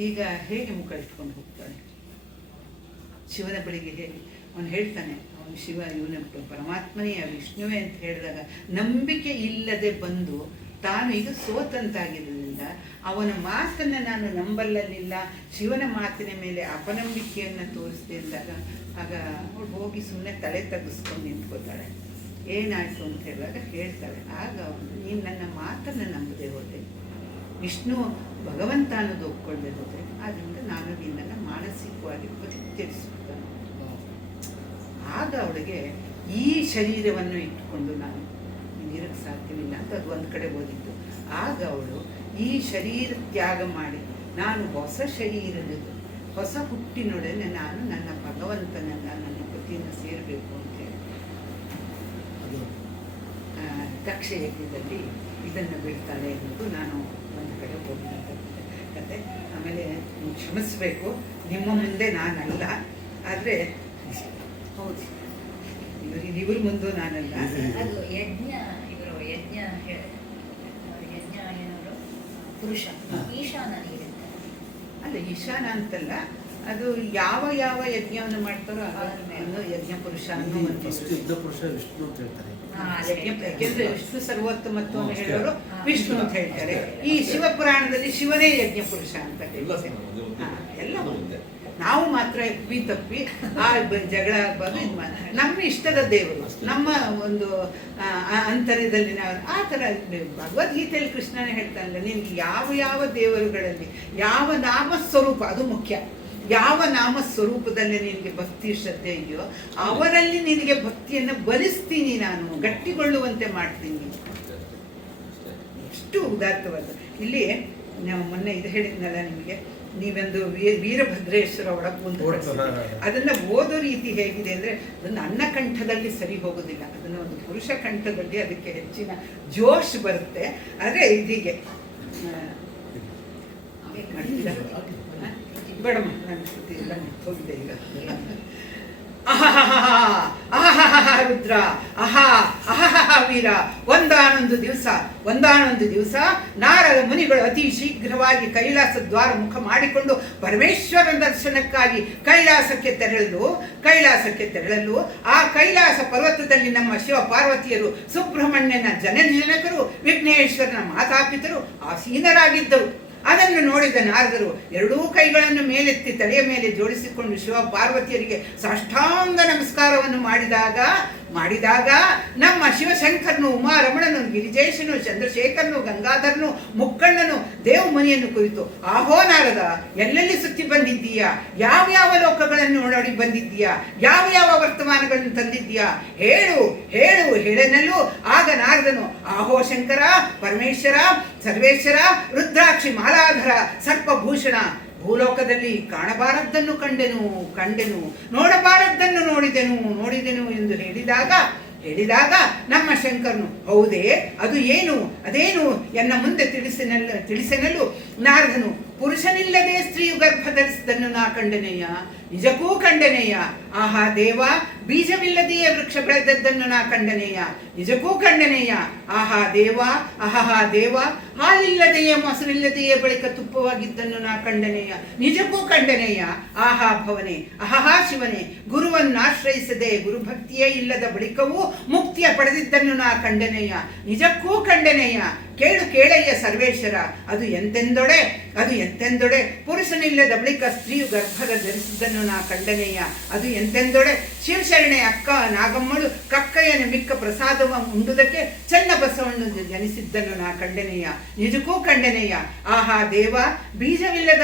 ಈಗ ಹೇಗೆ ಮುಖ ಇಟ್ಕೊಂಡು ಹೋಗ್ತಾಳೆ ಶಿವನ ಬಳಿಗೆ? ಹೇಗೆ ಅವನು ಹೇಳ್ತಾನೆ, ಅವನು ಶಿವ ಇವನ ಪರಮಾತ್ಮನೇ ವಿಷ್ಣುವೇ ಅಂತ ಹೇಳಿದಾಗ ನಂಬಿಕೆ ಇಲ್ಲದೆ ಬಂದು ತಾನು ಈಗ ಸೋತಂತಾಗಿದ್ದರಿಂದ ಅವನ ಮಾತನ್ನು ನಾನು ನಂಬಲ್ಲಲಿಲ್ಲ, ಶಿವನ ಮಾತಿನ ಮೇಲೆ ಅಪನಂಬಿಕೆಯನ್ನು ತೋರಿಸ್ದೆ ಅಂದಾಗ ಆಗ ಅವಳು ಹೋಗಿ ಸುಮ್ಮನೆ ತಲೆ ತಗ್ಗಿಸ್ಕೊಂಡು ನಿಂತ್ಕೋತಾಳೆ. ಏನಾಯಿತು ಅಂತ ಹೇಳಿದಾಗ ಹೇಳ್ತಾಳೆ, ಆಗ ಅವನು ನೀನು ನನ್ನ ಮಾತನ್ನು ನಂಬದೆ ಹೋದೆ, ವಿಷ್ಣು ಭಗವಂತ ಅನ್ನೋದು ಒಪ್ಕೊಳ್ಳದೆ ಹೋದೆ, ಆದ್ದರಿಂದ ನಾನು ನಿನ್ನನ್ನು ಮಾನಸಿಕವಾಗಿ ತಿಳಿಸ್ಬಿಡ್ತಾನೆ. ಆಗ ಅವಳಿಗೆ ಈ ಶರೀರವನ್ನು ಇಟ್ಟುಕೊಂಡು ನಾನು ನೀರಕ್ಕೆ ಸಾಧ್ಯವಿಲ್ಲ ಅಂತ ಅದು ಒಂದು ಕಡೆ ಓದಿತ್ತು. ಆಗ ಅವಳು ಈ ಶರೀರ ತ್ಯಾಗ ಮಾಡಿ ನಾನು ಹೊಸ ಶರೀರದ ಹೊಸ ಹುಟ್ಟಿನೊಡನೆ ನಾನು ನನ್ನ ಭಗವಂತನನ್ನ ನನ್ನ ಪತಿಯನ್ನು ಸೇರಬೇಕು ಅಂತೇಳಿ ದಕ್ಷ ಯಜ್ಞದಲ್ಲಿ ಇದನ್ನು ಬಿಡ್ತಾಳೆ ಅನ್ನೋದು ನಾನು ಒಂದು ಕಡೆ ಓದಿದಂಥ ಕತೆ. ಆಮೇಲೆ ಕ್ಷಮಿಸಬೇಕು, ನಿಮ್ಮ ಮುಂದೆ ನಾನಲ್ಲ, ಆದರೆ ಹೌದು ಇವ್ರ ಮುಂದೆ ನಾನಲ್ಲ. ಅದು ಯಜ್ಞ, ಇವರು ಯಜ್ಞ ಏನವರು ಪುರುಷ ಈಶಾನ ಅಲ್ಲ, ಈಶಾನ ಅಂತಲ್ಲ, ಅದು ಯಾವ ಯಾವ ಯಜ್ಞವನ್ನು ಮಾಡ್ತಾರೋ ಅದನ್ನು ಯಜ್ಞ ಪುರುಷ ಅನ್ನೋ ಪುರುಷ ವಿಷ್ಣು ಅಂತ ಹೇಳ್ತಾರೆ. ಯಾಕೆಂದ್ರೆ ವಿಷ್ಣು ಸರ್ವೋತ್ತಮತ್ವವನ್ನು ಹೇಳೋರು ವಿಷ್ಣು ಅಂತ ಹೇಳ್ತಾರೆ. ಈ ಶಿವಪುರಾಣದಲ್ಲಿ ಶಿವನೇ ಯಜ್ಞ ಪುರುಷ ಅಂತ ಹೇಳ್ತಾರೆ. ಎಲ್ಲ ನಾವು ಮಾತ್ರ ತಪ್ಪಿ ಆ ಜಗಳ ಬಂದು ನಮ್ಮ ಇಷ್ಟದ ದೇವರು, ನಮ್ಮ ಒಂದು ಅಂತರ್ಯದಲ್ಲಿ ನಾವು ಆ ಥರ ಭಗವದ್ಗೀತೆಯಲ್ಲಿ ಕೃಷ್ಣನೇ ಹೇಳ್ತಾನಲ್ಲ, ನಿನ್ಗೆ ಯಾವ ಯಾವ ದೇವರುಗಳಲ್ಲಿ ಯಾವ ನಾಮ ಸ್ವರೂಪ, ಅದು ಮುಖ್ಯ, ಯಾವ ನಾಮ ಸ್ವರೂಪದಲ್ಲಿ ನಿನಗೆ ಭಕ್ತಿ ಶ್ರದ್ಧೆ ಇದೆಯೋ ಅವರಲ್ಲಿ ನಿನಗೆ ಭಕ್ತಿಯನ್ನು ಬಲಿಸ್ತೀನಿ, ನಾನು ಗಟ್ಟಿಗೊಳ್ಳುವಂತೆ ಮಾಡ್ತೀನಿ. ಎಷ್ಟು ಉದಾತ್ತವಾದ. ಇಲ್ಲಿ ನಾವು ಮೊನ್ನೆ ಇದು ಹೇಳಿದ್ನಲ್ಲ ನಿಮಗೆ, ನೀವೊಂದು ವೀರಭದ್ರೇಶ್ವರ ಒಳಗೆ ಒಂದು ಅದನ್ನು ಓದೋ ರೀತಿ ಹೇಗಿದೆ ಅಂದರೆ ಅದನ್ನು ಅನ್ನ ಕಂಠದಲ್ಲಿ ಸರಿ ಹೋಗೋದಿಲ್ಲ, ಅದನ್ನು ಒಂದು ಪುರುಷ ಕಂಠದಲ್ಲಿ ಅದಕ್ಕೆ ಹೆಚ್ಚಿನ ಜೋಶ್ ಬರುತ್ತೆ. ಆದರೆ ಇದೀಗೆ ಬೇಡಮ್ಮ, ನನ್ನ ಸ್ತುತಿ ಎಲ್ಲ ಹೋಗಿದೆ ಈಗ. ರುದ್ರ ವೀರ, ಒಂದಾನೊಂದು ದಿವಸ ನಾರದ ಮುನಿಗಳು ಅತಿ ಶೀಘ್ರವಾಗಿ ಕೈಲಾಸ ದ್ವಾರ ಮುಖ ಮಾಡಿಕೊಂಡು ಪರಮೇಶ್ವರನ ದರ್ಶನಕ್ಕಾಗಿ ಕೈಲಾಸಕ್ಕೆ ತೆರಳಲು ಆ ಕೈಲಾಸ ಪರ್ವತದಲ್ಲಿ ನಮ್ಮ ಶಿವ ಪಾರ್ವತಿಯರು, ಸುಬ್ರಹ್ಮಣ್ಯನ ಜನಕರು, ವಿಘ್ನೇಶ್ವರನ ಮಾತಾಪಿತರು ಆಸೀನರಾಗಿದ್ದರು. ಅದನ್ನು ನೋಡಿದ ನಾರದರು ಎರಡೂ ಕೈಗಳನ್ನು ಮೇಲೆತ್ತಿ ತಲೆಯ ಮೇಲೆ ಜೋಡಿಸಿಕೊಂಡು ಶಿವ ಪಾರ್ವತಿಯರಿಗೆ ಸಾಷ್ಟಾಂಗ ನಮಸ್ಕಾರವನ್ನು ಮಾಡಿದಾಗ ನಮ್ಮ ಶಿವಶಂಕರನು, ಉಮಾರಮಣನು, ಗಿರಿಜೇಶನು, ಚಂದ್ರಶೇಖರನು, ಗಂಗಾಧರನು, ಮುಕ್ಕಣ್ಣನು ದೇವಮುನಿಯನ್ನು ಕುರಿತು, ಆಹೋ ನಾರದ, ಎಲ್ಲೆಲ್ಲಿ ಸುತ್ತಿ ಬಂದಿದ್ದೀಯಾ, ಯಾವ ಲೋಕಗಳನ್ನು ನೋಡಿ ಬಂದಿದ್ದೀಯಾ, ಯಾವ ವರ್ತಮಾನಗಳನ್ನು ತಂದಿದ್ದೀಯಾ, ಹೇಳೆನಲ್ಲೂ ಆಗ ನಾರದನು, ಆಹೋ ಶಂಕರ, ಪರಮೇಶ್ವರ, ಸರ್ವೇಶ್ವರ, ರುದ್ರಾಕ್ಷಿ ಮಾಲಾಧರ, ಸರ್ಪಭೂಷಣ, ಭೂಲೋಕದಲ್ಲಿ ಕಾಣಬಾರದ್ದನ್ನು ಕಂಡೆನು, ನೋಡಬಾರದ್ದನ್ನು ನೋಡಿದೆನು ಎಂದು ಹೇಳಿದಾಗ ನಮ್ಮ ಶಂಕರನು, ಹೌದೇ, ಅದೇನು ಎನ್ನ ಮುಂದೆ ತಿಳಿಸೆನಲು ನಾರದನು ಪುರುಷನಿಲ್ಲದೆ ಸ್ತ್ರೀಯು ಗರ್ಭ ಧರಿಸಿದ್ದನ್ನು ನಾ ಕಂಡನೆಯ, ನಿಜಕ್ಕೂ ಕಂಡನೆಯ. ಆಹಾ ದೇವ, ಬೀಜವಿಲ್ಲದೆಯೇ ವೃಕ್ಷ ಬೆಳೆದದ್ದನ್ನು ನಾ ಕಂಡನೆಯ, ನಿಜಕ್ಕೂ ಕಂಡನೆಯ. ಆಹಾ ದೇವ, ಅಹಹಾ ದೇವ, ಹಾಲಿಲ್ಲದೆಯೇ ಮೊಸರಿಲ್ಲದೆಯೇ ಬಳಿಕ ತುಪ್ಪವಾಗಿದ್ದನ್ನು ನಾ ಕಂಡನೆಯ, ನಿಜಕ್ಕೂ ಕಂಡನೆಯ. ಆಹಾ ಭವನೆ, ಅಹಹಾ ಶಿವನೇ, ಗುರುವನ್ನಾಶ್ರಯಿಸದೆ ಗುರುಭಕ್ತಿಯೇ ಇಲ್ಲದ ಬಳಿಕವೂ ಮುಕ್ತಿಯ ಪಡೆದಿದ್ದನ್ನು ನಾ ಕಂಡನೆಯ, ನಿಜಕ್ಕೂ ಕಂಡನೆಯ. ಕೇಳು ಕೇಳಯ್ಯ ಸರ್ವೇಶ್ವರ, ಅದು ಎಂತೆಂದೊಡೆ ಪುರುಷನಿಲ್ಲದ ಬಳಿಕ ಸ್ತ್ರೀಯು ಗರ್ಭದ ಧರಿಸಿದ್ದನ್ನು ನಾ ಕಂಡನೆಯ, ಅದು ಎಂತೆಂದೊಡೆ ಶಿವಶರಣೆ ಅಕ್ಕ ನಾಗಮ್ಮಳು ಕಕ್ಕಯ್ಯನ ಮಿಕ್ಕ ಪ್ರಸಾದವ ಉಂಡುದಕ್ಕೆ ಚೆನ್ನ ಬಸವಣ್ಣು ಜನಿಸಿದ್ದನ್ನು ನಾ ಕಂಡನೆಯ, ನಿಜಕ್ಕೂ ಕಂಡನೆಯ. ಆಹಾ ದೇವ, ಬೀಜವಿಲ್ಲದ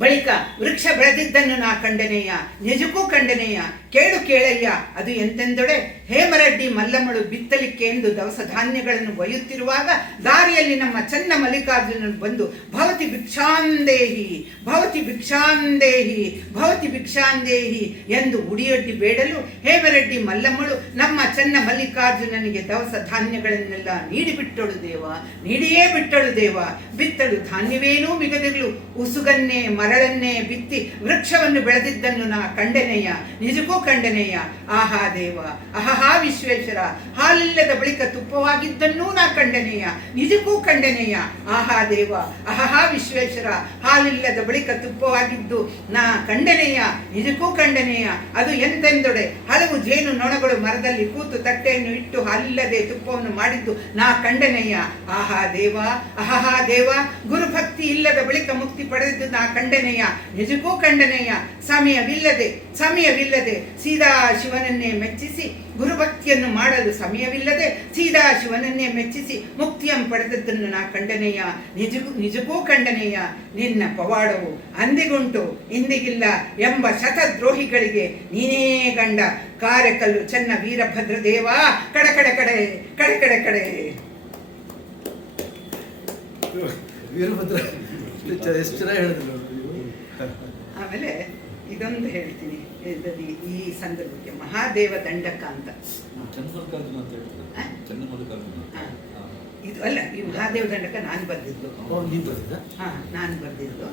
ಬಳಿಕ ವೃಕ್ಷ ಬೆಳೆದಿದ್ದನ್ನು ನಾ ಕಂಡನೆಯ, ನಿಜಕ್ಕೂ ಕಂಡನೆಯ. ಕೇಳು ಕೇಳಯ್ಯ, ಅದು ಎಂತೆಂದೊಡೆ ಹೇಮರೆಡ್ಡಿ ಮಲ್ಲಮ್ಮಳು ಬಿತ್ತಲಿಕ್ಕೆ ಎಂದು ದವಸ ಧಾನ್ಯಗಳನ್ನು ಒಯ್ಯುತ್ತಿರುವಾಗ ದಾರಿಯಲ್ಲಿ ನಮ್ಮ ಚನ್ನ ಮಲ್ಲಿಕಾರ್ಜುನನು ಬಂದು ಭವತಿ ಭಿಕ್ಷಾಂದೇಹಿ, ಭವತಿ ಭಿಕ್ಷಾಂದೇಹಿ, ಭವತಿ ಭಿಕ್ಷಾಂದೇಹಿ ಎಂದು ಉಡಿಯೊಡ್ಡಿ ಬೇಡಲು ಹೇಮರೆಡ್ಡಿ ಮಲ್ಲಮ್ಮಳು ನಮ್ಮ ಚನ್ನ ಮಲ್ಲಿಕಾರ್ಜುನನಿಗೆ ದವಸ ಧಾನ್ಯಗಳನ್ನೆಲ್ಲ ನೀಡಿಬಿಟ್ಟಳು ದೇವ, ನೀಡಿಯೇ ಬಿಟ್ಟಳು ದೇವ. ಬಿತ್ತಳು ಧಾನ್ಯವೇನೂ ಮಿಗದಿರಲು ಉಸುಗನ್ನೇ ಮರಳನ್ನೇ ಬಿತ್ತಿ ವೃಕ್ಷವನ್ನು ಬೆಳೆದಿದ್ದನ್ನು ನಾ ಕಂಡನೆಯ, ನಿಜಕ್ಕೂ ಕಂಡನೆಯ. ಆಹಾ ದೇವ, ಅಹಹಾ ವಿಶ್ವೇಶ್ವರ, ಹಾಲಿಲ್ಲದ ಬಳಿಕ ತುಪ್ಪವಾಗಿದ್ದನ್ನೂ ನಾ ಕಂಡನೆಯ, ನಿಜಕ್ಕೂ ಕಂಡನೆಯ. ಆಹಾ ದೇವ, ಅಹಹಾ ವಿಶ್ವೇಶ್ವರ, ಹಾಲಿಲ್ಲದ ಬಳಿಕ ತುಪ್ಪವಾಗಿದ್ದು ನಾ ಕಂಡನೆಯ, ನಿಜಕ್ಕೂ ಕಂಡನೆಯ. ಅದು ಎಂತೆಂದೊಡೆ ಹಲವು ಜೇನು ನೊಣಗಳು ಮರದಲ್ಲಿ ಕೂತು ತಟ್ಟೆಯನ್ನು ಇಟ್ಟು ಹಾಲಿಲ್ಲದೆ ತುಪ್ಪವನ್ನು ಮಾಡಿದ್ದು ನಾ ಕಂಡನೆಯ. ಆಹಾ ದೇವ, ಅಹಹಾ ದೇವ, ಗುರುಭಕ್ತಿ ಇಲ್ಲದ ಬಳಿಕ ಮುಕ್ತಿ ಪಡೆದಿದ್ದು ನಾ ಕಂಡನೆಯ, ನಿಜಕ್ಕೂ ಕಂಡನೆಯ. ಸಮಯವಿಲ್ಲದೆ ಸೀದಾ ಶಿವನನ್ನೇ ಮೆಚ್ಚಿಸಿ ಗುರುಭಕ್ತಿಯನ್ನು ಮಾಡಲು ಸಮಯವಿಲ್ಲದೆ ಸೀದಾ ಶಿವನನ್ನೇ ಮೆಚ್ಚಿಸಿ ಮುಕ್ತಿಯನ್ನು ಪಡೆದದ್ದನ್ನು ನಾ ಕಂಡನೆಯ, ನಿಜಕ್ಕೂ ಕಂಡನೆಯ. ನಿನ್ನ ಪವಾಡವು ಅಂದಿಗುಂಟು ಇಂದಿಗಿಲ್ಲ ಎಂಬ ಶತದ್ರೋಹಿಗಳಿಗೆ ನೀನೇ ಗಂಡ. ಕಾರೆಕಲ್ಲು ಚೆನ್ನ ವೀರಭದ್ರ ದೇವ, ಕಡೆ ಕಡೆ ಕಡೆ ಕಡೆ ಕಡೆ ಕಡೆ. ವೀರಭದ್ರ ಎಷ್ಟು ಚೆನ್ನಾಗಿ ಹೇಳಿದ್ರು. ಆಮೇಲೆ ಇದೊಂದು ಹೇಳ್ತೀನಿ ಈ ಸಂದರ್ಭಕ್ಕೆ, ಮಹಾದೇವ ದಂಡಕ ಅಂತ. ಇದು ಅಲ್ಲ, ಈ ಮಹಾದೇವ ದಂಡಕ ನಾನು ಬರೆದಿದ್ದು. ನೀವು ಬರೆದಿದ್ದ? ನಾನು ಬರೆದಿದ್ದು.